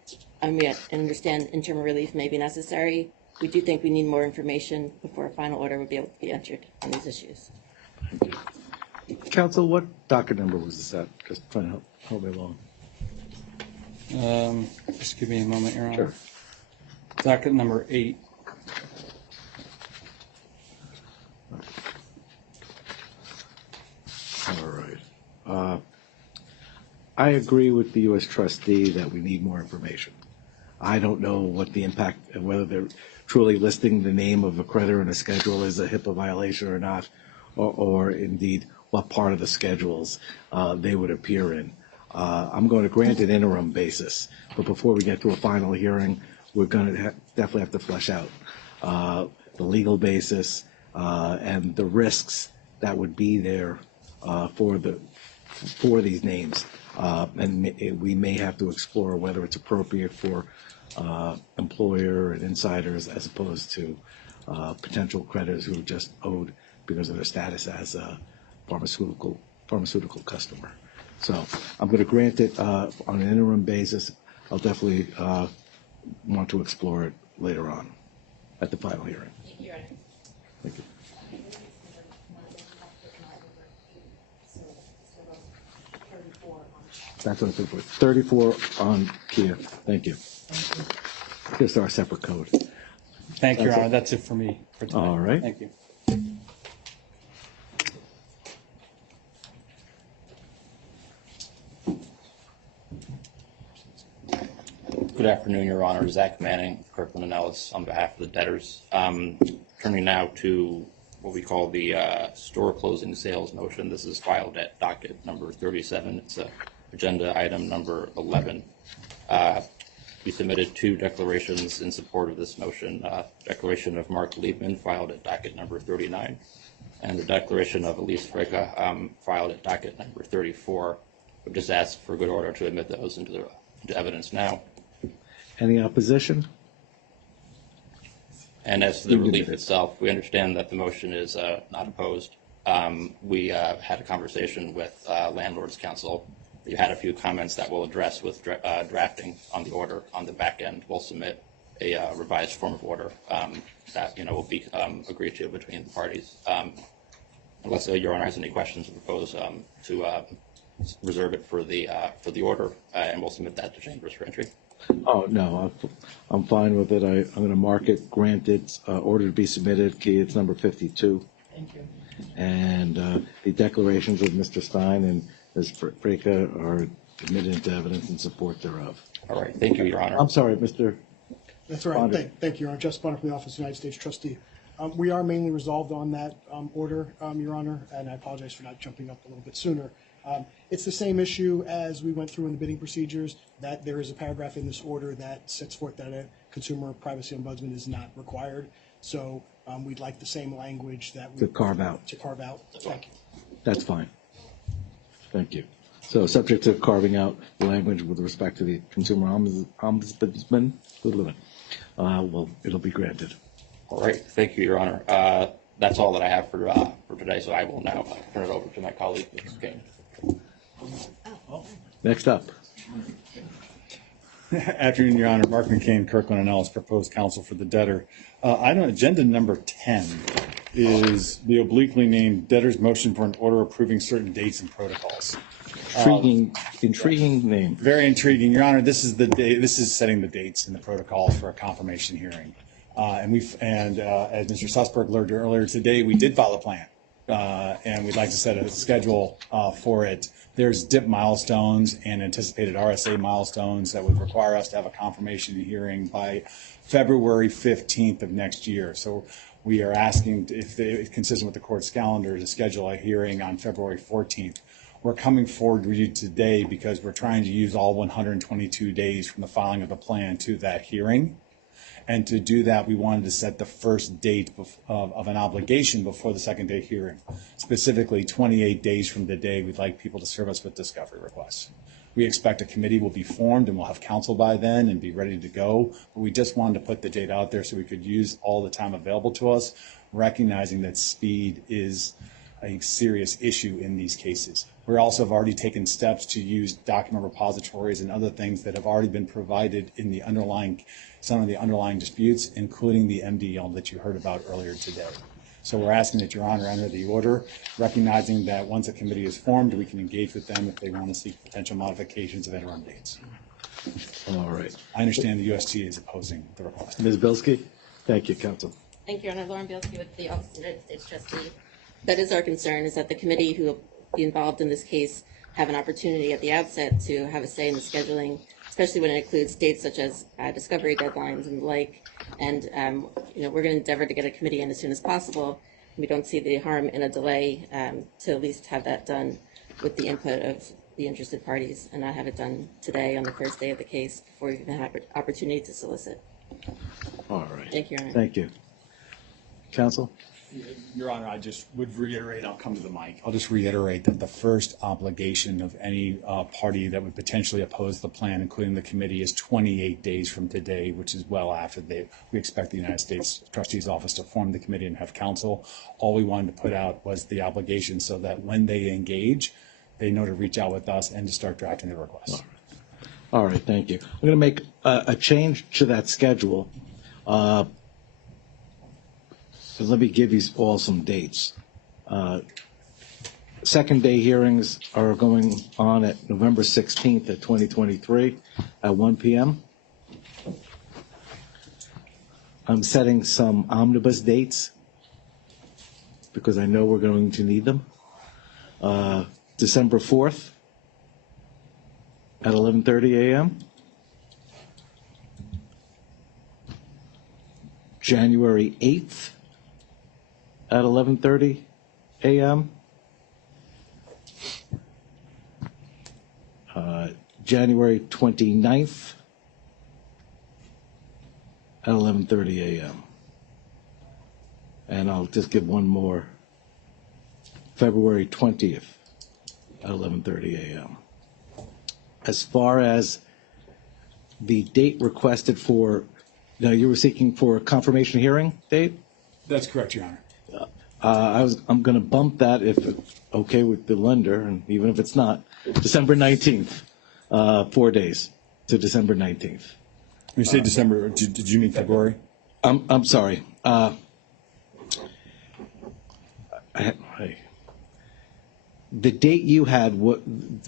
we understand interim relief may be necessary. We do think we need more information before a final order would be able to be entered on these issues. Counsel, what docket number was this at? Just trying to help me along. Just give me a moment, Your Honor. Sure. Docket number 8. All right. I agree with the U.S. trustee that we need more information. I don't know what the impact, whether they're truly listing the name of a creditor in a schedule is a HIPAA violation or not, or indeed what part of the schedules they would appear in. I'm going to grant an interim basis, but before we get to a final hearing, we're going to definitely have to flesh out the legal basis and the risks that would be there for these names. And we may have to explore whether it's appropriate for employer and insiders as opposed to potential creditors who are just owed because of their status as a pharmaceutical customer. So I'm going to grant it on an interim basis. I'll definitely want to explore it later on at the final hearing. Thank you. That's what I'm looking for. 34 on Kia. Thank you. Just our separate code. Thank you, Your Honor. That's it for me for tonight. All right. Thank you. Good afternoon, Your Honor. Zach Manning, Kirkland and Ellis, on behalf of the debtors. Turning now to what we call the store closing sales motion. This is filed at docket number 37. It's agenda item number 11. We submitted 2 declarations in support of this motion. Declaration of Mark Liebman filed at docket number 39, and the declaration of Elise Fricka filed at docket number 34. We just ask for good order to admit those into evidence now. Any opposition? And as to the relief itself, we understand that the motion is not opposed. We had a conversation with Landlord's Council. You had a few comments that we'll address with drafting on the order on the back end. We'll submit a revised form of order that will be agreed to between the parties. Unless Your Honor has any questions, I propose to reserve it for the order, and we'll submit that to chambers for entry. Oh, no, I'm fine with it. I'm going to mark it granted, order to be submitted, key, it's number 52. Thank you. And the declarations of Mr. Stein and Ms. Freka are admitted into evidence in support thereof. All right, thank you, Your Honor. I'm sorry, Mr. That's all right. Bonner. Thank you, Your Honor. Jeff Bonner from the Office of the United States Trustee. We are mainly resolved on that order, Your Honor, and I apologize for not jumping up a little bit sooner. It's the same issue as we went through in the bidding procedures, that there is a paragraph in this order that sets forth that a consumer privacy ombudsman is not required. So we'd like the same language that we To carve out. To carve out. Thank you. That's fine. Thank you. So subject to carving out the language with respect to the consumer ombudsman, well, it'll be granted. All right, thank you, Your Honor. That's all that I have for today, so I will now turn it over to my colleague, Mrs. King. Next up. Afternoon, Your Honor. Mark McCain, Kirkland & Ellis, proposed counsel for the debtor. Item agenda number 10 is the obliquely named debtor's motion for an order approving certain dates and protocols. Intriguing name. Very intriguing, Your Honor. This is the day. This is setting the dates and the protocols for a confirmation hearing. As Mr. Sussberg learned earlier today, we did file a plan, and we'd like to set a schedule for it. There's DIP milestones and anticipated RSA milestones that would require us to have a confirmation hearing by February 15th of next year. So we are asking, if it's consistent with the court's calendar, to schedule a hearing on February 14th. We're coming forward with you today because we're trying to use all 122 days from the filing of the plan to that hearing. And to do that, we wanted to set the first date of an obligation before the second day hearing. Specifically, 28 days from the day we'd like people to serve us with discovery requests. We expect a committee will be formed and we'll have counsel by then and be ready to go. But we just wanted to put the date out there so we could use all the time available to us, recognizing that speed is a serious issue in these cases. We also have already taken steps to use document repositories and other things that have already been provided in the some of the underlying disputes, including the MDL that you heard about earlier today. So we're asking that Your Honor enter the order, recognizing that once a committee is formed, we can engage with them if they want to seek potential modifications of interim dates. All right. I understand the UST is opposing the request. Ms. Bilski? Thank you, counsel. Thank you, Your Honor. Lauren Bielski with the Office of the United States Trustee. That is our concern, is that the committee who will be involved in this case have an opportunity at the outset to have a say in the scheduling, especially when it includes dates such as discovery deadlines and the like. And we're going to endeavor to get a committee in as soon as possible. We don't see the harm in a delay to at least have that done with the input of the interested parties and not have it done today on the first day of the case before you even have an opportunity to solicit. All right. Thank you, Your Honor. Thank you. Counsel? Your Honor, I just would reiterate, I'll come to the mic. I'll just reiterate that the first obligation of any party that would potentially oppose the plan, including the committee, is 28 days from today, which is well after we expect the United States Trustee's Office to form the committee and have counsel. All we wanted to put out was the obligation so that when they engage, they know to reach out with us and to start drafting the request. All right, thank you. I'm going to make a change to that schedule. So let me give you all some dates. Second day hearings are going on at November 16th at 2023 at 1 p.m. I'm setting some omnibus dates because I know we're going to need them. December 4th at 11:30 a.m. January 8th at 11:30 a.m. January 29th at 11:30 a.m. And I'll just give one more. February 20th at 11:30 a.m. As far as the date requested for, now you were seeking for a confirmation hearing date? That's correct, Your Honor. I'm going to bump that if it's okay with the lender, and even if it's not, December 19th, 4 days to December 19th. When you say December, did you mean February? I'm sorry. The date you had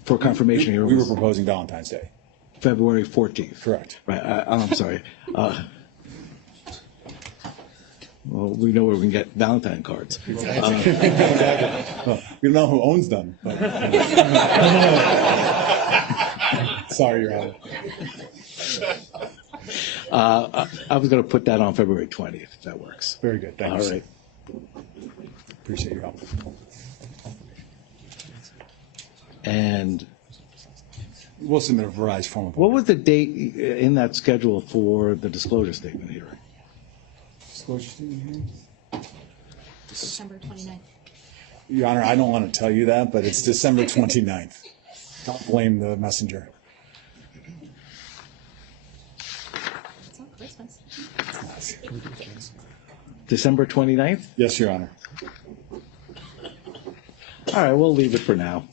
for confirmation here We were was proposing Valentine's Day. February 14th. Correct. Right. I'm sorry. Well, we know where we can get Valentine cards. We don't know who owns them. But. Sorry, Your Honor. I was going to put that on February 20th, if that works. Very good. Thank you. All right. Appreciate your help. And we'll submit a revised form of. What was the date in that schedule for the disclosure statement hearing? Disclosure statement hearing? December 29th. Your Honor, I don't want to tell you that, but it's December 29th. Don't blame the messenger. It's not Christmas. December 29th? Yes, Your Honor. All right, we'll leave it for now.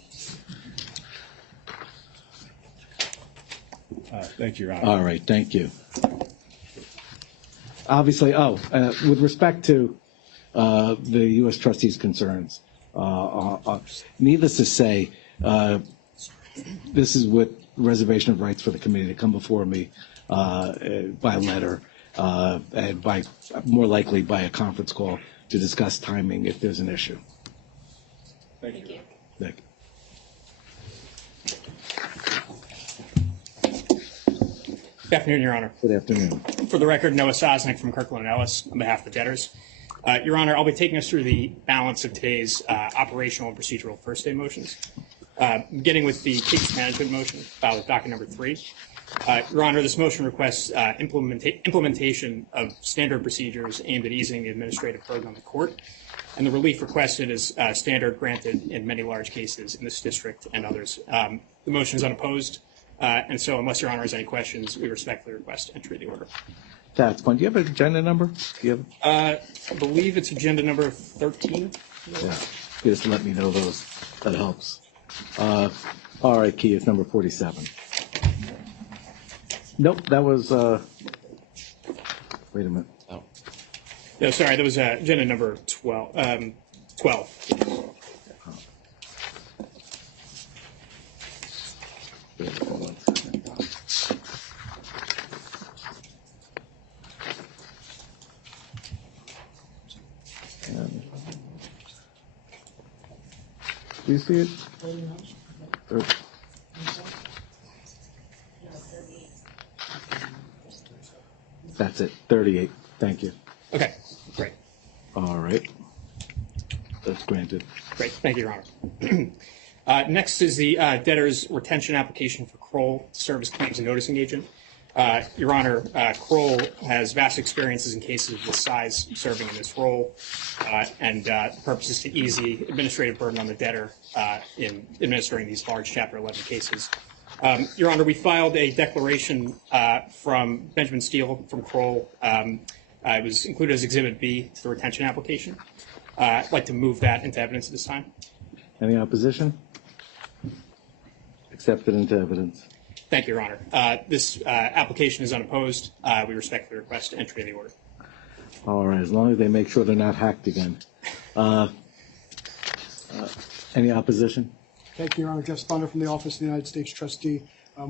Thank you, Your Honor. All right, thank you. Obviously, with respect to the U.S. trustees' concerns, needless to say, this is with reservation of rights for the committee to come before me by letter and by more likely by a conference call to discuss timing if there's an issue. Thank you. Thank you. Good afternoon, Your Honor. Good afternoon. For the record, Noah Sosnick from Kirkland & Ellis on behalf of the debtors. Your Honor, I'll be taking us through the balance of today's operational and procedural first day motions. Beginning with the case management motion, filed with docket number 3. Your Honor, this motion requests implementation of standard procedures aimed at easing the administrative burden on the court, and the relief requested is standard granted in many large cases in this district and others. The motion is unopposed, and so unless Your Honor has any questions, we respectfully request entry of the order. That's fine. Do you have an agenda number? Do you have? I believe it's agenda number 13. Yeah, just let me know those. That helps. All right, Key, it's number 47. Nope, that was, wait a minute. Oh. No, sorry, that was agenda number 12. 12. Do you see it? Or- That's it, 38. Thank you. Okay, great. All right. That's granted. Great, thank you, Your Honor. Next is the debtor's retention application for Kroll to serve as claims and noticing agent. Your Honor, Kroll has vast experiences in cases of this size serving in this role, and the purpose is to ease the administrative burden on the debtor in administering these large Chapter 11 cases. Your Honor, we filed a declaration from Benjamin Steele from Kroll. It was included as Exhibit B to the retention application. I'd like to move that into evidence at this time. Any opposition? Accepted into evidence. Thank you, Your Honor. This application is unopposed. We respectfully request entry of the order. All right, as long as they make sure they're not hacked again. Any opposition? Thank you, Your Honor. Jeff Spunder from the Office of the United States Trustee.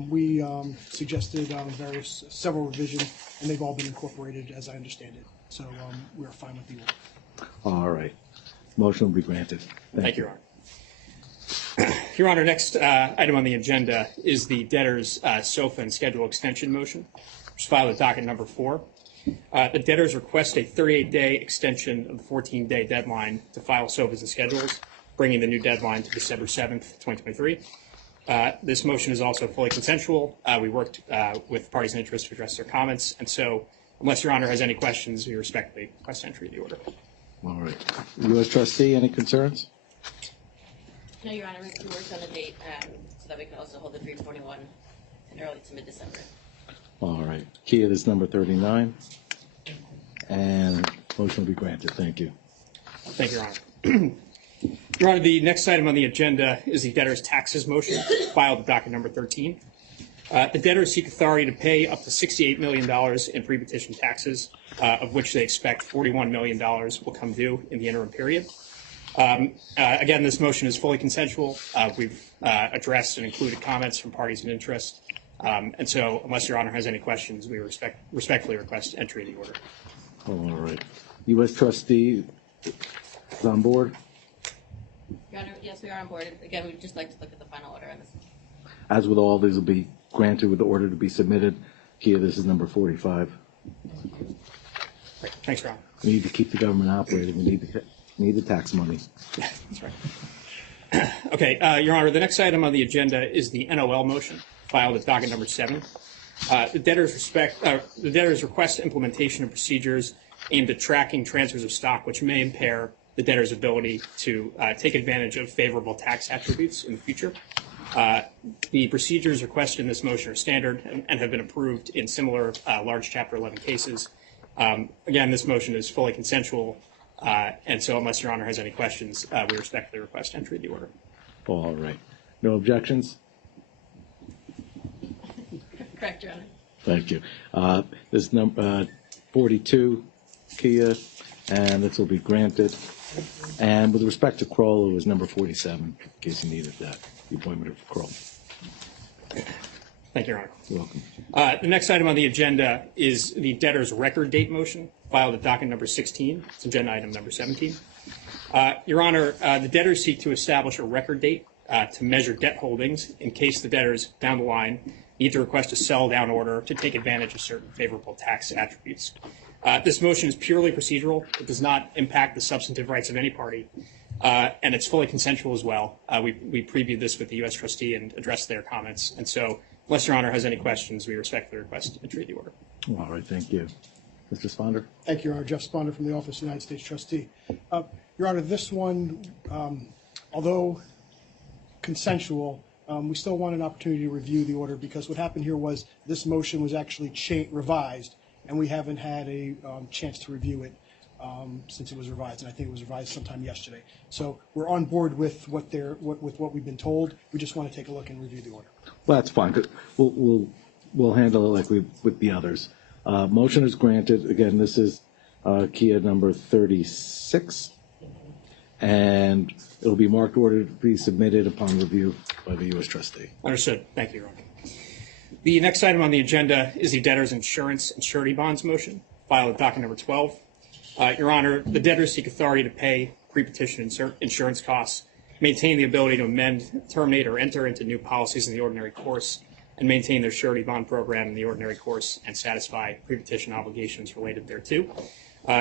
We suggested several revisions, and they've all been incorporated as I understand it. So we're fine with the order. All right. Motion will be granted. Thank you, Your Honor. Your Honor, next item on the agenda is the debtor's SOFA and schedule extension motion, which is filed with docket number 4. The debtors request a 38-day extension of the 14-day deadline to file SOFAs and schedules, bringing the new deadline to December 7th, 2023. This motion is also fully consensual. We worked with parties in interest to address their comments, and so unless Your Honor has any questions, we respectfully request entry of the order. All right. U.S. Trustee, any concerns? No, Your Honor, we worked on a date so that we can also hold the 341 in early to mid-December. All right. Kia is number 39. And motion will be granted. Thank you. Thank you, Your Honor. Your Honor, the next item on the agenda is the debtor's taxes motion, filed with docket number 13. The debtors seek authority to pay up to $68 million in pre-petition taxes, of which they expect $41 million will come due in the interim period. Again, this motion is fully consensual. We've addressed and included comments from parties of interest. And so, unless Your Honor has any questions, we respectfully request entry of the order. All right. U.S. trustee is on board. Your Honor, yes, we are on board. Again, we'd just like to look at the final order on this. As with all, these will be granted with the order to be submitted. Kia, this is number 45. Great. Thanks, Your Honor. We need to keep the government operating. We need the tax money. Yeah, that's right. Okay, Your Honor, the next item on the agenda is the NOL motion filed at docket number 7. The debtors request implementation of procedures aimed at tracking transfers of stock, which may impair the debtor's ability to take advantage of favorable tax attributes in the future. The procedures requested in this motion are standard and have been approved in similar large Chapter 11 cases. Again, this motion is fully consensual, and so unless Your Honor has any questions, we respectfully request entry of the order. All right. No objections? Correct, Your Honor. Thank you. This is number 42, Kia, and this will be granted. And with respect to Kroll, it was number 47, in case you needed that, the appointment of Kroll. Thank you, Your Honor. You're welcome. The next item on the agenda is the debtor's record date motion filed at docket number 16. It's agenda item number 17. Your Honor, the debtors seek to establish a record date to measure debt holdings in case the debtors down the line need to request a sell-down order to take advantage of certain favorable tax attributes. This motion is purely procedural. It does not impact the substantive rights of any party, and it's fully consensual as well. We previewed this with the U.S. trustee and addressed their comments. And so, unless Your Honor has any questions, we respectfully request entry of the order. All right, thank you. Mr. Sponder? Thank you, Your Honor. Jeff Sponder from the Office of the United States Trustee. Your Honor, this one, although consensual, we still want an opportunity to review the order because what happened here was this motion was actually revised, and we haven't had a chance to review it since it was revised, and I think it was revised sometime yesterday. So we're on board with what we've been told. We just want to take a look and review the order. Well, that's fine. 'Cause we'll handle it like we with the others. Motion is granted. Again, this is Kia number 36, and it'll be marked order to be submitted upon review by the U.S. trustee. Understood. Thank you, Your Honor. The next item on the agenda is the debtor's insurance and surety bonds motion, filed at docket number 12. Your Honor, the debtors seek authority to pay pre-petition insurance costs, maintain the ability to amend, terminate, or enter into new policies in the ordinary course, and maintain their surety bond program in the ordinary course and satisfy pre-petition obligations related thereto.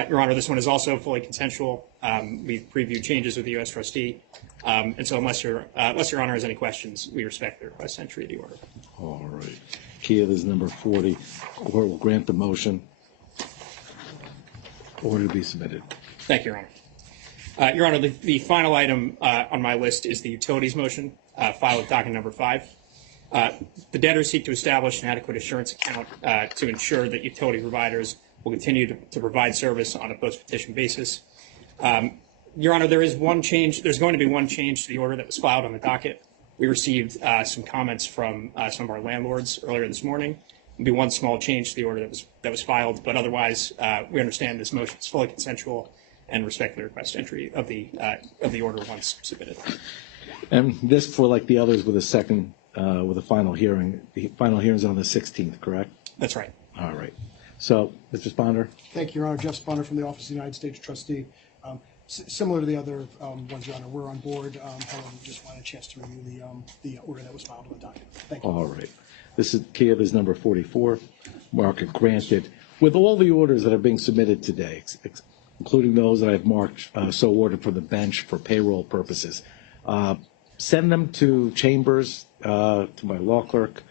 Your Honor, this one is also fully consensual. We've previewed changes with the U.S. trustee. And so unless Your Honor has any questions, we respectfully request entry of the order. All right. Kia, this is number 40. Court will grant the motion. Order to be submitted. Thank you, Your Honor. Your Honor, the final item on my list is the utilities motion, filed at docket number 5. The debtors seek to establish an adequate assurance account to ensure that utility providers will continue to provide service on a post-petition basis. Your Honor, there is one change. There's going to be one change to the order that was filed on the docket. We received some comments from some of our landlords earlier this morning. There'll be one small change to the order that was filed, but otherwise, we understand this motion is fully consensual and respectfully request entry of the order once submitted. And this, for like the others, with a final hearing. The final hearing is on the 16th, correct? That's right. All right. So, Mr. Sponder? Thank you, Your Honor. Jeff Sponder from the Office of the United States Trustee. Similar to the other ones, Your Honor, we're on board. However, we just want a chance to review the order that was filed on the docket. Thank you. All right. This is Kia, this is number 44. Mark it granted. With all the orders that are being submitted today, including those that I've marked so ordered for the bench for payroll purposes, send them to Chambers, to my law clerk,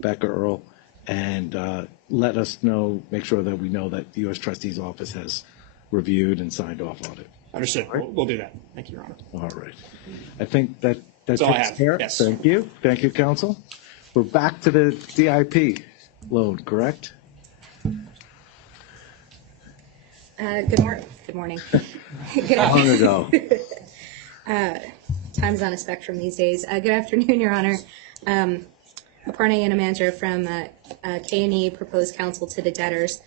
Becca Earl, and let us know, make sure that we know that the U.S. Trustee's Office has reviewed and signed off on it. Understood. We'll do that. Thank you, Your Honor. All right. I think that That's all I takes have. care. Yes. Thank you. Thank you, counsel. We're back to the DIP loan, correct? Good morning. Good Long ago. Time's on a spectrum these days. Good afternoon, Your Honor. Aparna Yanamandra from K&E, proposed counsel to the debtors.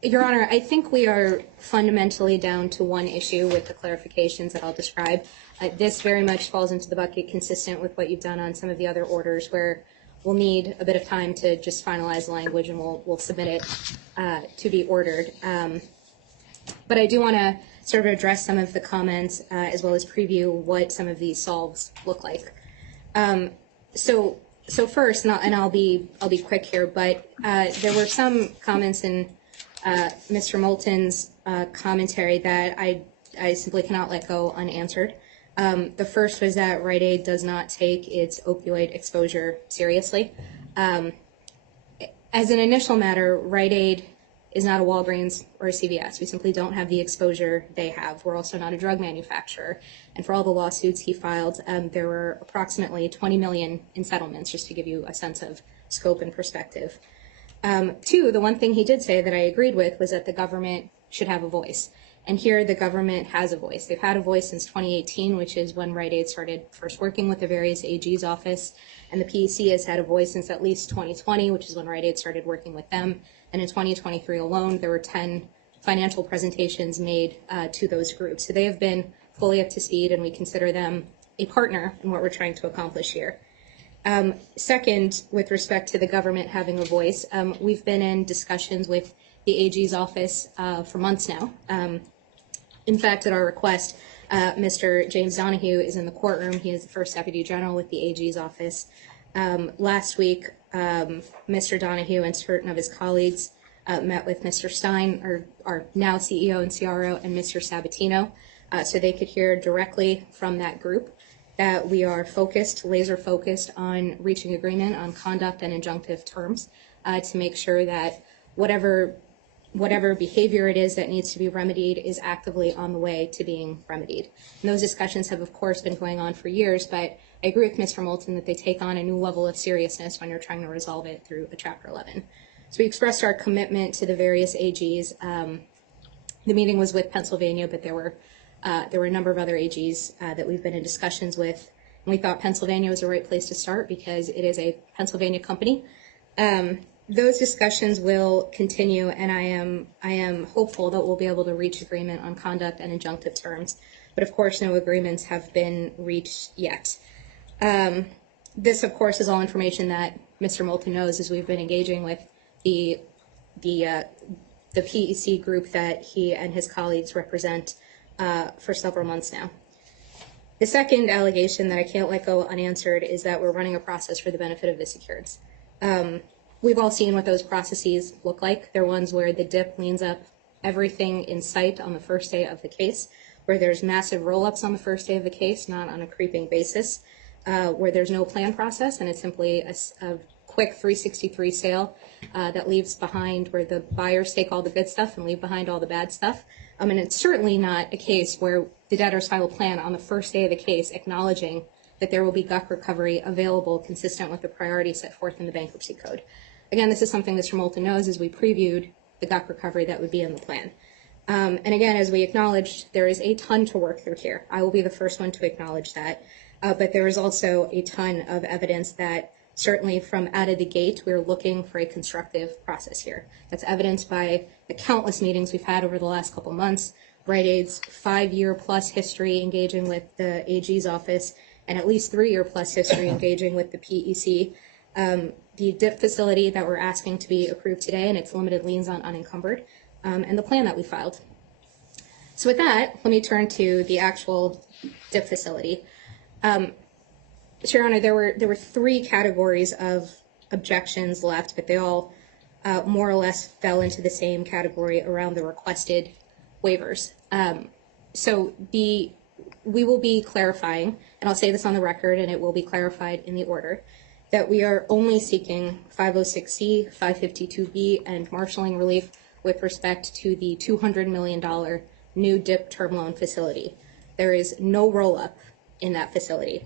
Your Honor, I think we are fundamentally down to one issue with the clarifications that I'll describe. This very much falls into the bucket consistent with what you've done on some of the other orders, where we'll need a bit of time to just finalize the language, and we'll submit it to be ordered. But I do want to sort of address some of the comments as well as preview what some of these solves look like. So first, and I'll be quick here, but there were some comments in Mr. Moulton's commentary that I simply cannot let go unanswered. The first was that Rite Aid does not take its opioid exposure seriously. As an initial matter, Rite Aid is not a Walgreens or a CVS. We simply don't have the exposure they have. We're also not a drug manufacturer. And for all the lawsuits he filed, there were approximately 20 million in settlements, just to give you a sense of scope and perspective. Two, the one thing he did say that I agreed with was that the government should have a voice. And here the government has a voice. They've had a voice since 2018, which is when Rite Aid started first working with the various AG's office. And the PEC has had a voice since at least 2020, which is when Rite Aid started working with them. And in 2023 alone, there were 10 financial presentations made to those groups. So they have been fully up to speed, and we consider them a partner in what we're trying to accomplish here. Second, with respect to the government having a voice, we've been in discussions with the AG's office for months now. In fact, at our request, Mr. James Donahue is in the courtroom. He is the first Deputy General with the AG's office. Last week, Mr. Donahue and certain of his colleagues met with Mr. Stein, our now CEO and CRO, and Mr. Sabatino, so they could hear directly from that group that we are focused, laser focused on reaching agreement on conduct and injunctive terms to make sure that whatever behavior it is that needs to be remedied is actively on the way to being remedied. And those discussions have, of course, been going on for years, but I agree with Mr. Moulton that they take on a new level of seriousness when you're trying to resolve it through a Chapter 11. So we expressed our commitment to the various AGs. The meeting was with Pennsylvania, but there were a number of other AGs that we've been in discussions with. And we thought Pennsylvania was the right place to start because it is a Pennsylvania company. Those discussions will continue, and I am hopeful that we'll be able to reach agreement on conduct and injunctive terms. But of course, no agreements have been reached yet. This, of course, is all information that Mr. Moulton knows, as we've been engaging with the PEC group that he and his colleagues represent for several months now. The second allegation that I can't let go unanswered is that we're running a process for the benefit of the secureds. We've all seen what those processes look like. They're ones where the DIP cleans up everything in sight on the first day of the case, where there's massive roll-ups on the first day of the case, not on a creeping basis, where there's no plan process, and it's simply a quick 363 sale that leaves behind where the buyers take all the good stuff and leave behind all the bad stuff. And it's certainly not a case where the debtors file a plan on the first day of the case acknowledging that there will be GUC recovery available consistent with the priorities set forth in the bankruptcy code. Again, this is something Mr. Moulton knows as we previewed the GUC recovery that would be in the plan. And again, as we acknowledged, there is a ton to work through here. I will be the first one to acknowledge that. But there is also a ton of evidence that certainly from out of the gate, we're looking for a constructive process here. That's evidenced by the countless meetings we've had over the last couple months, Rite Aid's 5-year-plus history engaging with the AG's office, and at least 3-year-plus history engaging with the PEC. The DIP facility that we're asking to be approved today and its limited liens on unencumbered, and the plan that we filed. So with that, let me turn to the actual DIP facility. Your Honor, there were 3 categories of objections left, but they all more or less fell into the same category around the requested waivers. So we will be clarifying, and I'll say this on the record, and it will be clarified in the order, that we are only seeking 506C, 552B, and marshalling relief with respect to the $200 million new DIP term loan facility. There is no roll-up in that facility.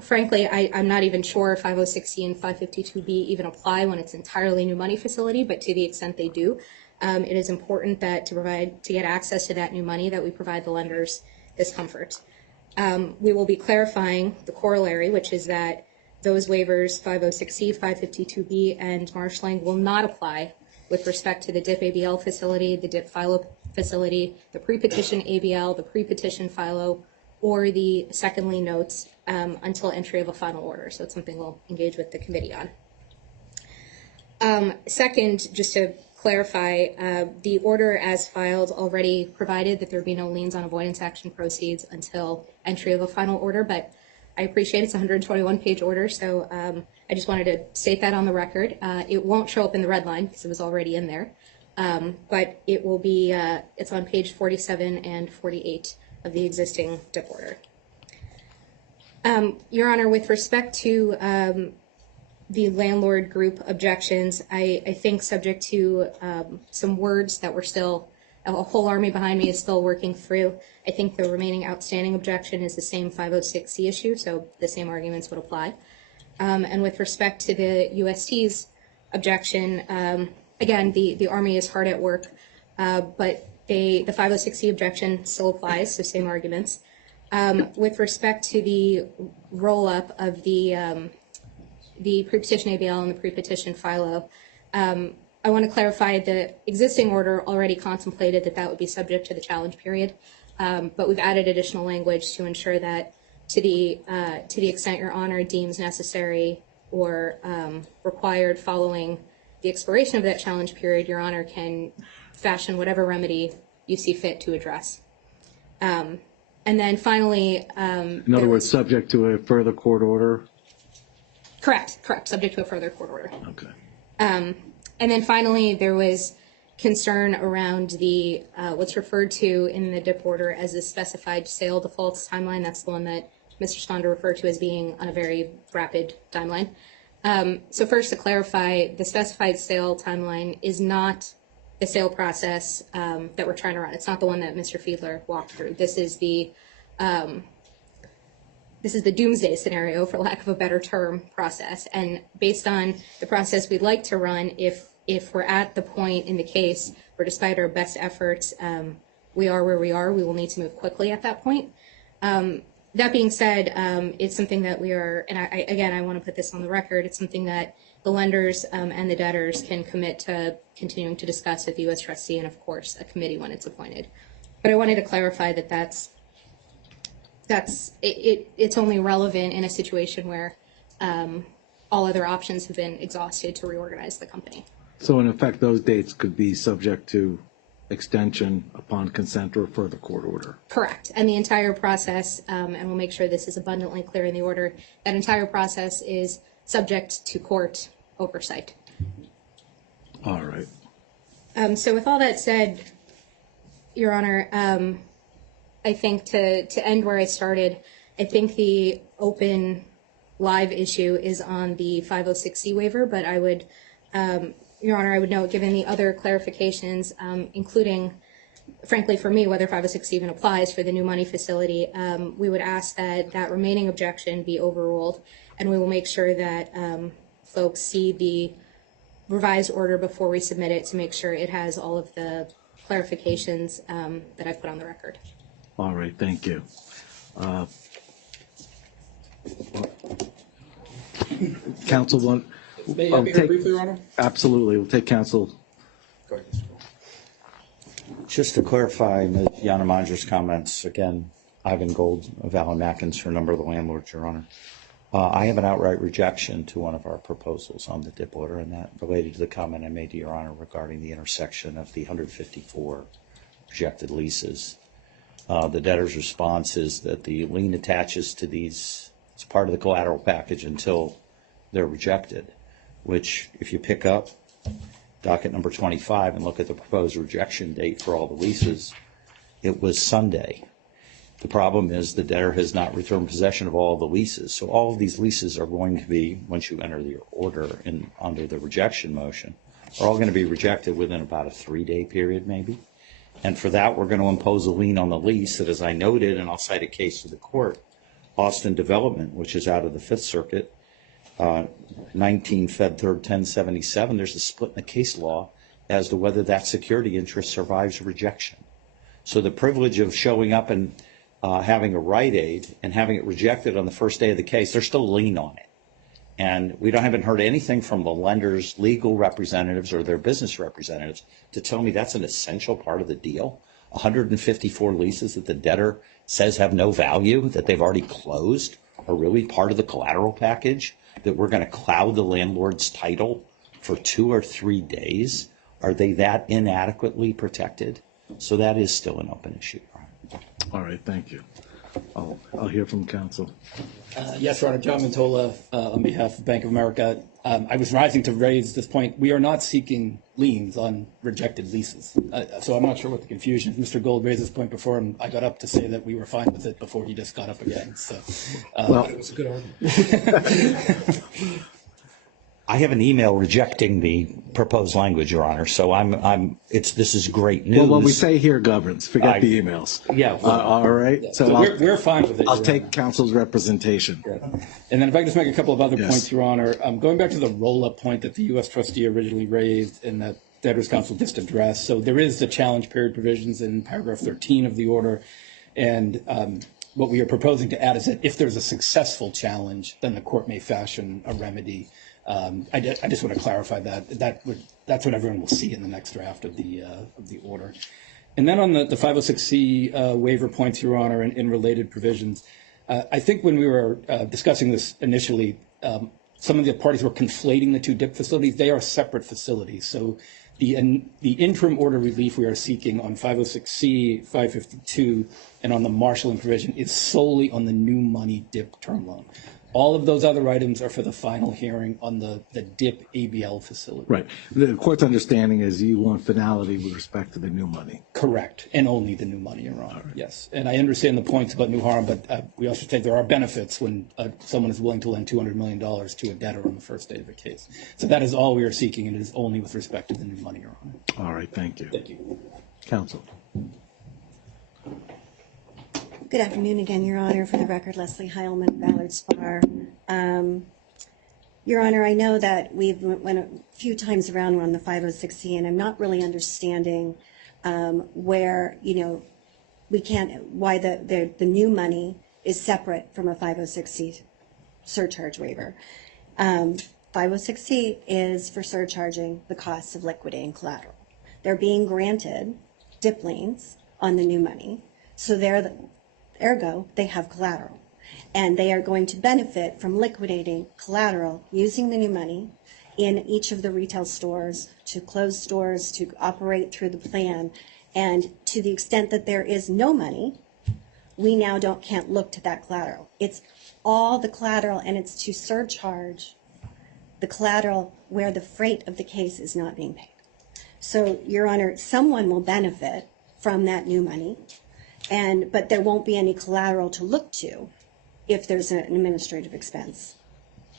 Frankly, I'm not even sure if 506C and 552B even apply when it's entirely new money facility, but to the extent they do, it is important that to get access to that new money that we provide the lenders this comfort. We will be clarifying the corollary, which is that those waivers, 506C, 552B, and marshaling, will not apply with respect to the DIP ABL facility, the DIP FILO facility, the pre-petition ABL, the pre-petition FILO, or the second lien notes until entry of a final order. So it's something we'll engage with the committee on. Second, just to clarify, the order as filed already provided that there be no liens on avoidance action proceeds until entry of a final order, but I appreciate it's a 121-page order, so I just wanted to state that on the record. It won't show up in the red line because it was already in there, but it will be, it's on page 47 and 48 of the existing DIP order. Your Honor, with respect to the landlord group objections, I think subject to some words that we're still, a whole army behind me is still working through. I think the remaining outstanding objection is the same 506C issue, so the same arguments would apply. And with respect to the UST's objection, again, the army is hard at work, but the 506C objection still applies, so same arguments. With respect to the roll-up of the pre-petition ABL and the pre-petition FILO, I want to clarify the existing order already contemplated that would be subject to the challenge period, but we've added additional language to ensure that to the extent Your Honor deems necessary or required following the expiration of that challenge period, Your Honor can fashion whatever remedy you see fit to address. And then finally, in other words, subject to a further court order. Correct, subject to a further court order. Okay. And then finally, there was concern around the what's referred to in the DIP order as the specified sale defaults timeline. That's the one that Mr. Stonder referred to as being on a very rapid timeline. So first, to clarify, the specified sale timeline is not the sale process that we're trying to run. It's not the one that Mr. Fiedler walked through. This is the doomsday scenario, for lack of a better term, process. And based on the process we'd like to run, if we're at the point in the case where, despite our best efforts, we are where we are, we will need to move quickly at that point. That being said, it's something that we are, and I want to put this on the record, it's something that the lenders and the debtors can commit to continuing to discuss with the U.S. trustee and, of course, a committee when it's appointed. But I wanted to clarify that it's only relevant in a situation where all other options have been exhausted to reorganize the company. So in effect, those dates could be subject to extension upon consent or further court order. Correct. And the entire process, and we'll make sure this is abundantly clear in the order, that entire process is subject to court oversight. All right. So with all that said, Your Honor, I think to end where I started, I think the open live issue is on the 506C waiver, but I would, Your Honor, I would note, given the other clarifications, including, frankly, for me, whether 506 even applies for the new money facility, we would ask that remaining objection be overruled, and we will make sure that folks see the revised order before we submit it to make sure it has all of the clarifications that I've put on the record. All right, thank you. Council, one. May I be heard briefly, Your Honor? Absolutely, we'll take counsel. Go ahead. Just to clarify Ms. Yanamandra's comments, again, Ivan Gold of Alan Mackins for a number of the landlords, Your Honor. I have an outright rejection to one of our proposals on the DIP order, and that related to the comment I made to Your Honor regarding the intersection of the 154 rejected leases. The debtor's response is that the lien attaches to these as part of the collateral package until they're rejected, which if you pick up docket number 25 and look at the proposed rejection date for all the leases, it was Sunday. The problem is the debtor has not returned possession of all the leases. So all of these leases are going to be, once you enter the order under the rejection motion, are all going to be rejected within about a 3-day period maybe. And for that, we're going to impose a lien on the lease that, as I noted, and I'll cite a case to the court, Austin Development, which is out of the Fifth Circuit, 19 Fed 3rd 1077, there's a split in the case law as to whether that security interest survives rejection. So the privilege of showing up and having a Rite Aid and having it rejected on the first day of the case, there's still a lien on it. And we haven't heard anything from the lenders' legal representatives or their business representatives to tell me that's an essential part of the deal. 154 leases that the debtor says have no value, that they've already closed, are really part of the collateral package, that we're going to cloud the landlord's title for 2 or 3 days. Are they that inadequately protected? So that is still an open issue. All right, thank you. I'll hear from counsel. Yes, Your Honor, John Ventola on behalf of Bank of America. I was rising to raise this point. We are not seeking liens on rejected leases. So I'm not sure what the confusion is. Mr. Gold raised this point before, and I got up to say that we were fine with it before he just got up again. So Well, it was a good argument. I have an email rejecting the proposed language, Your Honor. So this is great news. Well, what we say here governs. Forget the emails. Yeah. All right. Yeah. So, So we're fine with it, I'll Your take Honor. counsel's representation. And then if I could just make a couple of other Yes. points, Your Honor, going back to the roll-up point that the U.S. trustee originally raised and that debtors counsel just addressed. So there is the challenge period provisions in paragraph 13 of the order. And what we are proposing to add is that if there's a successful challenge, then the court may fashion a remedy. I just want to clarify that's what everyone will see in the next draft of the order. And then on the 506C waiver points, Your Honor, and in related provisions, I think when we were discussing this initially, some of the parties were conflating the two DIP facilities. They are separate facilities. So the interim order relief we are seeking on 506C, 552, and on the marshalling provision is solely on the new money DIP term loan. All of those other items are for the final hearing on the DIP ABL facility. Right. The court's understanding is you want finality with respect to the new money. Correct. And only the new money, Your Honor. Right. Yes. And I understand the points about New Harm, but we also think there are benefits when someone is willing to lend $200 million to a debtor on the first day of the case. So that is all we are seeking, and it is only with respect to the new money, Your Honor. All right. Thank you. Thank you. Counsel. Good afternoon again, Your Honor. For the record, Leslie Heilman, Ballard Spar. Your Honor, I know that we've went a few times around on the 506C, and I'm not really understanding where, we can't, why the new money is separate from a 506C surcharge waiver. 506C is for surcharging the costs of liquidating collateral. They're being granted DIP liens on the new money, so ergo, they have collateral. And they are going to benefit from liquidating collateral using the new money in each of the retail stores, to close stores, to operate through the plan. And to the extent that there is no money, we now can't look to that collateral. It's all the collateral, and it's to surcharge the collateral where the freight of the case is not being paid. So, Your Honor, someone will benefit from that new money, but there won't be any collateral to look to if there's an administrative expense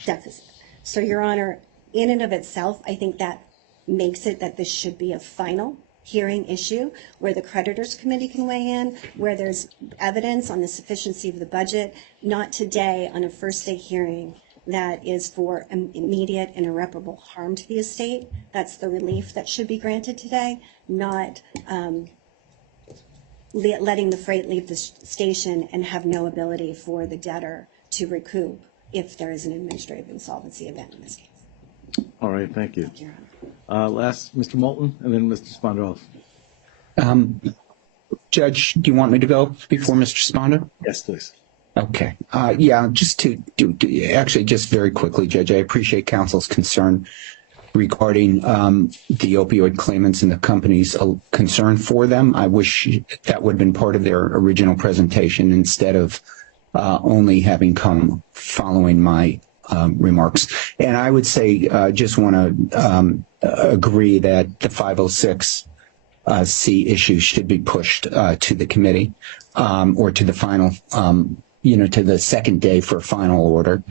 deficit. So, Your Honor, in and of itself, I think that makes it that this should be a final hearing issue where the creditors committee can weigh in, where there's evidence on the sufficiency of the budget, not today on a first day hearing that is for immediate and irreparable harm to the estate. That's the relief that should be granted today, not letting the freight leave the station and have no ability for the debtor to recoup if there is an administrative insolvency event in this case. All right. Thank you. Last, Mr. Moulton, and then Mr. Spondroff. Judge, do you want me to go before Mr. Spondo? Yes, please. Okay. Just to actually, just very quickly, Judge, I appreciate counsel's concern regarding the opioid claimants and the company's concern for them. I wish that would have been part of their original presentation instead of only having come following my remarks. And I would say, just want to agree that the 506C issue should be pushed to the committee or to the final, to the second day for a final order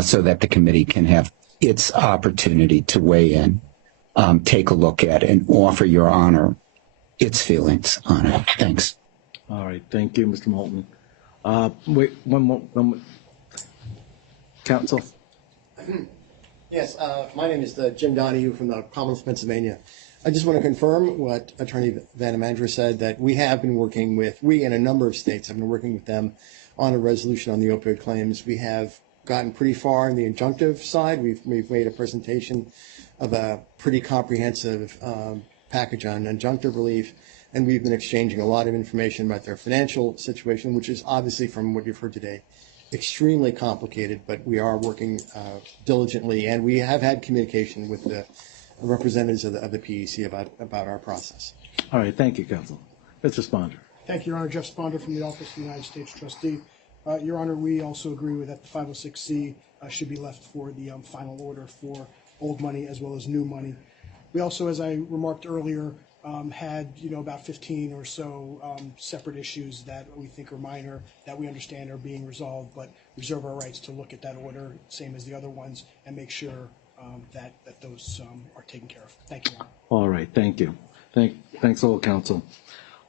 so that the committee can have its opportunity to weigh in, take a look at it, and offer Your Honor its feelings on it. Thanks. All right. Thank you, Mr. Moulton. Wait, one more. Counsel? Yes, my name is Jim Donahue from the Commonwealth of Pennsylvania. I just want to confirm what Attorney Vanamandra said, that we have been working with, we and a number of states have been working with them on a resolution on the opioid claims. We have gotten pretty far in the injunctive side. We've made a presentation of a pretty comprehensive package on injunctive relief, and we've been exchanging a lot of information about their financial situation, which is obviously, from what you've heard today, extremely complicated, but we are working diligently, and we have had communication with the representatives of the PEC about our process. All right, thank you, Counsel. Mr. Sponder. Thank you, Your Honor. Jeff Sponder from the Office of the United States Trustee. Your Honor, we also agree with that the 506C should be left for the final order for old money as well as new money. We also, as I remarked earlier, had about 15 or so separate issues that we think are minor, that we understand are being resolved, but reserve our rights to look at that order, same as the other ones, and make sure that those are taken care of. Thank you, Your Honor. All right, thank you. Thanks, all counsel.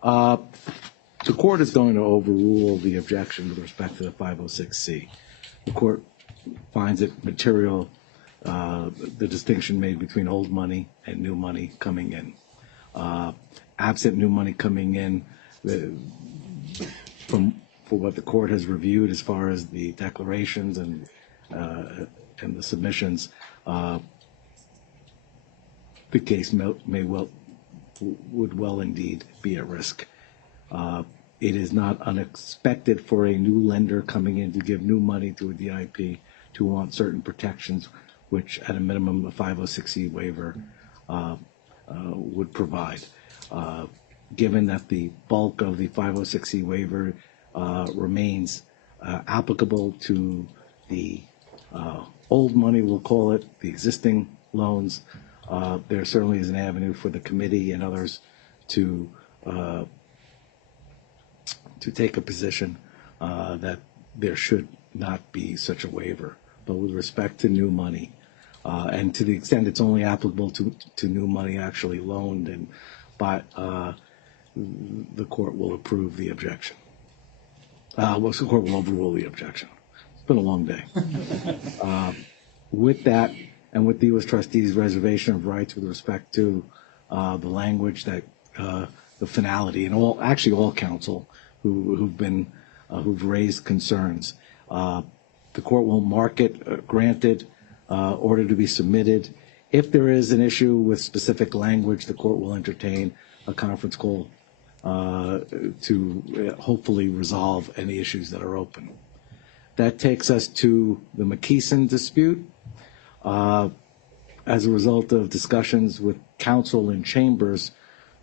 The court is going to overrule the objection with respect to the 506C. The court finds it material, the distinction made between old money and new money coming in. Absent new money coming in, for what the court has reviewed as far as the declarations and the submissions, the case would well indeed be at risk. It is not unexpected for a new lender coming in to give new money to a DIP to want certain protections, which at a minimum a 506C waiver would provide. Given that the bulk of the 506C waiver remains applicable to the old money, we'll call it, the existing loans, there certainly is an avenue for the committee and others to take a position that there should not be such a waiver. But with respect to new money, and to the extent it's only applicable to new money actually loaned, and by the court will approve the objection. The court will overrule the objection. It's been a long day. With that, and with the U.S. trustees' reservation of rights with respect to the language that the finality, and all counsel who've raised concerns, the court will mark it granted, order to be submitted. If there is an issue with specific language, the court will entertain a conference call to hopefully resolve any issues that are open. That takes us to the McKeeson dispute. As a result of discussions with counsel in chambers,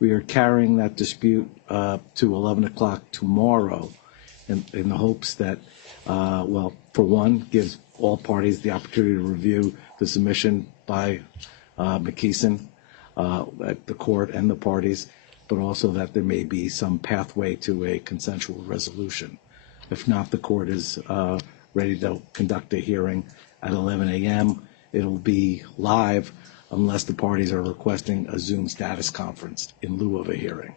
we are carrying that dispute to 11 o'clock tomorrow in the hopes that, for one, gives all parties the opportunity to review the submission by McKeeson at the court and the parties, but also that there may be some pathway to a consensual resolution. If not, the court is ready to conduct a hearing at 11 a.m. It'll be live unless the parties are requesting a Zoom status conference in lieu of a hearing.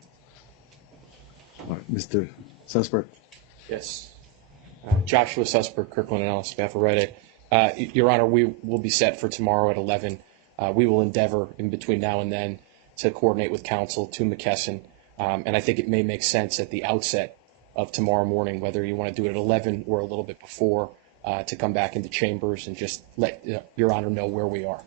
All right, Mr. Sussberg. Yes. Joshua Sussberg, Kirkland & Ellis, behalf of Rite Aid. Your Honor, we will be set for tomorrow at 11. We will endeavor in between now and then to coordinate with counsel to McKesson. And I think it may make sense at the outset of tomorrow morning, whether you want to do it at 11 or a little bit before, to come back into chambers and just let Your Honor know where we are.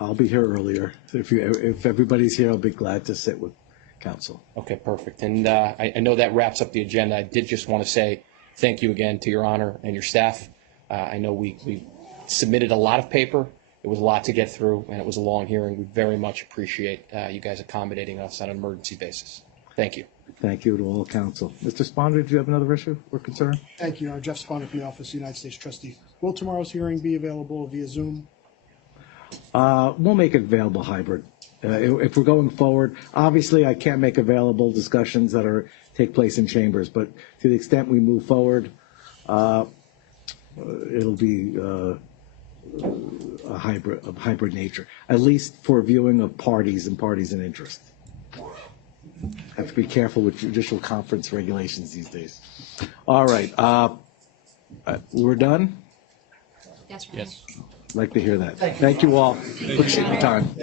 I'll be here earlier. If everybody's here, I'll be glad to sit with counsel. Okay, perfect. And I know that wraps up the agenda. I did just want to say thank you again to Your Honor and your staff. I know we submitted a lot of paper. It was a lot to get through, and it was a long hearing. We very much appreciate you guys accommodating us on an emergency basis. Thank you. Thank you to all counsel. Mr. Sponder, do you have another issue or concern? Thank you, Your Honor. Jeff Sponder from the Office of the United States Trustee. Will tomorrow's hearing be available via Zoom? We'll make it available hybrid. If we're going forward, obviously I can't make available discussions that take place in chambers, but to the extent we move forward, it'll be a hybrid nature, at least for viewing of parties and parties in interest. Have to be careful with judicial conference regulations these days. All right, we're done? Yes. I'd like to hear that. Thank you all. Appreciate your time.